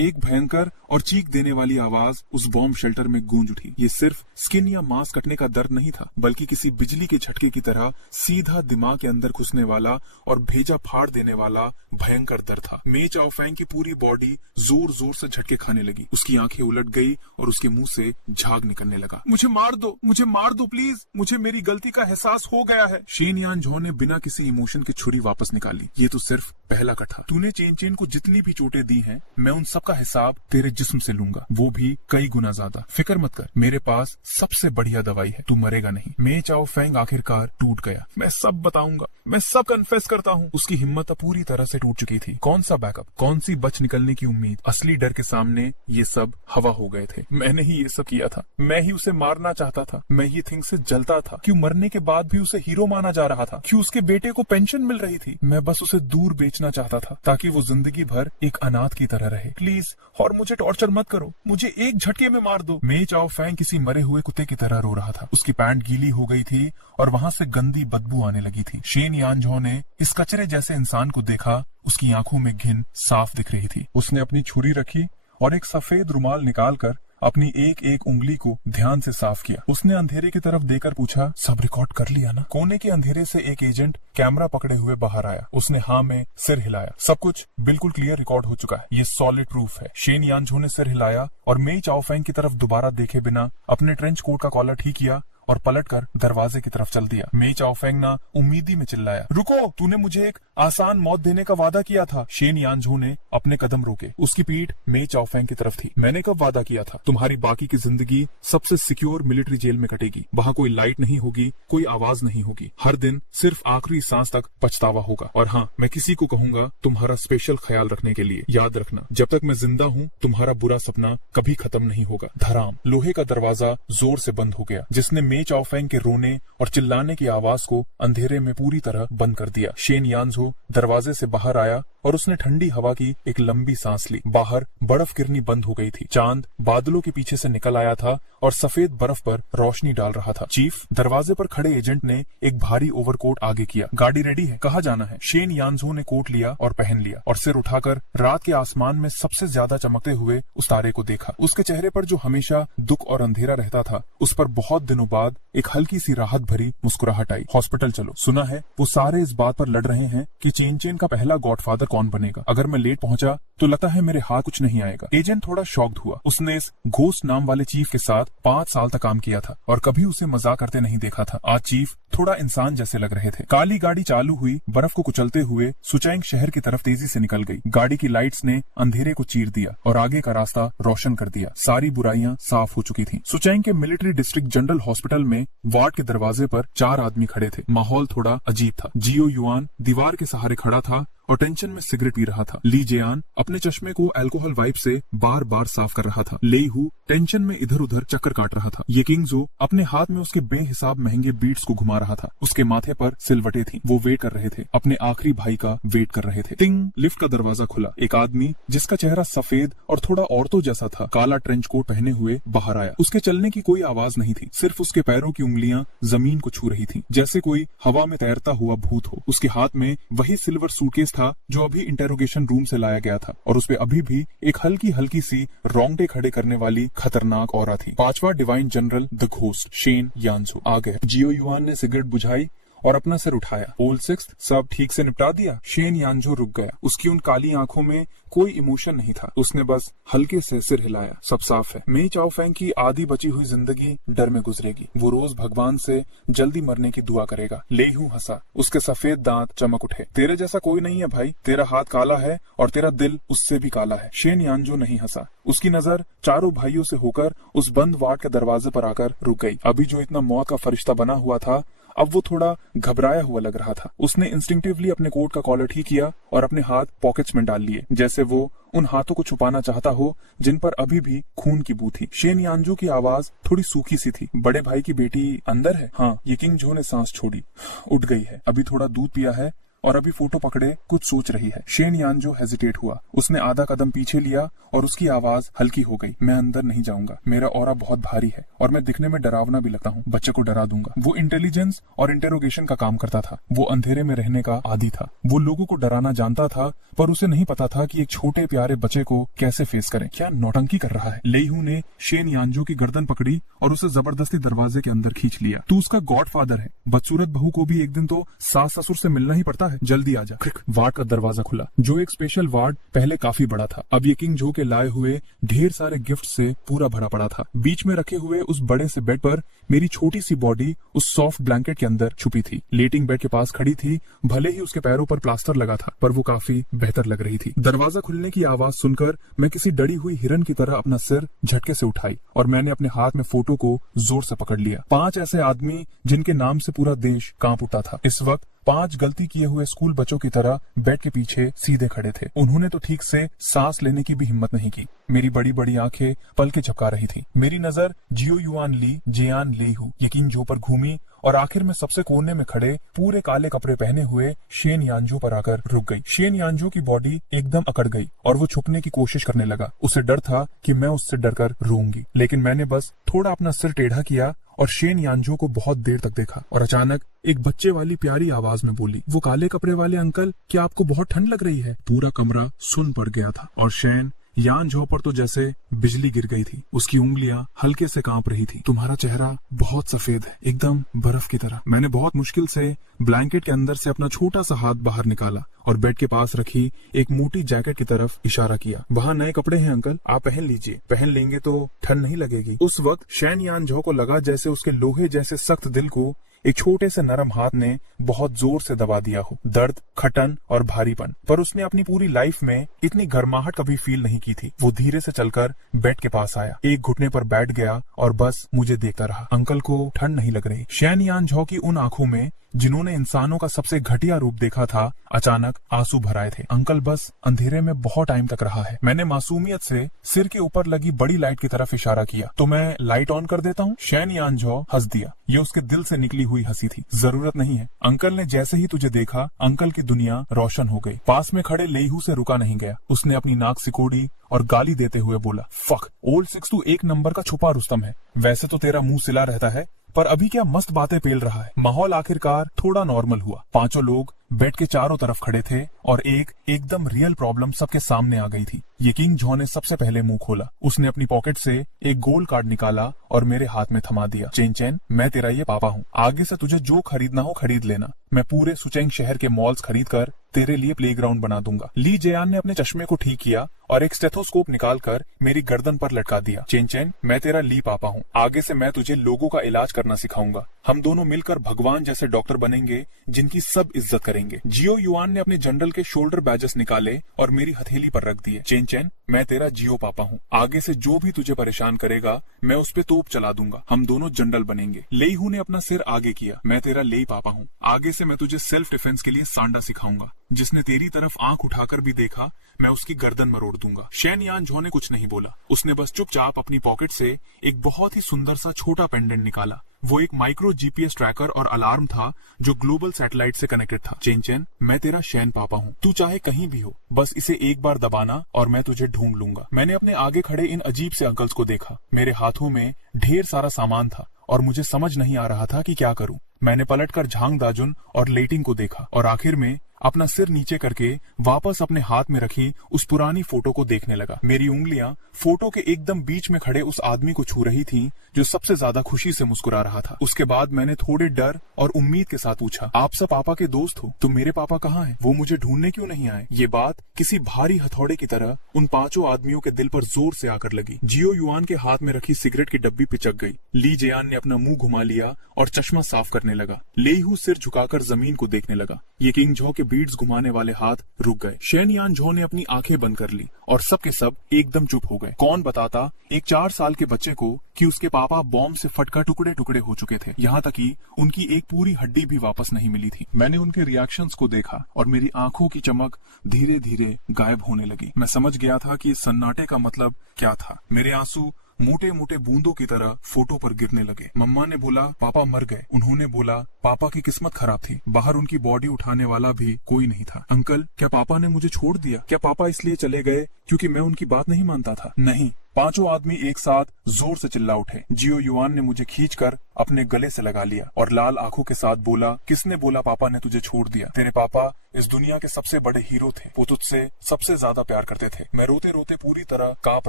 एक भयंकर और चीख देने वाली आवाज उस बॉम्ब शेल्टर में गूंज उठी। ये सिर्फ स्किन या मांस कटने का दर्द नहीं था, बल्कि किसी बिजली के झटके की तरह सीधा दिमाग के अंदर घुसने वाला और भेजा फाड़ देने वाला भयंकर दर्द था। मे चाओ फेंग की पूरी बॉडी जोर जोर से झटके खाने लगी। उसकी आंखें उलट गई और उसके मुंह से झाग निकलने लगा। मुझे मार दो प्लीज, मुझे मेरी गलती का एहसास हो गया है। शेन यानझो ने बिना किसी इमोशन की छुरी वापस निकाली। ये तो सिर्फ पहला कट था। तूने चेन चेन को जितनी भी चोटें दी हैं, मैं उन सब का हिसाब तेरे जिस्म से लूंगा, वो भी कई गुना ज्यादा। फिक्र मत कर, मेरे पास सबसे बढ़िया दवाई है, तू मरेगा नहीं। मे चाओ फेंग आखिरकार टूट गया। मैं सब बताऊंगा, मैं सब कन्फेस करता हूँ। उसकी हिम्मत पूरी तरह से टूट चुकी थी। कौन सा बैकअप, कौन सी बच निकलने की उम्मीद। असली डर के सामने ये सब हवा हो गए थे। मैंने ही ये सब किया था, मैं ही उसे मारना चाहता था। मैं ये थिंग से जलता था। क्यों मरने के बाद भी उसे हीरो माना जा रहा था? क्यों उसके बेटे को पेंशन मिल रही थी? मैं बस उसे दूर बेचना चाहता था, ताकि वो जिंदगी भर एक अनाथ की तरह रहे। प्लीज, और मुझे टॉर्चर मत करो, मुझे एक झटके में मार दो। मे चाओ फेंग किसी मरे हुए कुत्ते की तरह रो रहा था। उसकी पैंट गीली हो गई थी और वहां से गंदी बदबू आने लगी थी। शेन यानझो ने इस कचरे जैसे इंसान को देखा। उसकी आंखों में घिन साफ दिख रही थी। उसने अपनी छुरी रखी और एक सफेद रुमाल निकालकर अपनी एक एक उंगली को ध्यान से साफ किया। उसने अंधेरे की तरफ देकर पूछा, सब रिकॉर्ड कर लिया ना? कोने के अंधेरे से एक एजेंट कैमरा पकड़े हुए बाहर आया। उसने हाँ में सिर हिलाया। सब कुछ बिल्कुल क्लियर रिकॉर्ड हो चुका है, ये सॉलिड प्रूफ है। शेन यानझो ने सिर हिलाया और मे चाओ फेंग की तरफ दोबारा देखे बिना अपने ट्रेंच कोट का कॉलर ठीक किया और पलटकर दरवाजे की तरफ चल दिया। मे चाओ फेंग ना उम्मीदी में चिल्लाया, रुको, तूने मुझे एक आसान मौत देने का वादा किया था। शेन यानझो ने अपने कदम रोके। उसकी पीठ मे चाओ फेंग की तरफ थी। मैंने कब वादा किया था? तुम्हारी बाकी की जिंदगी सबसे सिक्योर मिलिट्री जेल में कटेगी। वहाँ कोई लाइट नहीं होगी, कोई आवाज नहीं होगी। हर दिन सिर्फ आखिरी सांस तक पछतावा होगा। और हाँ, मैं किसी को कहूंगा तुम्हारा स्पेशल ख्याल रखने के लिए। याद रखना, जब तक मैं जिंदा हूँ तुम्हारा बुरा सपना कभी खत्म नहीं होगा। धराम, लोहे का दरवाजा जोर से बंद हो गया, जिसने मे चाओ फेंग के रोने और चिल्लाने की आवाज को अंधेरे में पूरी तरह बंद कर दिया। शेन यानझो दरवाजे से बाहर आया और उसने ठंडी हवा की एक लंबी सांस ली। बाहर बर्फ गिरनी बंद हो गई थी। चांद बादलों के पीछे से निकल आया था और सफेद बर्फ पर रोशनी डाल रहा था। चीफ, दरवाजे पर खड़े एजेंट ने एक भारी ओवरकोट आगे किया। गाड़ी रेडी है, कहाँ जाना है? शेन यानझो ने कोट लिया और पहन लिया और सिर उठाकर रात के आसमान में सबसे ज्यादा चमकते हुए उस तारे को देखा। उसके चेहरे पर जो हमेशा दुख और अंधेरा रहता था, उस पर बहुत दिनों बाद एक हल्की सी राहत भरी मुस्कुराहट आई। हॉस्पिटल चलो। सुना है वो सारे इस बात पर लड़ रहे हैं कि चेन चेन का पहला गॉडफादर कौन बनेगा। अगर मैं लेट पहुंचा तो लगता है मेरे हाथ कुछ नहीं आएगा। एजेंट थोड़ा शॉक्ड हुआ। उसने इस घोस्ट नाम वाले चीफ के साथ 5 साल तक काम किया था और कभी उसे मजाक करते नहीं देखा था। आज चीफ थोड़ा इंसान जैसे लग रहे थे। काली गाड़ी चालू हुई, बर्फ को कुचलते हुए सुचैंग शहर की तरफ तेजी से निकल गई। गाड़ी की लाइट्स ने अंधेरे को चीर दिया और आगे का रास्ता रोशन कर दिया। सारी बुराइयां साफ हो चुकी थीं। सुचैंग के मिलिट्री डिस्ट्रिक्ट जनरल हॉस्पिटल में वार्ड के दरवाजे पर 4 आदमी खड़े थे। माहौल थोड़ा अजीब था। जियो युआन दीवार के सहारे खड़ा था और टेंशन में सिगरेट पी रहा था। ली जेआन अपने चश्मे को अल्कोहल वाइप से बार बार साफ कर रहा था। लेई हु टेंशन में इधर उधर चक्कर काट रहा था। ये किंगजो अपने हाथ में उसके बेहिसाब महंगे बीट्स को घुमा रहा था। उसके माथे पर सिलवटें थी। वो वेट कर रहे थे, अपने आखिरी भाई का वेट कर रहे थे। टिंग, लिफ्ट का दरवाजा खुला। एक आदमी जिसका चेहरा सफेद और थोड़ा औरतों जैसा था, काला ट्रेंच कोट पहने हुए बाहर आया। उसके चलने की कोई आवाज नहीं थी, सिर्फ उसके पैरों की उंगलियां जमीन को छू रही थी, जैसे कोई हवा में तैरता हुआ भूत हो। उसके हाथ में वही सिल्वर सूटकेस था जो अभी इंटेरोगेशन रूम से लाया गया था और उसपे अभी भी एक हल्की हल्की सी रोंगटे खड़े करने वाली खतरनाक औरा थी। 5वां divine general the ghost Shen Yanzhou आ गया। जियो युआन ने सिगरेट बुझाई और अपना सिर उठाया। ओल्ड सिक्स्थ, सब ठीक से निपटा दिया? शेन यानझो रुक गया। उसकी उन काली आंखों में कोई इमोशन नहीं था। उसने बस हल्के से सिर हिलाया। सब साफ है। मे चाओ फेंग की आधी बची हुई जिंदगी डर में गुजरेगी। वो रोज भगवान से जल्दी मरने की दुआ करेगा। लेहू हंसा। उसके सफेद दांत चमक उठे। तेरे जैसा कोई नहीं है भाई। तेरा हाथ काला है और तेरा दिल उससे भी काला है। शेन यानझो नहीं हंसा। उसकी नजर चारों भाइयों से होकर उस बंद वार्ड के दरवाजे पर आकर रुक गई। अभी जो इतना मौत का फरिश्ता बना हुआ था, अब वो थोड़ा घबराया हुआ लग रहा था। उसने इंस्टिंक्टिवली अपने कोट का कॉलर ठीक किया और अपने हाथ पॉकेट्स में डाल लिए, जैसे वो उन हाथों को छुपाना चाहता हो जिन पर अभी भी खून की बू थी। शेन यानझो की आवाज थोड़ी सूखी सी थी। बड़े भाई की बेटी अंदर है? हाँ। ये किंगजो ने सांस छोड़ी। उठ गई है। अभी थोड़ा दूध पिया है और अभी फोटो पकड़े कुछ सोच रही है। शेन यानजो हेजिटेट हुआ, उसने आधा कदम पीछे लिया और उसकी आवाज हल्की हो गई। मैं अंदर नहीं जाऊंगा, मेरा ऑरा बहुत भारी है और मैं दिखने में डरावना भी लगता हूँ, बच्चे को डरा दूंगा। वो इंटेलिजेंस और इंटेरोगेशन का काम करता था, वो अंधेरे में रहने का आदी था, वो लोगों को डराना जानता था, पर उसे नहीं पता था कि एक छोटे प्यारे बच्चे को कैसे फेस करें। क्या नौटंकी कर रहा है। लेईहू ने शेन यानजो की गर्दन पकड़ी और उसे जबरदस्ती दरवाजे के अंदर खींच लिया। तू उसका गॉडफादर है, बदसूरत बहू को भी एक दिन तो सास ससुर से मिलना ही पड़ता है, जल्दी आजा। वार्ड का दरवाजा खुला, जो एक स्पेशल वार्ड पहले काफी बड़ा था, अब ये किंग जो के लाए हुए ढेर सारे गिफ्ट से पूरा भरा पड़ा था। बीच में रखे हुए उस बड़े से बेड पर मेरी छोटी सी बॉडी उस सॉफ्ट ब्लैंकेट के अंदर छुपी थी। लेटिंग बेड के पास खड़ी थी, भले ही उसके पैरों पर प्लास्टर लगा था, पर वो काफी बेहतर लग रही थी। दरवाजा खुलने की आवाज सुनकर मैं किसी डरी हुई हिरन की तरह अपना सिर झटके से उठाई और मैंने अपने हाथ में फोटो को जोर से पकड़ लिया। 5 ऐसे आदमी जिनके नाम से पूरा देश कांप उठा था। इस वक्त 5 गलती किए हुए स्कूल बच्चों की तरह बेड के पीछे सीधे खड़े थे। उन्होंने तो ठीक से सांस लेने की भी हिम्मत नहीं की। मेरी बड़ी बड़ी आंखें पल के झपका रही थी। मेरी नजर जियो युआन ली, जेआन लेईहू, यकीन जो पर घूमी और आखिर में सबसे कोने में खड़े पूरे काले कपड़े पहने हुए शेन यानजो पर आकर रुक गई। शेन यानजो की बॉडी एकदम अकड़ गई और वो छुपने की कोशिश करने लगा। उसे डर था कि मैं उससे डरकर रोऊंगी, लेकिन मैंने बस थोड़ा अपना सिर टेढ़ा किया और शेन यानजो को बहुत देर तक देखा और अचानक एक बच्चे वाली प्यारी आवाज में बोली, वो काले कपड़े वाले अंकल, क्या आपको बहुत ठंड लग रही है? पूरा कमरा सुन पड़ गया था और शेन यानजो पर तो जैसे बिजली गिर गई थी। उसकी उंगलियां हल्के से कांप रही थी। तुम्हारा चेहरा बहुत सफेद है, एकदम बर्फ की तरह। मैंने बहुत मुश्किल से ब्लैंकेट के अंदर से अपना छोटा सा हाथ बाहर निकाला और बेड के पास रखी एक मोटी जैकेट की तरफ इशारा किया। वहाँ नए कपड़े हैं अंकल, आप पहन लीजिए, पहन लेंगे तो ठंड नहीं लगेगी। उस वक्त शेन यानजो को लगा जैसे उसके लोहे जैसे सख्त दिल को एक छोटे से नरम हाथ ने बहुत जोर से दबा दिया हो। दर्द, खटन और भारीपन, पर उसने अपनी पूरी लाइफ में इतनी गर्माहट कभी फील नहीं की थी। वो धीरे से चलकर बेड के पास आया, एक घुटने पर बैठ गया और बस मुझे देखता रहा। अंकल को ठंड नहीं लग रही। शेन यानजो की उन आंखों में जिन्होंने इंसानों का सबसे घटिया रूप देखा था, अचानक आंसू भर आए थे। अंकल बस अंधेरे में बहुत टाइम तक रहा है। मैंने मासूमियत से सिर के ऊपर लगी बड़ी लाइट की तरफ इशारा किया। तो मैं लाइट ऑन कर देता हूँ। शेन यानजो हंस दिया। ये उसके दिल से निकली हुई हंसी थी। जरूरत नहीं है। अंकल ने जैसे ही तुझे देखा, अंकल की दुनिया रोशन हो गई। पास में खड़े लेईहू से रुका नहीं गया। उसने अपनी नाक सिकोड़ी और गाली देते हुए बोला, फक, ओल्ड 62 एक नंबर का छुपा रुस्तम है। वैसे तो तेरा मुंह सिला रहता है, पर अभी क्या मस्त बातें पेल रहा है। माहौल आखिरकार थोड़ा नॉर्मल हुआ। 5 लोग बेड के चारों तरफ खड़े थे और एक एकदम रियल प्रॉब्लम सबके सामने आ गई थी। ये किंग जॉ ने सबसे पहले मुंह खोला। उसने अपनी पॉकेट से एक गोल्ड कार्ड निकाला और मेरे हाथ में थमा दिया। चेन चेन, मैं तेरा ये पापा हूँ। आगे से तुझे जो खरीदना हो खरीद लेना। मैं पूरे सुचेंग शहर के मॉल्स खरीद कर तेरे लिए प्लेग्राउंड बना दूंगा। ली जेआन ने अपने चश्मे को ठीक किया और एक स्टेथोस्कोप निकालकर मेरी गर्दन पर लटका दिया। चेन चेन, मैं तेरा ली पापा हूँ। आगे से मैं तुझे लोगों का इलाज करना सिखाऊंगा। हम दोनों मिलकर भगवान जैसे डॉक्टर बनेंगे जिनकी सब इज्जत करेंगे। जियो युआन ने अपने जनरल के शोल्डर बैजेस निकाले और मेरी हथेली पर रख दिए। चेन चेन, मैं तेरा जियो पापा हूँ। आगे से जो भी तुझे परेशान करेगा, मैं उस पे तोप चला दूंगा। हम दोनों जनरल बनेंगे। लेईहू ने अपना सिर आगे किया। मैं तेरा लेई पापा हूँ। आगे से मैं तुझे सेल्फ डिफेंस के लिए सांडा सिखाऊंगा। जिसने तेरी तरफ आंख उठाकर भी देखा, मैं उसकी गर्दन मरोड़ दूंगा। शेन यानजो ने कुछ नहीं बोला। उसने बस चुपचाप अपनी पॉकेट से एक बहुत ही सुंदर सा छोटा पेंडेंट निकाला। वो एक माइक्रो जीपीएस ट्रैकर और अलार्म था जो ग्लोबल सैटेलाइट से कनेक्टेड था। चेन चेन, मैं तेरा शेन पापा हूँ। तू चाहे कहीं भी हो, बस इसे एक बार दबाना और मैं तुझे ढूंढ लूंगा। मैंने अपने आगे खड़े इन अजीब से अंकल्स को देखा। मेरे हाथों में ढेर सारा सामान था और मुझे समझ नहीं आ रहा था कि क्या करूं। मैंने पलटकर झांग दाजुन और लेटिंग को देखा और आखिर में अपना सिर नीचे करके वापस अपने हाथ में रखी उस पुरानी फोटो को देखने लगा। मेरी उंगलियां फोटो के एकदम बीच में खड़े उस आदमी को छू रही थीं, जो सबसे ज्यादा खुशी से मुस्कुरा रहा था। उसके बाद मैंने थोड़े डर और उम्मीद के साथ पूछा, आप सब पापा के दोस्त हो, तो मेरे पापा कहाँ हैं? वो मुझे ढूंढने क्यों नहीं आए? ये बात किसी भारी हथौड़े की तरह उन 5 आदमियों के दिल पर जोर से आकर लगी। जियो युआन के हाथ में रखी सिगरेट की डब्बी पिचक गई। ली जेआन ने अपना मुंह घुमा लिया और चश्मा साफ करने लगा। लेईहू सिर झुकाकर जमीन को देखने लगा। ये किंग जॉ के बीड्स घुमाने वाले हाथ रुक गए। शेन यानजो ने अपनी आंखें बंद कर ली और सबके सब एकदम चुप हो गए। कौन बताता एक 4 साल के बच्चे को कि उसके पापा बॉम्ब से फटकर टुकड़े टुकड़े हो चुके थे। यहाँ तक कि उनकी एक पूरी हड्डी भी वापस नहीं मिली थी। मैंने उनके रिएक्शंस को देखा और मेरी आंखों की चमक धीरे धीरे गायब होने लगी। मैं समझ गया था कि इस सन्नाटे का मतलब क्या था। मेरे आंसू मोटे मोटे बूंदों की तरह फोटो पर गिरने लगे। मम्मा ने बोला पापा मर गए। उन्होंने बोला पापा की किस्मत खराब थी, बाहर उनकी बॉडी उठाने वाला भी कोई नहीं था। अंकल क्या पापा ने मुझे छोड़ दिया? क्या पापा इसलिए चले गए क्योंकि मैं उनकी बात नहीं मानता था? नहीं। पांचों आदमी एक साथ जोर से चिल्ला उठे। जियो युआन ने मुझे खींचकर अपने गले से लगा लिया और लाल आंखों के साथ बोला, किसने बोला पापा ने तुझे छोड़ दिया? तेरे पापा इस दुनिया के सबसे बड़े हीरो थे, वो तुझसे सबसे ज्यादा प्यार करते थे। मैं रोते रोते पूरी तरह कांप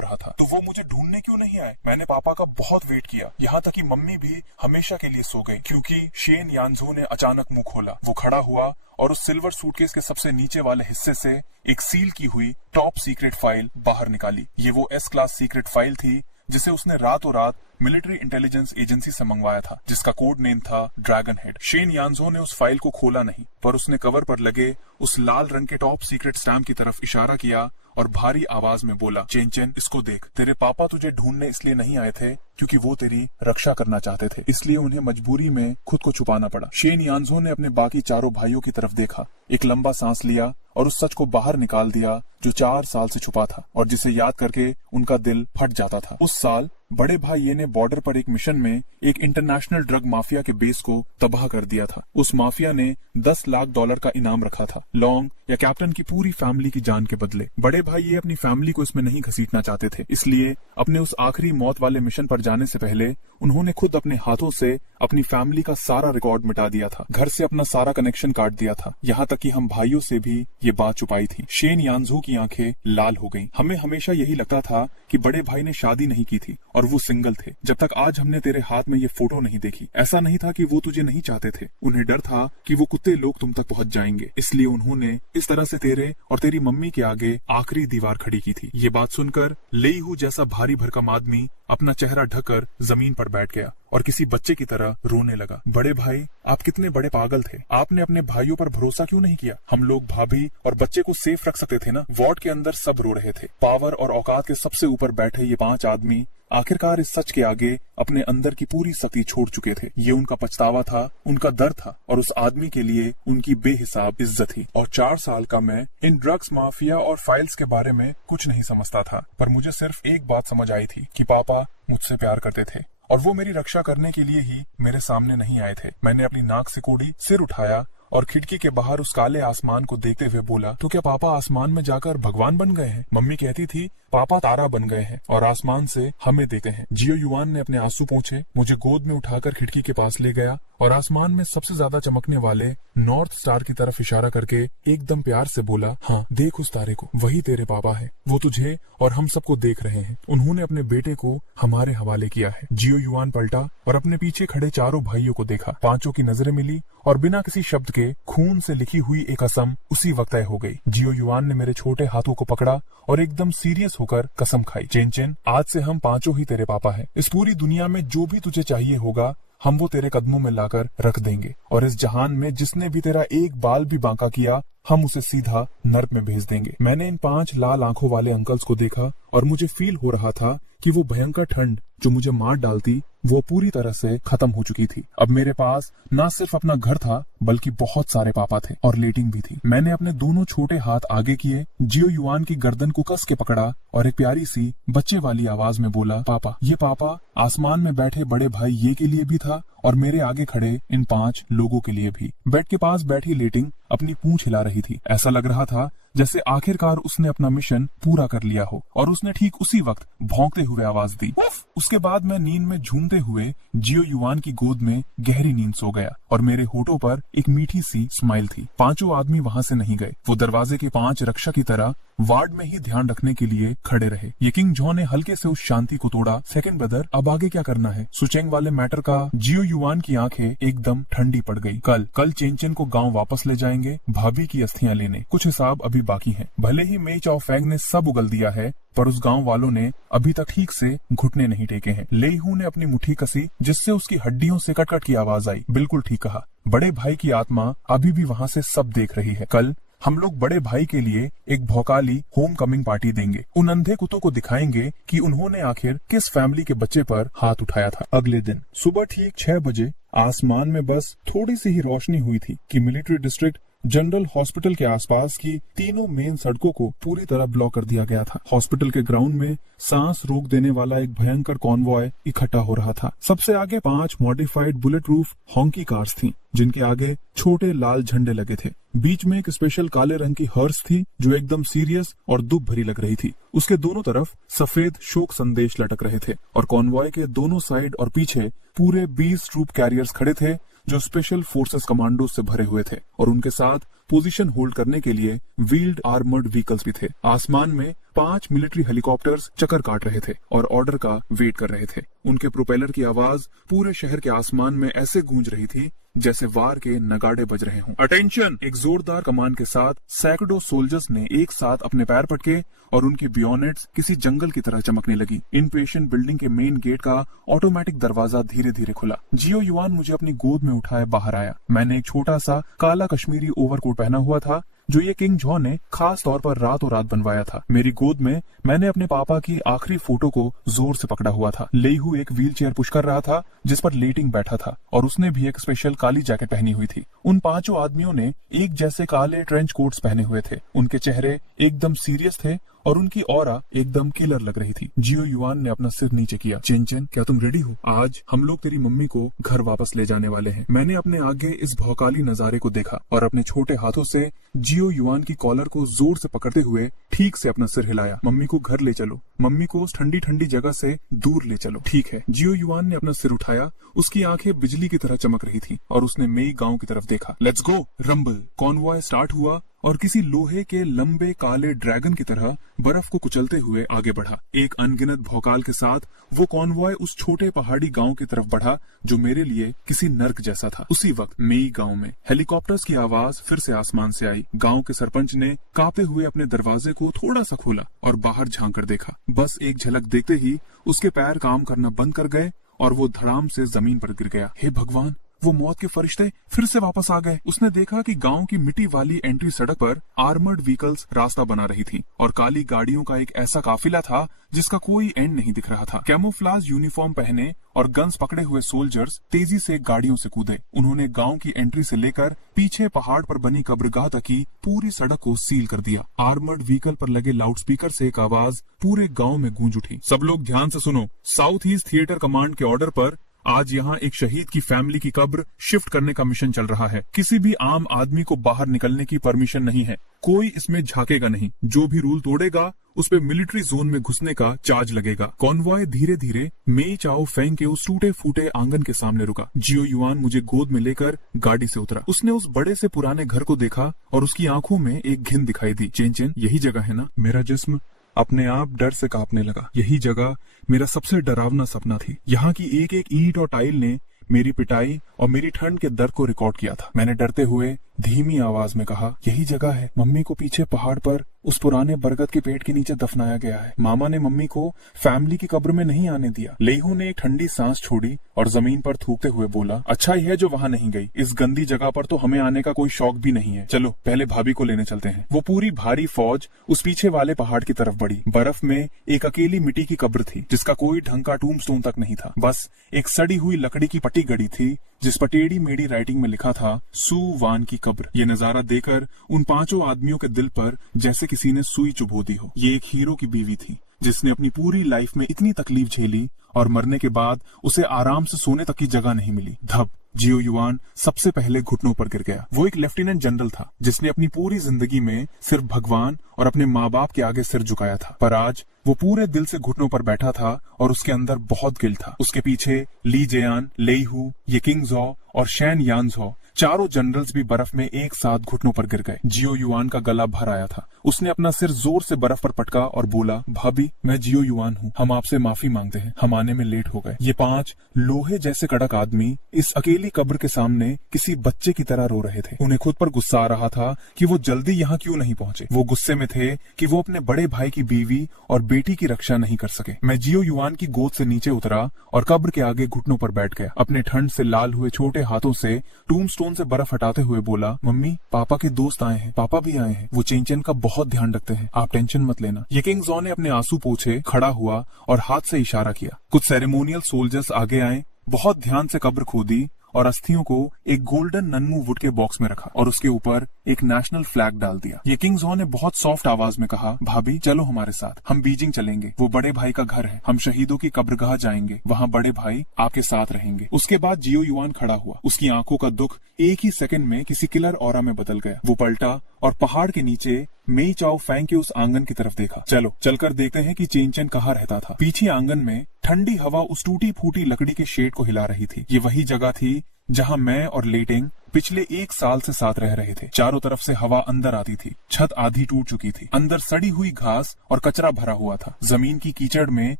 रहा था। तो वो मुझे ढूंढने क्यों नहीं आए? मैंने पापा का बहुत वेट किया, यहाँ तक कि मम्मी भी हमेशा के लिए सो गई क्योंकि शेन यानजो ने अचानक मुंह खोला। वो खड़ा हुआ और उस सिल्वर सूटकेस के सबसे नीचे वाले हिस्से से एक सील की हुई टॉप सीक्रेट फाइल बाहर निकाली। ये वो एस क्लास सीक्रेट फाइल थी जिसे उसने रातों रात मिलिट्री इंटेलिजेंस एजेंसी से मंगवाया था, जिसका कोड नेम था ड्रैगन हेड। शेन यानजो ने उस फाइल को खोला नहीं, पर उसने कवर पर लगे उस लाल रंग के टॉप सीक्रेट स्टैम्प की तरफ इशारा किया और भारी आवाज में बोला, चेन चेन इसको देख, तेरे पापा तुझे ढूंढने इसलिए नहीं आए थे क्योंकि वो तेरी रक्षा करना चाहते थे, इसलिए उन्हें मजबूरी में खुद को छुपाना पड़ा। शेन यानजो ने अपने बाकी चारों भाइयों की तरफ देखा, एक लंबा सांस लिया और उस सच को बाहर निकाल दिया जो 4 साल से छुपा था और जिसे याद करके उनका दिल फट जाता था। उस साल बड़े भाई ये ने बॉर्डर पर एक मिशन में एक इंटरनेशनल ड्रग माफिया के बेस को तबाह कर दिया था। उस माफिया ने $10 लाख का इनाम रखा था, लॉन्ग या कैप्टन की पूरी फैमिली की जान के बदले। बड़े भाई ये अपनी फैमिली को इसमें नहीं घसीटना चाहते थे, इसलिए अपने उस आखिरी मौत वाले मिशन पर जाने से पहले उन्होंने खुद अपने हाथों से अपनी फैमिली का सारा रिकॉर्ड मिटा दिया था, घर से अपना सारा कनेक्शन काट दिया था, यहाँ तक कि हम भाइयों से भी ये बात छुपाई थी। शेन यानजो की आंखें लाल हो गईं। हमें हमेशा यही लगता था कि बड़े भाई ने शादी नहीं की थी और वो सिंगल थे, जब तक आज हमने तेरे हाथ में ये फोटो नहीं देखी। ऐसा नहीं था कि वो तुझे नहीं चाहते थे, उन्हें डर था कि वो कुत्ते लोग तुम तक पहुंच जाएंगे, इसलिए उन्होंने इस तरह से तेरे और तेरी मम्मी के आगे आखिरी दीवार खड़ी की थी। ये बात सुनकर लेईहू जैसा भारी भरकम आदमी अपना चेहरा ढककर जमीन पर बैठ गया और किसी बच्चे की तरह रोने लगा। बड़े भाई आप कितने बड़े पागल थे, आपने अपने भाइयों पर भरोसा क्यों नहीं किया? हम लोग भाभी और बच्चे को सेफ रख सकते थे ना। वार्ड के अंदर सब रो रहे थे। पावर और औकात के सबसे ऊपर बैठे ये 5 आदमी आखिरकार इस सच के आगे अपने अंदर की पूरी शक्ति छोड़ चुके थे। ये उनका पछतावा था, उनका दर्द था और उस आदमी के लिए उनकी बेहिसाब इज्जत थी। और 4 साल का मैं इन ड्रग्स माफिया और फाइल्स के बारे में कुछ नहीं समझता था, पर मुझे सिर्फ एक बात समझ आई थी कि पापा मुझसे प्यार करते थे और वो मेरी रक्षा करने के लिए ही मेरे सामने नहीं आए थे। मैंने अपनी नाक सिकोड़ी, सिर उठाया और खिड़की के बाहर उस काले आसमान को देखते हुए बोला, तो क्या पापा आसमान में जाकर भगवान बन गए हैं? मम्मी कहती थी पापा तारा बन गए हैं और आसमान से हमें देखते हैं। जियो युआन ने अपने आंसू पोंछे, मुझे गोद में उठाकर खिड़की के पास ले गया और आसमान में सबसे ज्यादा चमकने वाले नॉर्थ स्टार की तरफ इशारा करके एकदम प्यार से बोला, हाँ देख उस तारे को, वही तेरे पापा है, वो तुझे और हम सबको देख रहे हैं। उन्होंने अपने बेटे को हमारे हवाले किया है। जियो युआन पलटा और अपने पीछे खड़े चारों भाइयों को देखा। पांचों की नजरें मिली और बिना किसी शब्द के खून से लिखी हुई एक कसम उसी वक्त तय हो गई। जियो युआन ने मेरे छोटे हाथों को पकड़ा और एकदम सीरियस होकर कसम खाई, चेन चेन आज से हम 5 ही तेरे पापा हैं। इस पूरी दुनिया में जो भी तुझे चाहिए होगा हम वो तेरे कदमों में लाकर रख देंगे और इस जहान में जिसने भी तेरा एक बाल भी बांका किया हम उसे सीधा नर्क में भेज देंगे। मैंने इन 5 लाल आंखों वाले अंकल्स को देखा और मुझे फील हो रहा था कि वो भयंकर ठंड जो मुझे मार डालती वो पूरी तरह से खत्म हो चुकी थी। अब मेरे पास न सिर्फ अपना घर था बल्कि बहुत सारे पापा थे और लेटिंग भी थी। मैंने अपने दोनों छोटे हाथ आगे किए, जियो युआन की गर्दन को कस के पकड़ा और एक प्यारी सी बच्चे वाली आवाज में बोला, पापा। ये पापा आसमान में बैठे बड़े भाई ये के लिए भी था और मेरे आगे खड़े इन 5 लोगों के लिए भी। बेड के पास बैठी लेटिंग अपनी पूंछ हिला रही थी। ऐसा लग रहा था जैसे आखिरकार उसने अपना मिशन पूरा कर लिया हो और उसने ठीक उसी वक्त भौंकते हुए आवाज दी। उसके बाद मैं नींद में झूमते हुए जियो युआन की गोद में गहरी नींद सो गया और मेरे होठों पर एक मीठी सी स्माइल थी। 5 आदमी वहां से नहीं गए, वो दरवाजे के 5 रक्षक की तरह वार्ड में ही ध्यान रखने के लिए खड़े रहे। ये किंग जॉन ने हल्के से उस शांति को तोड़ा। सेकंड ब्रदर, अब आगे क्या करना है? सुचेंग वाले मैटर का जियो युआन की आंखें एकदम ठंडी पड़ गई। कल चेन को गांव वापस ले जाएंगे भाभी की अस्थियां लेने, कुछ हिसाब अभी बाकी है। भले ही मेई चाओ फैंग ने सब उगल दिया है पर उस गांव वालों ने अभी तक ठीक से घुटने नहीं टेके हैं। लेईहू ने अपनी मुट्ठी कसी जिससे उसकी हड्डियों से कटकट की आवाज आई। बिल्कुल ठीक कहा, बड़े भाई की आत्मा अभी भी वहाँ से सब देख रही है। कल हम लोग बड़े भाई के लिए एक भौकाली होम कमिंग पार्टी देंगे। उन अंधे कुत्तों को दिखाएंगे कि उन्होंने आखिर किस फैमिली के बच्चे पर हाथ उठाया था। अगले दिन सुबह ठीक 6 बजे आसमान में बस थोड़ी सी ही रोशनी हुई थी कि मिलिट्री डिस्ट्रिक्ट जनरल हॉस्पिटल के आसपास की तीनों मेन सड़कों को पूरी तरह ब्लॉक कर दिया गया था। हॉस्पिटल के ग्राउंड में सांस रोक देने वाला एक भयंकर कॉन्वॉय इकट्ठा हो रहा था। सबसे आगे 5 मॉडिफाइड बुलेट प्रूफ हॉन्की कार्स थीं, जिनके आगे छोटे लाल झंडे लगे थे। बीच में एक स्पेशल काले रंग की हर्स थी जो एकदम सीरियस और दुख भरी लग रही थी। उसके दोनों तरफ सफेद शोक संदेश लटक रहे थे और कॉन्वॉय के दोनों साइड और पीछे पूरे 20 ट्रूप कैरियर्स खड़े थे जो स्पेशल फोर्सेस कमांडो से भरे हुए थे और उनके साथ पोजीशन होल्ड करने के लिए व्हील्ड आर्मर्ड व्हीकल्स भी थे। आसमान में 5 मिलिट्री हेलीकॉप्टर्स चक्कर काट रहे थे और ऑर्डर का वेट कर रहे थे। उनके प्रोपेलर की आवाज पूरे शहर के आसमान में ऐसे गूंज रही थी जैसे वार के नगाड़े बज रहे हों। अटेंशन! एक जोरदार कमांड के साथ सैकड़ों सोल्जर्स ने एक साथ अपने पैर पटके और उनकी बियोनेट्स किसी जंगल की तरह चमकने लगी। इनपेशेंट बिल्डिंग के मेन गेट का ऑटोमेटिक दरवाजा धीरे धीरे खुला। जियो युआन मुझे अपनी गोद में उठाए बाहर आया। मैंने एक छोटा सा काला कश्मीरी ओवरकोट पहना हुआ था जो ये किंग जॉ ने खास तौर पर रातों रात बनवाया था। मेरी गोद में मैंने अपने पापा की आखिरी फोटो को जोर से पकड़ा हुआ था। लेहू एक व्हील चेयर पुश कर रहा था जिस पर लेटिंग बैठा था और उसने भी एक स्पेशल काली जैकेट पहनी हुई थी। उन 5 आदमियों ने एक जैसे काले ट्रेंच कोट्स पहने हुए थे। उनके चेहरे एकदम सीरियस थे और उनकी ऑरा एकदम किलर लग रही थी। जियो युआन ने अपना सिर नीचे किया। चेन, क्या तुम रेडी हो? आज हम लोग तेरी मम्मी को घर वापस ले जाने वाले हैं। मैंने अपने आगे इस भौकाली नजारे को देखा और अपने छोटे हाथों से जियो युआन की कॉलर को जोर से पकड़ते हुए ठीक से अपना सिर हिलाया। मम्मी को घर ले चलो, मम्मी को उस ठंडी ठंडी जगह से दूर ले चलो। ठीक है। जियो युआन ने अपना सिर उठाया। उसकी आंखें बिजली की तरह चमक रही थी और उसने मेई गांव की तरफ देखा। Let's go. Rumble. Convoy start हुआ और किसी लोहे के लंबे काले ड्रैगन की तरह बर्फ को कुचलते हुए आगे बढ़ा। एक अनगिनत भौकाल के साथ वो कॉन्वॉय उस छोटे पहाड़ी गांव की तरफ बढ़ा जो मेरे लिए किसी नर्क जैसा था। उसी वक्त मेई गांव में हेलीकॉप्टर्स की आवाज फिर से आसमान से आई। गांव के सरपंच ने कांपते हुए अपने दरवाजे को थोड़ा सा खोला और बाहर झांक कर देखा। बस एक झलक देखते ही उसके पैर काम करना बंद कर गए और वो धड़ाम से जमीन पर गिर गया। हे भगवान, वो मौत के फरिश्ते फिर से वापस आ गए। उसने देखा कि गांव की मिट्टी वाली एंट्री सड़क पर आर्मर्ड व्हीकल्स रास्ता बना रही थी और काली गाड़ियों का एक ऐसा काफिला था जिसका कोई एंड नहीं दिख रहा था। कैमोफ्लाज यूनिफॉर्म पहने और गन्स पकड़े हुए सोल्जर्स तेजी से गाड़ियों से कूदे। उन्होंने गांव की एंट्री से लेकर पीछे पहाड़ पर बनी कब्रगाह तक की पूरी सड़क को सील कर दिया। आर्मर्ड व्हीकल पर लगे लाउडस्पीकर से एक आवाज पूरे गांव में गूंज उठी। सब लोग ध्यान से सुनो। साउथ ईस्ट थिएटर कमांड के ऑर्डर पर आज यहाँ एक शहीद की फैमिली की कब्र शिफ्ट करने का मिशन चल रहा है। किसी भी आम आदमी को बाहर निकलने की परमिशन नहीं है। कोई इसमें झांकेगा नहीं। जो भी रूल तोड़ेगा उस पे मिलिट्री जोन में घुसने का चार्ज लगेगा। कॉन्वॉय धीरे धीरे मेई चाओ फेंग के उस टूटे फूटे आंगन के सामने रुका। जियो युआन मुझे गोद में लेकर गाड़ी से उतरा। उसने उस बड़े से पुराने घर को देखा और उसकी आंखों में एक घिन दिखाई दी। चेन, यही जगह है ना? मेरा जिस्म अपने आप डर से कांपने लगा। यही जगह मेरा सबसे डरावना सपना थी। यहाँ की एक एक ईंट और टाइल ने मेरी पिटाई और मेरी ठंड के दर्द को रिकॉर्ड किया था। मैंने डरते हुए धीमी आवाज में कहा, यही जगह है। मम्मी को पीछे पहाड़ पर उस पुराने बरगद के पेड़ के नीचे दफनाया गया है। मामा ने मम्मी को फैमिली की कब्र में नहीं आने दिया। लेहू ने एक ठंडी सांस छोड़ी और जमीन पर थूकते हुए बोला, अच्छा ही है जो वहाँ नहीं गई। इस गंदी जगह पर तो हमें आने का कोई शौक भी नहीं है। चलो पहले भाभी को लेने चलते हैं। वो पूरी भारी फौज उस पीछे वाले पहाड़ की तरफ बढ़ी। बर्फ में एक अकेली मिट्टी की कब्र थी जिसका कोई ढंग का टूम्बस्टोन तक नहीं था। बस एक सड़ी हुई लकड़ी की पट्टी गड़ी थी जिस पर टेढ़ी मेढ़ी राइटिंग में लिखा था, सू वान की कब्र। ये नजारा देखकर उन 5 आदमियों के दिल पर जैसे किसी ने सुई चुभो दी हो। ये एक हीरो की बीवी थी जिसने अपनी पूरी लाइफ में इतनी तकलीफ झेली और मरने के बाद उसे आराम से सोने तक की जगह नहीं मिली। धब जियो युआन सबसे पहले घुटनों पर गिर गया। वो एक लेफ्टिनेंट जनरल था जिसने अपनी पूरी जिंदगी में सिर्फ भगवान और अपने माँ बाप के आगे सिर झुकाया था, पर आज वो पूरे दिल से घुटनों पर बैठा था और उसके अंदर बहुत गिल्ट था। उसके पीछे ली जेयान, लेहू, ये किंग जॉ और शैन यानजॉ, चारों जनरल्स भी बर्फ में एक साथ घुटनों पर गिर गए। जियो युआन का गला भर आया था। उसने अपना सिर जोर से बर्फ पर पटका और बोला, भाभी मैं जियो युआन हूँ, हम आपसे माफी मांगते हैं, हम आने में लेट हो गए। ये 5 लोहे जैसे कड़क आदमी इस अकेली कब्र के सामने किसी बच्चे की तरह रो रहे थे। उन्हें खुद पर गुस्सा आ रहा था कि वो जल्दी यहाँ क्यों नहीं पहुँचे। वो गुस्से में थे कि वो अपने बड़े भाई की बीवी और बेटी की रक्षा नहीं कर सके। मैं जियो युआन की गोद से नीचे उतरा और कब्र के आगे घुटनों पर बैठ गया। अपने ठंड से लाल हुए छोटे हाथों से टूम्बस्टोन से बर्फ हटाते हुए बोला, मम्मी पापा के दोस्त आए हैं, पापा भी आए हैं। वो चेन का बहुत ध्यान रखते हैं, आप टेंशन मत लेना। ये किंग जॉ ने अपने आंसू पोंछे, खड़ा हुआ और हाथ से इशारा किया। कुछ सेरेमोनियल सोल्जर्स आगे आए, बहुत ध्यान से कब्र खोदी और अस्थियों को एक गोल्डन नन्मू वुड के बॉक्स में रखा और उसके ऊपर एक नेशनल फ्लैग डाल दिया। ये किंग जॉ ने बहुत सॉफ्ट आवाज में कहा, भाभी चलो हमारे साथ, हम बीजिंग चलेंगे, वो बड़े भाई का घर है, हम शहीदों की कब्रगाह जाएंगे, वहाँ बड़े भाई आपके साथ रहेंगे। उसके बाद जियो युआन खड़ा हुआ। उसकी आंखों का दुख एक ही सेकंड में किसी किलर ऑरा में बदल गया। वो पलटा और पहाड़ के नीचे मेई चाओ फैंग के उस आंगन की तरफ देखा। चलो चलकर देखते हैं कि चेन चेन कहाँ रहता था। पीछे आंगन में ठंडी हवा उस टूटी फूटी लकड़ी के शेड को हिला रही थी। ये वही जगह थी जहाँ मैं और लेटिंग पिछले 1 साल से साथ रह रहे थे। चारों तरफ से हवा अंदर आती थी। छत आधी टूट चुकी थी। अंदर सड़ी हुई घास और कचरा भरा हुआ था। जमीन की कीचड़ में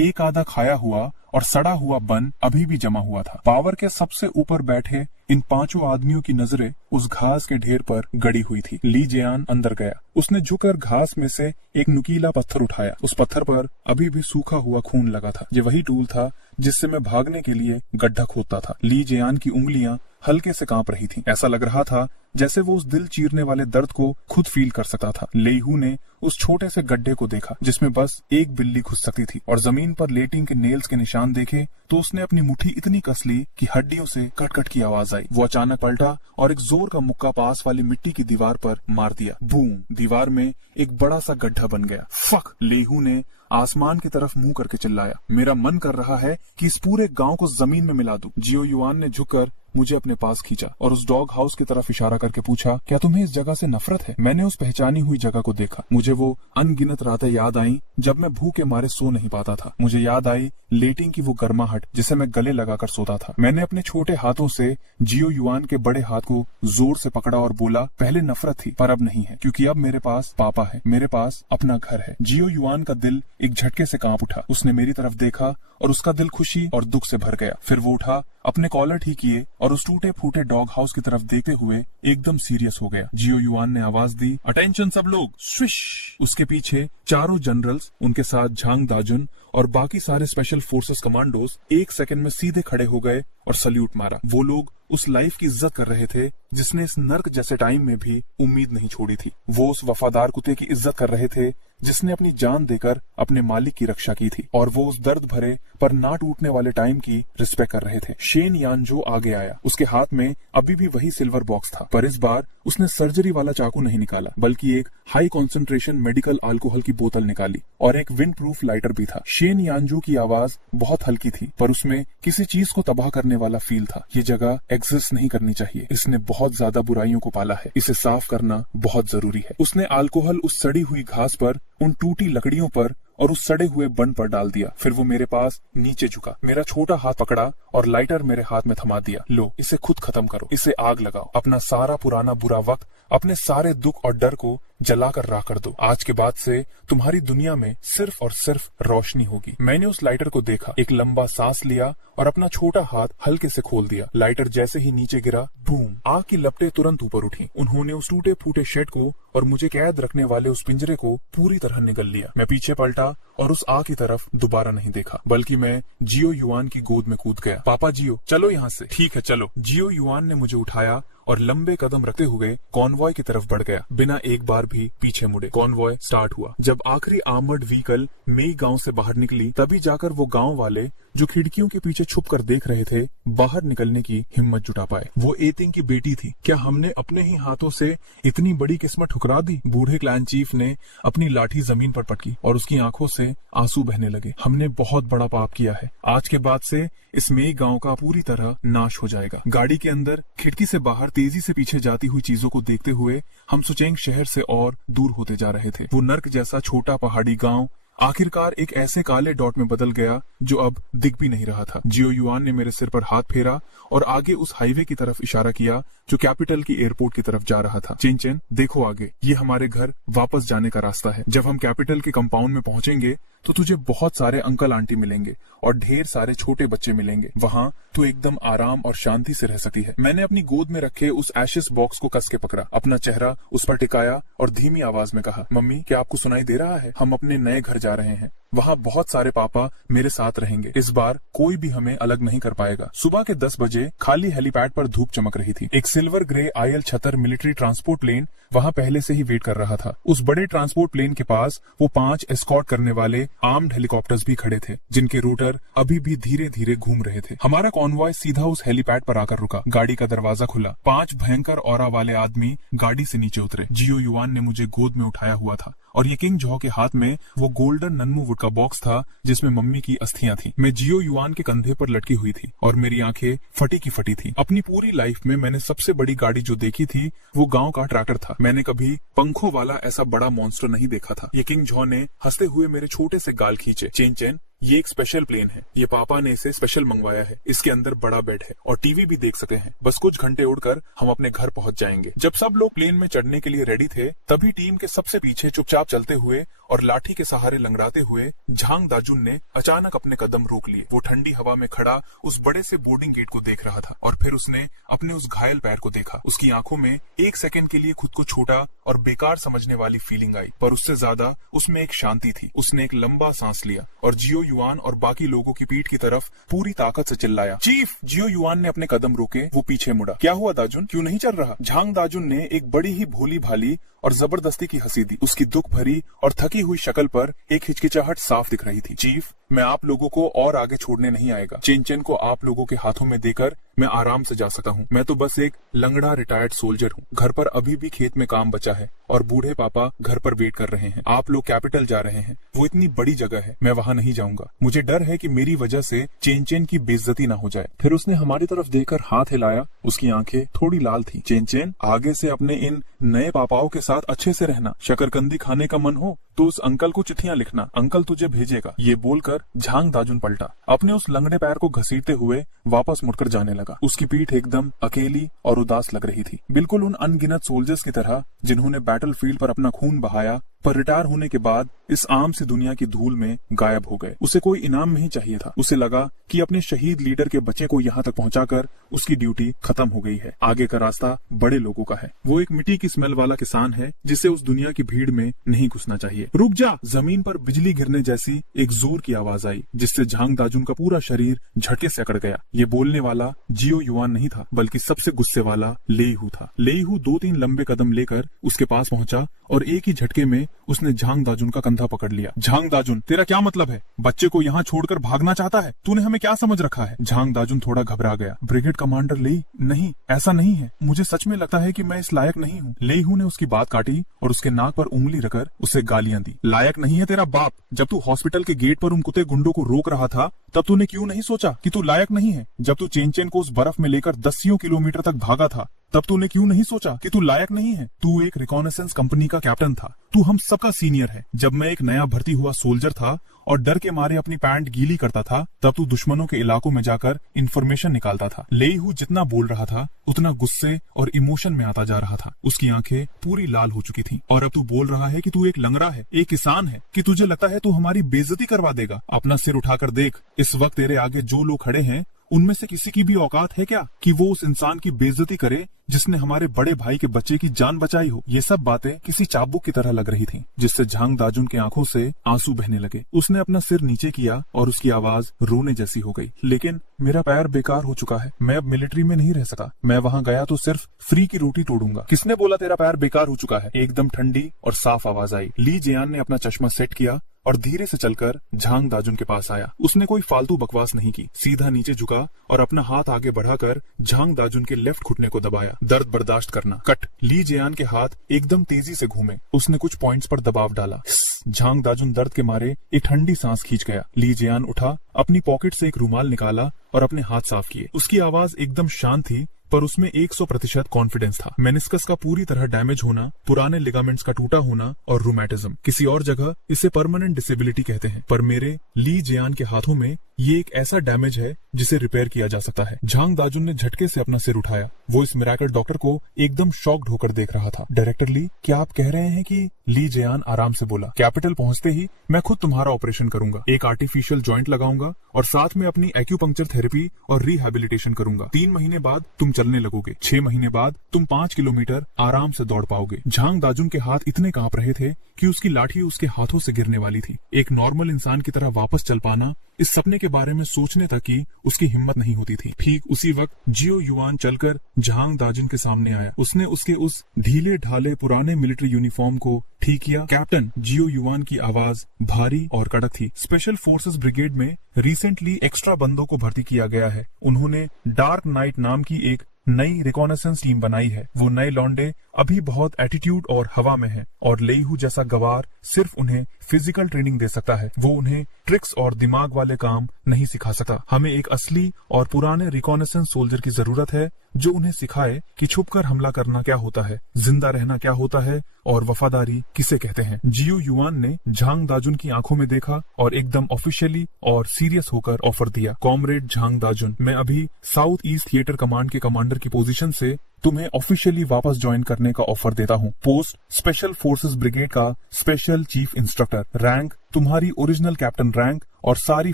एक आधा खाया हुआ और सड़ा हुआ बन अभी भी जमा हुआ था। पावर के सबसे ऊपर बैठे इन 5 आदमियों की नजरें उस घास के ढेर पर गड़ी हुई थी। ली जियान अंदर गया। उसने झुककर घास में से एक नुकीला पत्थर उठाया। उस पत्थर पर अभी भी सूखा हुआ खून लगा था। ये वही टूल था जिससे मैं भागने के लिए गड्ढा खोदता था। ली जियान की उंगलियां हल्के से कांप रही थीं। ऐसा लग रहा था जैसे वो उस दिल चीरने वाले दर्द को खुद फील कर सकता था। लेहू ने उस छोटे से गड्ढे को देखा जिसमें बस एक बिल्ली घुस सकती थी और जमीन पर लेटिंग के नेल्स के निशान देखे तो उसने अपनी मुट्ठी इतनी कस ली कि हड्डियों से कट कट की आवाज आई। वो अचानक पलटा और एक जोर का मुक्का पास वाली मिट्टी की दीवार पर मार दिया। बूम! दीवार में एक बड़ा सा गड्ढा बन गया। फक! लेहू ने आसमान की तरफ मुंह करके चिल्लाया, मेरा मन कर रहा है कि इस पूरे गांव को जमीन में मिला दूं। जियो युआन ने झुककर मुझे अपने पास खींचा और उस डॉग हाउस की तरफ इशारा करके पूछा, क्या तुम्हें इस जगह से नफरत है? मैंने उस पहचानी हुई जगह को देखा। मुझे वो अनगिनत रातें याद आईं जब मैं भूख के मारे सो नहीं पाता था। मुझे याद आई लेटिंग की वो गर्माहट जिसे मैं गले लगाकर सोता था। मैंने अपने छोटे हाथों से जियो युआन के बड़े हाथ को जोर से पकड़ा और बोला, पहले नफरत थी पर अब नहीं है, क्योंकि अब मेरे पास पापा है, मेरे पास अपना घर है। जियो युआन का दिल एक झटके से कांप उठा। उसने मेरी तरफ देखा और उसका दिल खुशी और दुख से भर गया। फिर वो उठा, अपने कॉलर ठीक किए और उस टूटे फूटे डॉग हाउस की तरफ देखते हुए एकदम सीरियस हो गया। जियो युआन ने आवाज दी, अटेंशन सब लोग, स्विश! उसके पीछे चारों जनरल्स, उनके साथ झांग दाजुन और बाकी सारे स्पेशल फोर्सेस कमांडोज 1 सेकंड में सीधे खड़े हो गए और सल्यूट मारा। वो लोग उस लाइफ की इज्जत कर रहे थे जिसने इस नर्क जैसे टाइम में भी उम्मीद नहीं छोड़ी थी। वो उस वफादार कुत्ते की इज्जत कर रहे थे जिसने अपनी जान देकर अपने मालिक की रक्षा की थी, और वो उस दर्द भरे पर ना टूटने वाले टाइम की रिस्पेक्ट कर रहे थे। शेन यानजो आगे आया। उसके हाथ में अभी भी वही सिल्वर बॉक्स था, पर इस बार उसने सर्जरी वाला चाकू नहीं निकाला, बल्कि एक हाई कॉन्सेंट्रेशन मेडिकल अल्कोहल की बोतल निकाली और एक विंड प्रूफ लाइटर भी था। शेन यानजो की आवाज बहुत हल्की थी, पर उसमें किसी चीज को तबाह करने वाला फील था। ये जगह एग्जिस्ट नहीं करनी चाहिए। इसने बहुत ज्यादा बुराइयों को पाला है। इसे साफ करना बहुत जरूरी है। उसने अल्कोहल उस सड़ी हुई घास पर, उन टूटी लकड़ियों पर और उस सड़े हुए बन पर डाल दिया। फिर वो मेरे पास नीचे झुका, मेरा छोटा हाथ पकड़ा और लाइटर मेरे हाथ में थमा दिया। लो, इसे खुद खत्म करो, इसे आग लगाओ। अपना सारा पुराना बुरा वक्त, अपने सारे दुख और डर को जलाकर राख कर दो। आज के बाद से तुम्हारी दुनिया में सिर्फ और सिर्फ रोशनी होगी। मैंने उस लाइटर को देखा, एक लंबा सांस लिया और अपना छोटा हाथ हल्के से खोल दिया। लाइटर जैसे ही नीचे गिरा, बूम! आग की लपटें तुरंत ऊपर उठी। उन्होंने उस टूटे फूटे शेड को और मुझे कैद रखने वाले उस पिंजरे को पूरी तरह निगल लिया। मैं पीछे पलटा और उस आग की तरफ दोबारा नहीं देखा, बल्कि मैं जियो युआन की गोद में कूद गया। पापा जियो, चलो यहाँ से। ठीक है, चलो। जियो युआन ने मुझे उठाया और लंबे कदम रखते हुए कॉन्वॉय की तरफ बढ़ गया, बिना एक बार भी पीछे मुड़े। कॉन्वॉय स्टार्ट हुआ। जब आखिरी आर्मर्ड व्हीकल मेई गांव से बाहर निकली, तभी जाकर वो गांव वाले जो खिड़कियों के पीछे छुप कर देख रहे थे, बाहर निकलने की हिम्मत जुटा पाए। वो एतिंग की बेटी थी। क्या हमने अपने ही हाथों से इतनी बड़ी किस्मत ठुकरा दी? बूढ़े क्लैन चीफ ने अपनी लाठी जमीन पर पटकी और उसकी आंखों से आंसू बहने लगे। हमने बहुत बड़ा पाप किया है। आज के बाद से इस मेई गांव का पूरी तरह नाश हो जाएगा। गाड़ी के अंदर खिड़की से बाहर तेजी से पीछे जाती हुई चीजों को देखते हुए हम सुचेंग शहर से और दूर होते जा रहे थे। वो नर्क जैसा छोटा पहाड़ी गांव आखिरकार एक ऐसे काले डॉट में बदल गया जो अब दिख भी नहीं रहा था। जियो युआन ने मेरे सिर पर हाथ फेरा और आगे उस हाईवे की तरफ इशारा किया जो कैपिटल की एयरपोर्ट की तरफ जा रहा था। चेन चेन, देखो आगे, ये हमारे घर वापस जाने का रास्ता है। जब हम कैपिटल के कंपाउंड में पहुंचेंगे तो तुझे बहुत सारे अंकल आंटी मिलेंगे और ढेर सारे छोटे बच्चे मिलेंगे। वहाँ तू एकदम आराम और शांति से रह सकती है। मैंने अपनी गोद में रखे उस एशेस बॉक्स को कस के पकड़ा, अपना चेहरा उस पर टिकाया और धीमी आवाज में कहा, मम्मी, क्या आपको सुनाई दे रहा है? हम अपने नए घर जा रहे हैं। वहाँ बहुत सारे पापा मेरे साथ रहेंगे। इस बार कोई भी हमें अलग नहीं कर पाएगा। सुबह के 10 बजे खाली हेलीपैड पर धूप चमक रही थी। एक silver grey IL-76 military transport plane वहाँ पहले से ही वेट कर रहा था। उस बड़े ट्रांसपोर्ट प्लेन के पास वो 5 एस्कॉर्ट करने वाले आर्म्ड हेलीकॉप्टर्स भी खड़े थे, जिनके रूटर अभी भी धीरे धीरे घूम रहे थे। हमारा कॉन्वॉय सीधा उस हेलीपैड पर आकर रुका। गाड़ी का दरवाजा खुला। 5 भयंकर ऑरा वाले आदमी गाड़ी से नीचे उतरे। जियो युआन ने मुझे गोद में उठाया हुआ था और ये किंग जॉ के हाथ में वो गोल्डन नन्मू वुड का बॉक्स था जिसमें मम्मी की अस्थियां थी। मैं जियो युआन के कंधे पर लटकी हुई थी और मेरी आंखें फटी की फटी थी। अपनी पूरी लाइफ में मैंने सबसे बड़ी गाड़ी जो देखी थी वो गांव का ट्रैक्टर था। मैंने कभी पंखों वाला ऐसा बड़ा मॉन्स्टर नहीं देखा था। ये किंग जॉ ने हंसते हुए मेरे छोटे से गाल खींचे। चेन चेन, ये एक स्पेशल प्लेन है। ये पापा ने इसे स्पेशल मंगवाया है। इसके अंदर बड़ा बेड है और टीवी भी देख सकते हैं। बस कुछ घंटे उड़कर हम अपने घर पहुंच जाएंगे। जब सब लोग प्लेन में चढ़ने के लिए रेडी थे, तभी टीम के सबसे पीछे चुपचाप चलते हुए और लाठी के सहारे लंगड़ाते हुए झांग दाजुन ने अचानक अपने कदम रोक लिए। वो ठंडी हवा में खड़ा उस बड़े से बोर्डिंग गेट को देख रहा था और फिर उसने अपने उस घायल पैर को देखा। उसकी आंखों में एक सेकंड के लिए खुद को छोटा और बेकार समझने वाली फीलिंग आई, पर उससे ज्यादा उसमें एक शांति थी। उसने एक लंबा सांस लिया और जियो युआन और बाकी लोगों की पीठ की तरफ पूरी ताकत से चिल्लाया, चीफ। जियो युआन ने अपने कदम रोके। वो पीछे मुड़ा। क्या हुआ दाजुन, क्यों नहीं चल रहा? झांग दाजुन ने एक बड़ी ही भोली भाली और जबरदस्ती की हंसी दी। उसकी दुख भरी और थकी हुई शक्ल पर एक हिचकिचाहट साफ दिख रही थी। चीफ, मैं आप लोगों को और आगे छोड़ने नहीं आएगा। चेन चेन को आप लोगों के हाथों में देकर मैं आराम से जा सकता हूँ। मैं तो बस एक लंगड़ा रिटायर्ड सोल्जर हूँ। घर पर अभी भी खेत में काम बचा है और बूढ़े पापा घर पर वेट कर रहे हैं। आप लोग कैपिटल जा रहे हैं, वो इतनी बड़ी जगह है, मैं वहाँ नहीं जाऊंगा। मुझे डर है कि मेरी वजह से चेन चेन की बेइज्जती ना हो जाए। फिर उसने हमारी तरफ देखकर हाथ हिलाया। उसकी आंखें थोड़ी लाल थी। चेन चेन, आगे से अपने इन नए पापाओं के साथ अच्छे से रहना। शकरकंदी खाने का मन हो तो उस अंकल को चिट्ठियां लिखना, अंकल तुझे भेजेगा। ये बोलकर झांग दाजुन पलटा। अपने उस लंगड़े पैर को घसीटते हुए वापस मुड़कर जाने लगा। उसकी पीठ एकदम अकेली और उदास लग रही थी, बिल्कुल उन अनगिनत सोल्जर्स की तरह जिन्होंने बैटलफील्ड पर अपना खून बहाया, पर रिटायर होने के बाद इस आम सी दुनिया की धूल में गायब हो गए। उसे कोई इनाम नहीं चाहिए था। उसे लगा कि अपने शहीद लीडर के बच्चे को यहाँ तक पहुँचाकर उसकी ड्यूटी खत्म हो गई है। आगे का रास्ता बड़े लोगों का है। वो एक मिट्टी की स्मेल वाला किसान है जिसे उस दुनिया की भीड़ में नहीं घुसना चाहिए। रुक जा! जमीन पर बिजली गिरने जैसी एक जोर की आवाज आई, जिससे झांग दाजुन का पूरा शरीर झटके से अकड़ गया। ये बोलने वाला जियो युआन नहीं था, बल्कि सबसे गुस्से वाला लेईहू था। लेईहू 2-3 लंबे कदम लेकर उसके पास पहुंचा और एक ही झटके में उसने झांग दाजुन का कंधा पकड़ लिया। झांग दाजुन, तेरा क्या मतलब है? बच्चे को यहाँ छोड़कर भागना चाहता है? तूने हमें क्या समझ रखा है? झांग दाजुन थोड़ा घबरा गया। ब्रिगेड कमांडर लेई, नहीं, ऐसा नहीं है। मुझे सच में लगता है कि मैं इस लायक नहीं हूँ। लेईहू ने उसकी बात काटी और उसके नाक पर उंगली रखकर उसे गालियां दी। लायक नहीं है तेरा बाप। जब तू हॉस्पिटल के गेट पर उन कुत्ते गुंडों को रोक रहा था, तब तूने क्यों नहीं सोचा कि तू लायक नहीं है? जब तू चेन चेन को उस बर्फ में लेकर 10 किलोमीटर तक भागा था, तब तूने क्यों नहीं सोचा कि तू लायक नहीं है? तू एक रिकॉनेसेंस कंपनी का कैप्टन था। तू हम सबका सीनियर है। जब मैं एक नया भर्ती हुआ सोल्जर था और डर के मारे अपनी पैंट गीली करता था, तब तू दुश्मनों के इलाकों में जाकर इंफॉर्मेशन निकालता था। लेईहू जितना बोल रहा था उतना गुस्से और इमोशन में आता जा रहा था। उसकी आंखें पूरी लाल हो चुकी थीं। और अब तू बोल रहा है कि तू एक लंगड़ा है, एक किसान है, कि तुझे लगता है तू हमारी बेइज्जती करवा देगा? अपना सिर उठाकर देख, इस वक्त तेरे आगे जो लोग खड़े हैं उनमें से किसी की भी औकात है क्या कि वो उस इंसान की बेइज्जती करे जिसने हमारे बड़े भाई के बच्चे की जान बचाई हो? ये सब बातें किसी चाबुक की तरह लग रही थीं, जिससे झांग दाजुन की आंखों से आंसू बहने लगे। उसने अपना सिर नीचे किया और उसकी आवाज रोने जैसी हो गई। लेकिन मेरा पैर बेकार हो चुका है। मैं अब मिलिट्री में नहीं रह सका। मैं वहाँ गया तो सिर्फ फ्री की रोटी तोड़ूंगा। किसने बोला तेरा पैर बेकार हो चुका है? एकदम ठंडी और साफ आवाज आई। ली जियान ने अपना चश्मा सेट किया और धीरे से चलकर झांग दाजुन के पास आया। उसने कोई फालतू बकवास नहीं की। सीधा नीचे झुका और अपना हाथ आगे बढ़ाकर झांग दाजुन के लेफ्ट घुटने को दबाया। दर्द बर्दाश्त करना। कट। ली जियान के हाथ एकदम तेजी से घूमे। उसने कुछ पॉइंट्स पर दबाव डाला। झांग दाजुन दर्द के मारे एक ठंडी सांस खींच गया। ली जियान उठा, अपनी पॉकेट से एक रुमाल निकाला और अपने हाथ साफ किए। उसकी आवाज एकदम शांत थी, पर उसमें 100% कॉन्फिडेंस था। मेनिस्कस का पूरी तरह डैमेज होना, पुराने लिगामेंट्स का टूटा होना और रूमेटिज्म। किसी और जगह इसे परमानेंट डिसेबिलिटी कहते हैं, पर मेरे ली जियान के हाथों में ये एक ऐसा डैमेज है जिसे रिपेयर किया जा सकता है। झांग दाजुन ने झटके से अपना सिर उठाया। वो इस मिरेकल डॉक्टर को एकदम शॉक्ड होकर देख रहा था। डायरेक्टर ली, क्या आप कह रहे हैं कि? ली जियान आराम से बोला, कैपिटल पहुंचते ही मैं खुद तुम्हारा ऑपरेशन करूंगा। एक आर्टिफिशियल जॉइंट लगाऊंगा और साथ में अपनी एक्यूपंक्चर थेरेपी और रिहैबिलिटेशन करूंगा। 3 महीने बाद तुम चल चलने लगोगे। 6 महीने बाद तुम 5 किलोमीटर आराम से दौड़ पाओगे। झांग दाजुन के हाथ इतने कांप रहे थे कि उसकी लाठी उसके हाथों से गिरने वाली थी। एक नॉर्मल इंसान की तरह वापस चल पाना, इस सपने के बारे में सोचने तक की उसकी हिम्मत नहीं होती थी। ठीक उसी वक्त जियो युआन चलकर झांग दाजुन के सामने आया। उसने उसके उस ढीले ढाले पुराने मिलिट्री यूनिफॉर्म को ठीक किया। कैप्टन, जियो युआन की आवाज भारी और कड़क थी। स्पेशल फोर्सेस ब्रिगेड में रिसेंटली एक्स्ट्रा बंदों को भर्ती किया गया है। उन्होंने डार्क नाइट नाम की एक नई रिकॉनेसेंस टीम बनाई है। वो नए लौंडे अभी बहुत एटीट्यूड और हवा में है और लेईहू जैसा गवार सिर्फ उन्हें फिजिकल ट्रेनिंग दे सकता है। वो उन्हें ट्रिक्स और दिमाग वाले काम नहीं सिखा सकता। हमें एक असली और पुराने रिकॉनेसेंस सोल्जर की जरूरत है जो उन्हें सिखाए कि छुपकर हमला करना क्या होता है, जिंदा रहना क्या होता है और वफादारी किसे कहते हैं। जियो युआन ने झांग दाजुन की आंखों में देखा और एकदम ऑफिशियली और सीरियस होकर ऑफर दिया। कॉमरेड झांग दाजुन, मैं अभी साउथ ईस्ट थिएटर कमांड के कमांडर की पोजीशन से तुम्हें ऑफिशियली वापस ज्वाइन करने का ऑफर देता हूँ। पोस्ट स्पेशल फोर्सेस ब्रिगेड का स्पेशल चीफ इंस्ट्रक्टर। रैंक तुम्हारी ओरिजिनल कैप्टन रैंक और सारी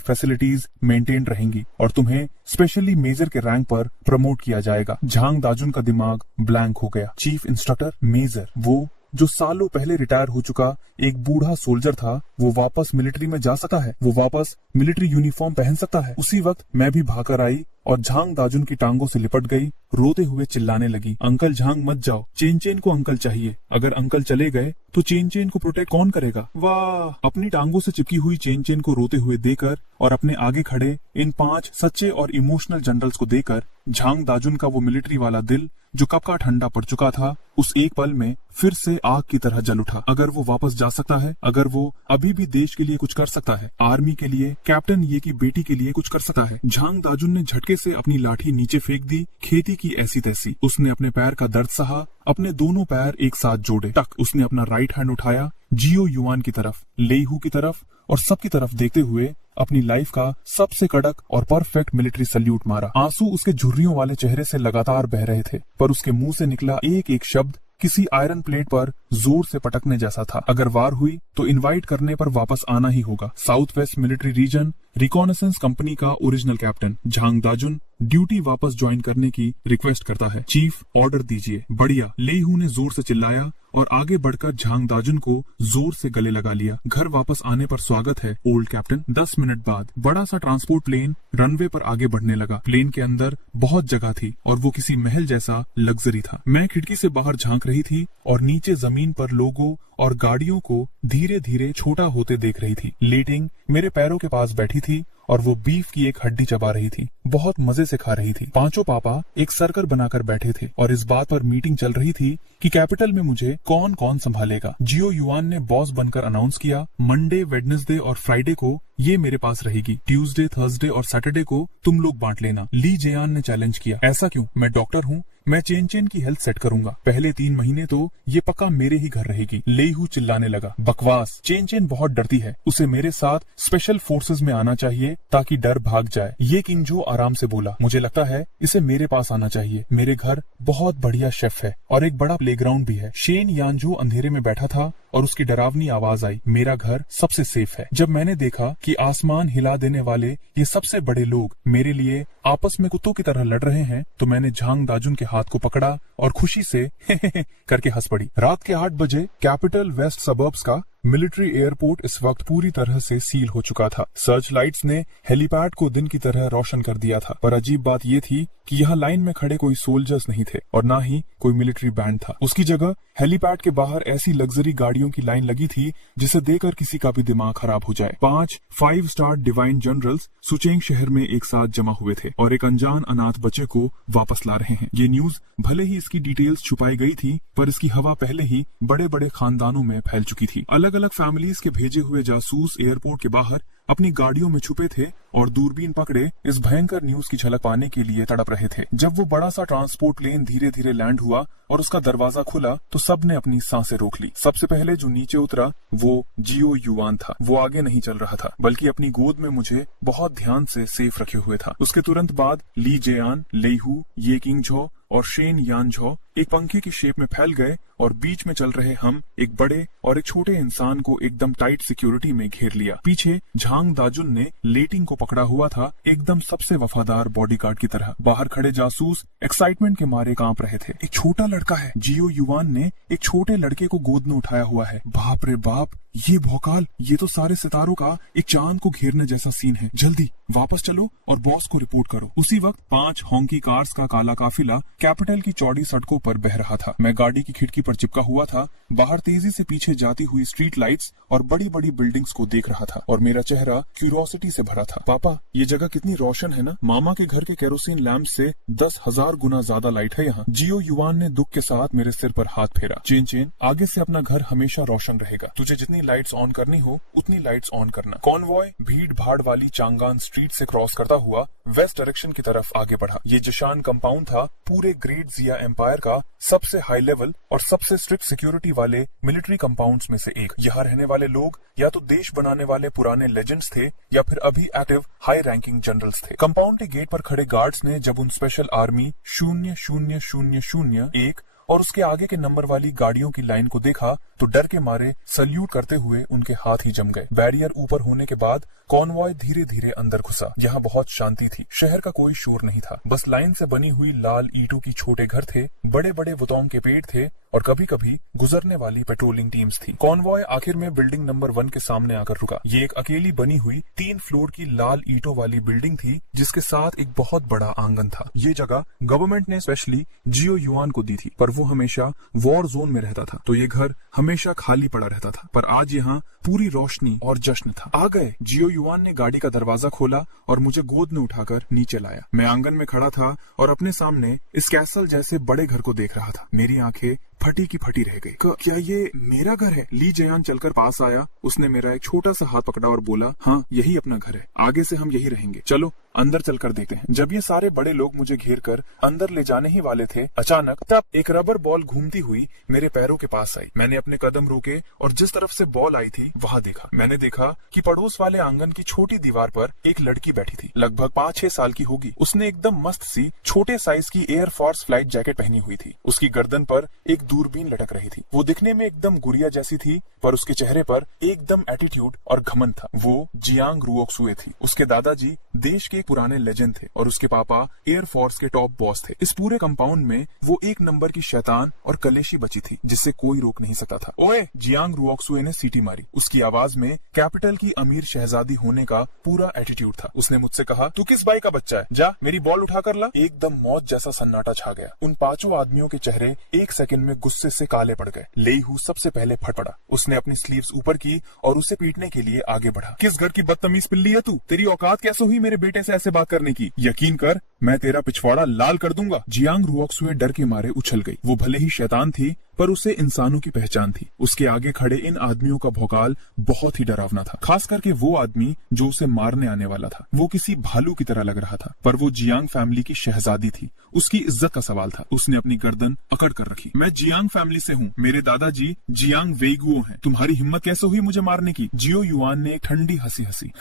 फैसिलिटीज मेंटेन रहेंगी और तुम्हें स्पेशली मेजर के रैंक पर प्रमोट किया जाएगा। झांग दाजुन का दिमाग ब्लैंक हो गया। चीफ इंस्ट्रक्टर, मेजर, वो जो सालों पहले रिटायर हो चुका एक बूढ़ा सोल्जर था, वो वापस मिलिट्री में जा सकता है, वो वापस मिलिट्री यूनिफॉर्म पहन सकता है। उसी वक्त मैं भी भागकर आई और झांग दाजुन की टांगों से लिपट गई, रोते हुए चिल्लाने लगी, अंकल झांग मत जाओ, चेन चेन को अंकल चाहिए। अगर अंकल चले गए तो चेन चेन को प्रोटेक्ट कौन करेगा? वाह! अपनी टांगों से चिपकी हुई चेन चेन को रोते हुए देकर और अपने आगे खड़े इन 5 सच्चे और इमोशनल जनरल्स को देकर झांग दाजुन का वो मिलिट्री वाला दिल जो कब का ठंडा पड़ चुका था, उस एक पल में फिर से आग की तरह जल उठा। अगर वो वापस जा सकता है, अगर वो अभी भी देश के लिए कुछ कर सकता है, आर्मी के लिए, कैप्टन ये की बेटी के लिए कुछ कर सकता है। झांग दाजुन ने झटके से अपनी लाठी नीचे फेंक दी। खेती की ऐसी तैसी। उसने अपने पैर का दर्द सहा, अपने दोनों पैर एक साथ जोड़े। टक, उसने अपना राइट हैंड उठाया, जियो युआन की तरफ, लेईहू की तरफ और सबकी तरफ देखते हुए अपनी लाइफ का सबसे कड़क और परफेक्ट मिलिट्री सल्यूट मारा। आंसू उसके झुर्रियों वाले चेहरे से लगातार बह रहे थे, पर उसके मुंह से निकला एक एक शब्द किसी आयरन प्लेट पर जोर से पटकने जैसा था। अगर वार हुई तो इनवाइट करने पर वापस आना ही होगा। South west military region reconnaissance company का original captain Zhang Dajun duty वापस ज्वाइन करने की रिक्वेस्ट करता है। चीफ, ऑर्डर दीजिए। बढ़िया, लेईहू ने जोर से चिल्लाया और आगे बढ़कर झांग दाजुन को जोर से गले लगा लिया। घर वापस आने पर स्वागत है ओल्ड कैप्टन। 10 मिनट बाद बड़ा सा ट्रांसपोर्ट प्लेन रनवे पर आगे बढ़ने लगा। प्लेन के अंदर बहुत जगह थी और वो किसी महल जैसा लग्जरी था। मैं खिड़की से बाहर झांक रही थी और नीचे जमीन पर लोगों और गाड़ियों को धीरे धीरे छोटा होते देख रही थी। लेटिंग मेरे पैरों के पास बैठी थी और वो बीफ की एक हड्डी चबा रही थी। बहुत मजे से खा रही थी। पांचों पापा एक सर्कल बनाकर बैठे थे और इस बात पर मीटिंग चल रही थी कि कैपिटल में मुझे कौन कौन संभालेगा। जियो युआन ने बॉस बनकर अनाउंस किया, मंडे, वेडनेसडे और फ्राइडे को ये मेरे पास रहेगी, ट्यूसडे, थर्सडे और सैटरडे को तुम लोग बांट लेना। ली जेयान ने चैलेंज किया, ऐसा क्यों? मैं डॉक्टर हूँ, मैं चेन चेन की हेल्थ सेट करूंगा। पहले 3 महीने तो ये पक्का मेरे ही घर रहेगी। लेईहू चिल्लाने लगा, बकवास, चेन चेन बहुत डरती है, उसे मेरे साथ स्पेशल फोर्सेस में आना चाहिए ताकि डर भाग जाए। ये किंजो आराम से बोला, मुझे लगता है इसे मेरे पास आना चाहिए। मेरे घर बहुत बढ़िया शेफ है और एक बड़ा प्लेग्राउंड भी है। शेन यानजो अंधेरे में बैठा था और उसकी डरावनी आवाज आई, मेरा घर सबसे सेफ है। जब मैंने देखा कि आसमान हिला देने वाले ये सबसे बड़े लोग मेरे लिए आपस में कुत्तों की तरह लड़ रहे हैं, तो मैंने झांग दाजुन के हाथ को पकड़ा और खुशी से करके हंस पड़ी। रात के 8 बजे कैपिटल वेस्ट सबर्ब्स का मिलिट्री एयरपोर्ट इस वक्त पूरी तरह से सील हो चुका था। सर्च लाइट्स ने हेलीपैड को दिन की तरह रोशन कर दिया था, पर अजीब बात ये थी कि यहाँ लाइन में खड़े कोई सोल्जर्स नहीं थे और ना ही कोई मिलिट्री बैंड था। उसकी जगह हेलीपैड के बाहर ऐसी लग्जरी गाड़ियों की लाइन लगी थी जिसे देखकर किसी का भी दिमाग खराब हो जाए। 5 5-स्टार डिवाइन जनरल्स सुचेंग शहर में एक साथ जमा हुए थे और एक अनजान अनाथ बच्चे को वापस ला रहे हैं। ये न्यूज भले ही इसकी डिटेल्स छुपाई गई थी, पर इसकी हवा पहले ही बड़े बड़े खानदानों में फैल चुकी थी। अलग अलग फैमिलीज के भेजे हुए जासूस एयरपोर्ट के बाहर अपनी गाड़ियों में छुपे थे और दूरबीन पकड़े इस भयंकर न्यूज की झलक पाने के लिए तड़प रहे थे। जब वो बड़ा सा ट्रांसपोर्ट प्लेन धीरे धीरे लैंड हुआ और उसका दरवाजा खुला तो सबने अपनी सांसें रोक ली। सबसे पहले जो नीचे उतरा वो जियो युआन था। वो आगे नहीं चल रहा था, बल्कि अपनी गोद में मुझे बहुत ध्यान से सेफ रखे हुए था। उसके तुरंत बाद ली जेयान, लेईहू, ये किंगझो और शेन यानझो एक पंखे की शेप में फैल गए और बीच में चल रहे हम एक बड़े और एक छोटे इंसान को एकदम टाइट सिक्योरिटी में घेर लिया। पीछे झांग दाजुन ने लेटिंग को पकड़ा हुआ था, एकदम सबसे वफादार बॉडीगार्ड की तरह। बाहर खड़े जासूस एक्साइटमेंट के मारे कांप रहे थे। एक छोटा लड़का है, जियो युआन ने एक छोटे लड़के को गोद में उठाया हुआ है। बाप रे बाप, ये भौकाल, ये तो सारे सितारों का एक चांद को घेरने जैसा सीन है। जल्दी वापस चलो और बॉस को रिपोर्ट करो। उसी वक्त 5 हॉन्की कार्स का काला काफिला कैपिटल की चौड़ी सड़कों पर बह रहा था। मैं गाड़ी की खिड़की पर चिपका हुआ था, बाहर तेजी से पीछे जाती हुई स्ट्रीट लाइट्स और बड़ी बड़ी बिल्डिंग्स को देख रहा था और मेरा चेहरा क्यूरियोसिटी से भरा था। पापा, ये जगह कितनी रोशन है ना। मामा के घर के केरोसिन लैंप से 10,000 गुना ज्यादा लाइट है यहाँ। जियो युआन ने दुख के साथ मेरे सिर पर हाथ फेरा। चेन चेन, आगे से अपना घर हमेशा रोशन रहेगा। तुझे जितनी लाइट्स ऑन करनी हो उतनी लाइट्स ऑन करना। कॉन्वॉय भीड़ भाड़ वाली चांगान स्ट्रीट से क्रॉस करता हुआ वेस्ट डायरेक्शन की तरफ आगे बढ़ा। ये जशान कंपाउंड था पूरे ग्रेट जिया एम्पायर का सबसे हाई लेवल और सबसे स्ट्रिक्ट सिक्योरिटी वाले मिलिट्री कंपाउंड्स में से एक। यहाँ रहने वाले लोग या तो देश बनाने वाले पुराने लेजेंड्स थे या फिर अभी एक्टिव हाई रैंकिंग जनरल्स थे। कंपाउंड के गेट पर खड़े गार्ड्स ने जब उन स्पेशल आर्मी 000001 और उसके आगे के नंबर वाली गाड़ियों की लाइन को देखा तो डर के मारे सल्यूट करते हुए उनके हाथ ही जम गए। बैरियर ऊपर होने के बाद कॉन्वॉय धीरे धीरे अंदर घुसा। यहाँ बहुत शांति थी, शहर का कोई शोर नहीं था, बस लाइन से बनी हुई लाल ईंटों की छोटे घर थे, बड़े बड़े बुतौम के पेड़ थे और कभी कभी गुजरने वाली पेट्रोलिंग टीम्स थी। कॉन्वॉय आखिर में बिल्डिंग नंबर 1 के सामने आकर रुका। ये एक अकेली बनी हुई 3 फ्लोर की लाल ईंटों वाली बिल्डिंग थी जिसके साथ एक बहुत बड़ा आंगन था। ये जगह गवर्नमेंट ने स्पेशली जियो युआन को दी थी, पर वो हमेशा वॉर जोन में रहता था तो ये घर हमेशा खाली पड़ा रहता था। पर आज यहाँ पूरी रोशनी और जश्न था। आ गए। जियो युआन ने गाड़ी का दरवाजा खोला और मुझे गोद में उठाकर नीचे लाया। मैं आंगन में खड़ा था और अपने सामने इस कैसल जैसे बड़े घर को देख रहा था। मेरी आंखें फटी की फटी रह गई। क्या ये मेरा घर है? ली जयान चलकर पास आया, उसने मेरा एक छोटा सा हाथ पकड़ा और बोला, हाँ यही अपना घर है, आगे से हम यही रहेंगे, चलो अंदर चलकर देखते हैं। जब ये सारे बड़े लोग मुझे घेर कर अंदर ले जाने ही वाले थे, अचानक तब एक रबर बॉल घूमती हुई मेरे पैरों के पास आई। मैंने अपने कदम रोके और जिस तरफ से बॉल आई थी वहां देखा। मैंने देखा कि पड़ोस वाले आंगन की छोटी दीवार पर एक लड़की बैठी थी, लगभग 5-6 साल की होगी। उसने एकदम मस्त सी छोटे साइज की एयर फोर्स फ्लाइट जैकेट पहनी हुई थी। उसकी गर्दन पर एक दूरबीन लटक रही थी। वो दिखने में एकदम गुड़िया जैसी थी, पर उसके चेहरे पर एकदम एटीट्यूड और घमंड था। वो जियांग रुओक्सुए थी। उसके दादाजी देश के एक पुराने लेजेंड थे और उसके पापा एयर फोर्स के टॉप बॉस थे। इस पूरे कंपाउंड में वो एक नंबर की शैतान और कलेशी बची थी जिससे कोई रोक नहीं सकता था। ओए, जियांग रुओक्सुए ने सीटी मारी। उसकी आवाज में कैपिटल की अमीर शहजादी होने का पूरा एटीट्यूड था। उसने मुझसे कहा, तू किस भाई का बच्चा है, जा मेरी बॉल उठा कर ला। एकदम मौत जैसा सन्नाटा छा गया। उन 5 आदमियों के चेहरे एक सेकंड में गुस्से से काले पड़ गए। लेईहू सबसे पहले फट पड़ा। उसने अपनी स्लीव्स ऊपर की और उसे पीटने के लिए आगे बढ़ा। किस घर की बदतमीज पिल्ली है तू? तेरी औकात कैसे हुई मेरे बेटे से ऐसे बात करने की? यकीन कर, मैं तेरा पिछवाड़ा लाल कर दूंगा। जियांग रुओक्सुए डर के मारे उछल गई। वो भले ही शैतान थी पर उसे इंसानों की पहचान थी। उसके आगे खड़े इन आदमियों का भौकाल बहुत ही डरावना था, खास करके वो आदमी जो उसे मारने आने वाला था। वो किसी भालू की तरह लग रहा था, पर वो जियांग फैमिली की शहजादी थी। उसकी इज्जत का सवाल था। उसने अपनी गर्दन अकड़ कर रखी। मैं जियांग फैमिली से हूँ, मेरे दादाजी जियांग वेइगुओ हैं। तुम्हारी हिम्मत कैसे हुई मुझे मारने की? जियो युआन ने एक ठंडी हंसी हंसी।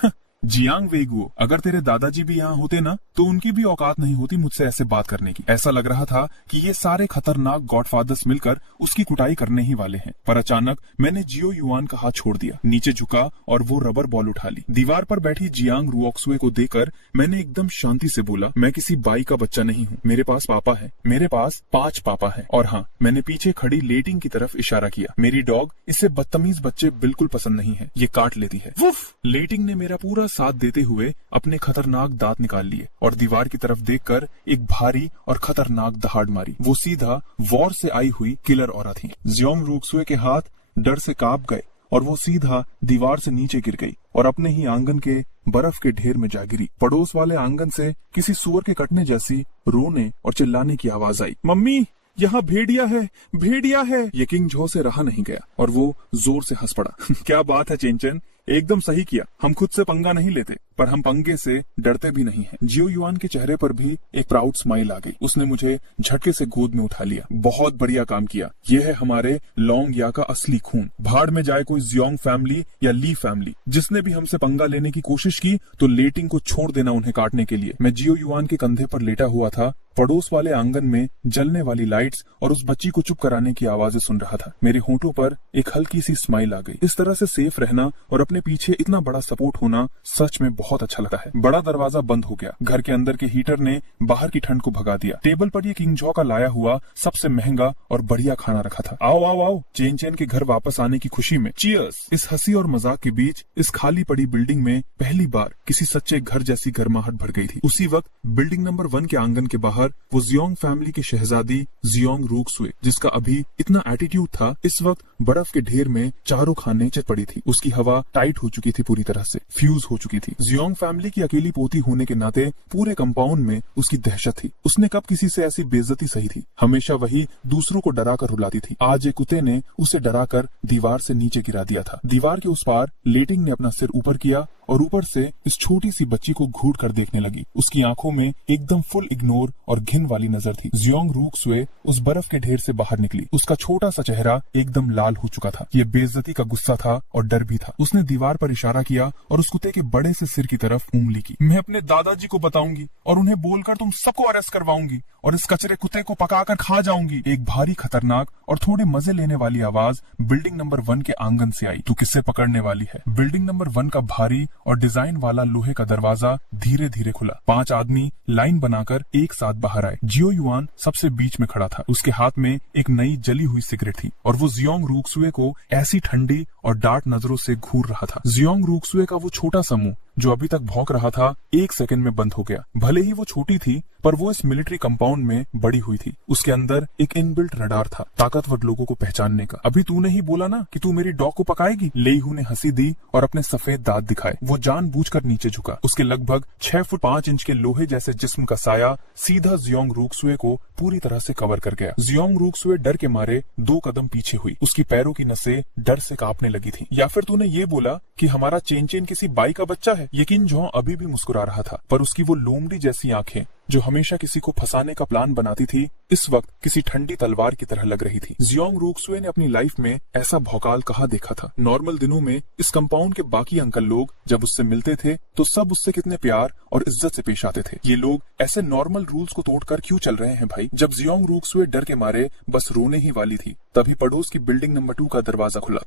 जियांग वेइगुओ, अगर तेरे दादाजी भी यहाँ होते ना तो उनकी भी औकात नहीं होती मुझसे ऐसे बात करने की। ऐसा लग रहा था कि ये सारे खतरनाक गॉडफादर्स मिलकर उसकी कुटाई करने ही वाले हैं। पर अचानक मैंने जियो युआन का हाथ छोड़ दिया, नीचे झुका और वो रबर बॉल उठा ली। दीवार पर बैठी जियांग रुओक्सुए को देखकर मैंने एकदम शांति से बोला, मैं किसी बाई का बच्चा नहीं हूँ, मेरे पास पापा है। मेरे पास 5 पापा है। और हाँ, मैंने पीछे खड़ी लेटिंग की तरफ इशारा किया। मेरी डॉग इससे बदतमीज बच्चे बिल्कुल पसंद नहीं है, ये काट लेती है। वुफ! लेटिंग ने मेरा पूरा साथ देते हुए अपने खतरनाक दांत निकाल लिए और दीवार की तरफ देखकर एक भारी और खतरनाक दहाड़ मारी। वो सीधा वॉर से आई हुई किलर औरत थी। जियांग रुओक्सुए के हाथ डर से कांप गए और वो सीधा दीवार से नीचे गिर गई और अपने ही आंगन के बर्फ के ढेर में जा गिरी। पड़ोस वाले आंगन से किसी सुअर के कटने जैसी रोने और चिल्लाने की आवाज आई। मम्मी, यहाँ भेड़िया है, भेड़िया है। ये किंग जो से रहा नहीं गया और वो जोर से हंस पड़ा। क्या बात है चेंचन, एकदम सही किया, हम खुद से पंगा नहीं लेते। पर हम पंगे से डरते भी नहीं हैं। जियो युआन के चेहरे पर भी एक प्राउड स्माइल आ गई। उसने मुझे झटके से गोद में उठा लिया। बहुत बढ़िया काम किया, ये है हमारे लॉन्ग या का असली खून। भाड़ में जाए कोई जियोंग फैमिली या ली फैमिली। जिसने भी हमसे पंगा लेने की कोशिश की तो लेटिंग को छोड़ देना उन्हें काटने के लिए। मैं जियो युआन के कंधे पर लेटा हुआ था। पड़ोस वाले आंगन में जलने वाली लाइट्स और उस बच्ची को चुप कराने की आवाजें सुन रहा था। मेरे होंठों पर एक हल्की सी स्माइल आ गई। इस तरह से सेफ रहना और अपने पीछे इतना बड़ा सपोर्ट होना सच में बहुत अच्छा लगता है। बड़ा दरवाजा बंद हो गया। घर के अंदर के हीटर ने बाहर की ठंड को भगा दिया। टेबल पर ये किंग जॉ का लाया हुआ सबसे महंगा और बढ़िया खाना रखा था। आओ आओ आओ, चेन चेन के घर वापस आने की खुशी में चीयर्स। इस हंसी और मजाक के बीच इस खाली पड़ी बिल्डिंग में पहली बार किसी सच्चे घर जैसी गर्माहट भर गई थी। उसी वक्त बिल्डिंग नंबर 1 के आंगन के बाहर वो जियोंग फैमिली की शहजादी जियोंग रूक्सुए, जिसका अभी इतना एटीट्यूड था, इस वक्त बर्फ के ढेर में चारों खाने चित पड़ी थी। उसकी हवा टाइट हो चुकी थी, पूरी तरह से फ्यूज हो चुकी थी। जियोंग फैमिली की अकेली पोती होने के नाते पूरे कंपाउंड में उसकी दहशत थी। उसने कब किसी से ऐसी बेइज्जती सही थी। हमेशा वही दूसरों को डरा कर रुलाती थी। आज एक कुत्ते ने उसे डराकर दीवार से नीचे गिरा दिया था। दीवार के उस पार लेटिंग ने अपना सिर ऊपर किया और ऊपर से इस छोटी सी बच्ची को घूर कर देखने लगी। उसकी आंखों में एकदम फुल इग्नोर और घिन वाली नजर थी। जियोंग रूक्सुए उस बर्फ के ढेर से बाहर निकली। उसका छोटा सा चेहरा एकदम लाल हो चुका था। ये बेइज्जती का गुस्सा था और डर भी था। उसने दीवार पर इशारा किया और उस कुत्ते के बड़े से सिर की तरफ उंगली की। मैं अपने दादाजी को बताऊंगी और उन्हें बोलकर तुम सबको अरेस्ट करवाऊंगी और इस कचरे कुत्ते को पकाकर खा जाऊंगी। एक भारी, खतरनाक और थोड़े मजे लेने वाली आवाज बिल्डिंग नंबर 1 के आंगन से आई। तू किससे पकड़ने वाली है? बिल्डिंग नंबर 1 का भारी और डिजाइन वाला लोहे का दरवाजा धीरे धीरे खुला। 5 आदमी लाइन बनाकर एक साथ बाहर आए। जियो युआन सबसे बीच में खड़ा था। उसके हाथ में एक नई जली हुई सिगरेट थी और वो जियोंग रूक्सुए को ऐसी ठंडी और डार्क नजरों से घूर रहा था। जियोंग रूक्सुए का वो छोटा सा मुंह जो अभी तक भौंक रहा था, 1 सेकंड में बंद हो गया। भले ही वो छोटी थी, पर वो इस मिलिट्री कंपाउंड में बड़ी हुई थी। उसके अंदर एक इनबिल्ट रडार था, ताकतवर लोगों को पहचानने का। अभी तूने ही बोला ना कि तू मेरी डॉग को पकाएगी? लेईहू ने हंसी दी और अपने सफेद दांत दिखाए। वो जानबूझकर नीचे झुका। उसके लगभग 6 फुट 5 इंच के लोहे जैसे जिस्म का साया सीधा जियोंग रूक्सुए को पूरी तरह से कवर कर गया। जियोंग रूक्सुए डर के मारे 2 कदम पीछे हुई। उसकी पैरों की नसें डर से कांपने लगी थी। या फिर तूने ये बोला कि हमारा चेन चेन किसी बाई का बच्चा है? ये किंग जॉ अभी भी मुस्कुरा रहा था, पर उसकी वो लोमड़ी जैसी आंखें जो हमेशा किसी को फंसाने का प्लान बनाती थी, इस वक्त किसी ठंडी तलवार की तरह लग रही थी। जियोंग रूक्सुए ने अपनी लाइफ में ऐसा भौकाल कहाँ देखा था। नॉर्मल दिनों में इस कंपाउंड के बाकी अंकल लोग जब उससे मिलते थे तो सब उससे कितने प्यार और इज्जत से पेश आते थे। ये लोग ऐसे नॉर्मल रूल्स को तोड़कर क्यों चल रहे हैं भाई? जब जियोंग रूक्सुए डर के मारे बस रोने ही वाली थी, तभी पड़ोस की बिल्डिंग नंबर 2 का दरवाजा खुला।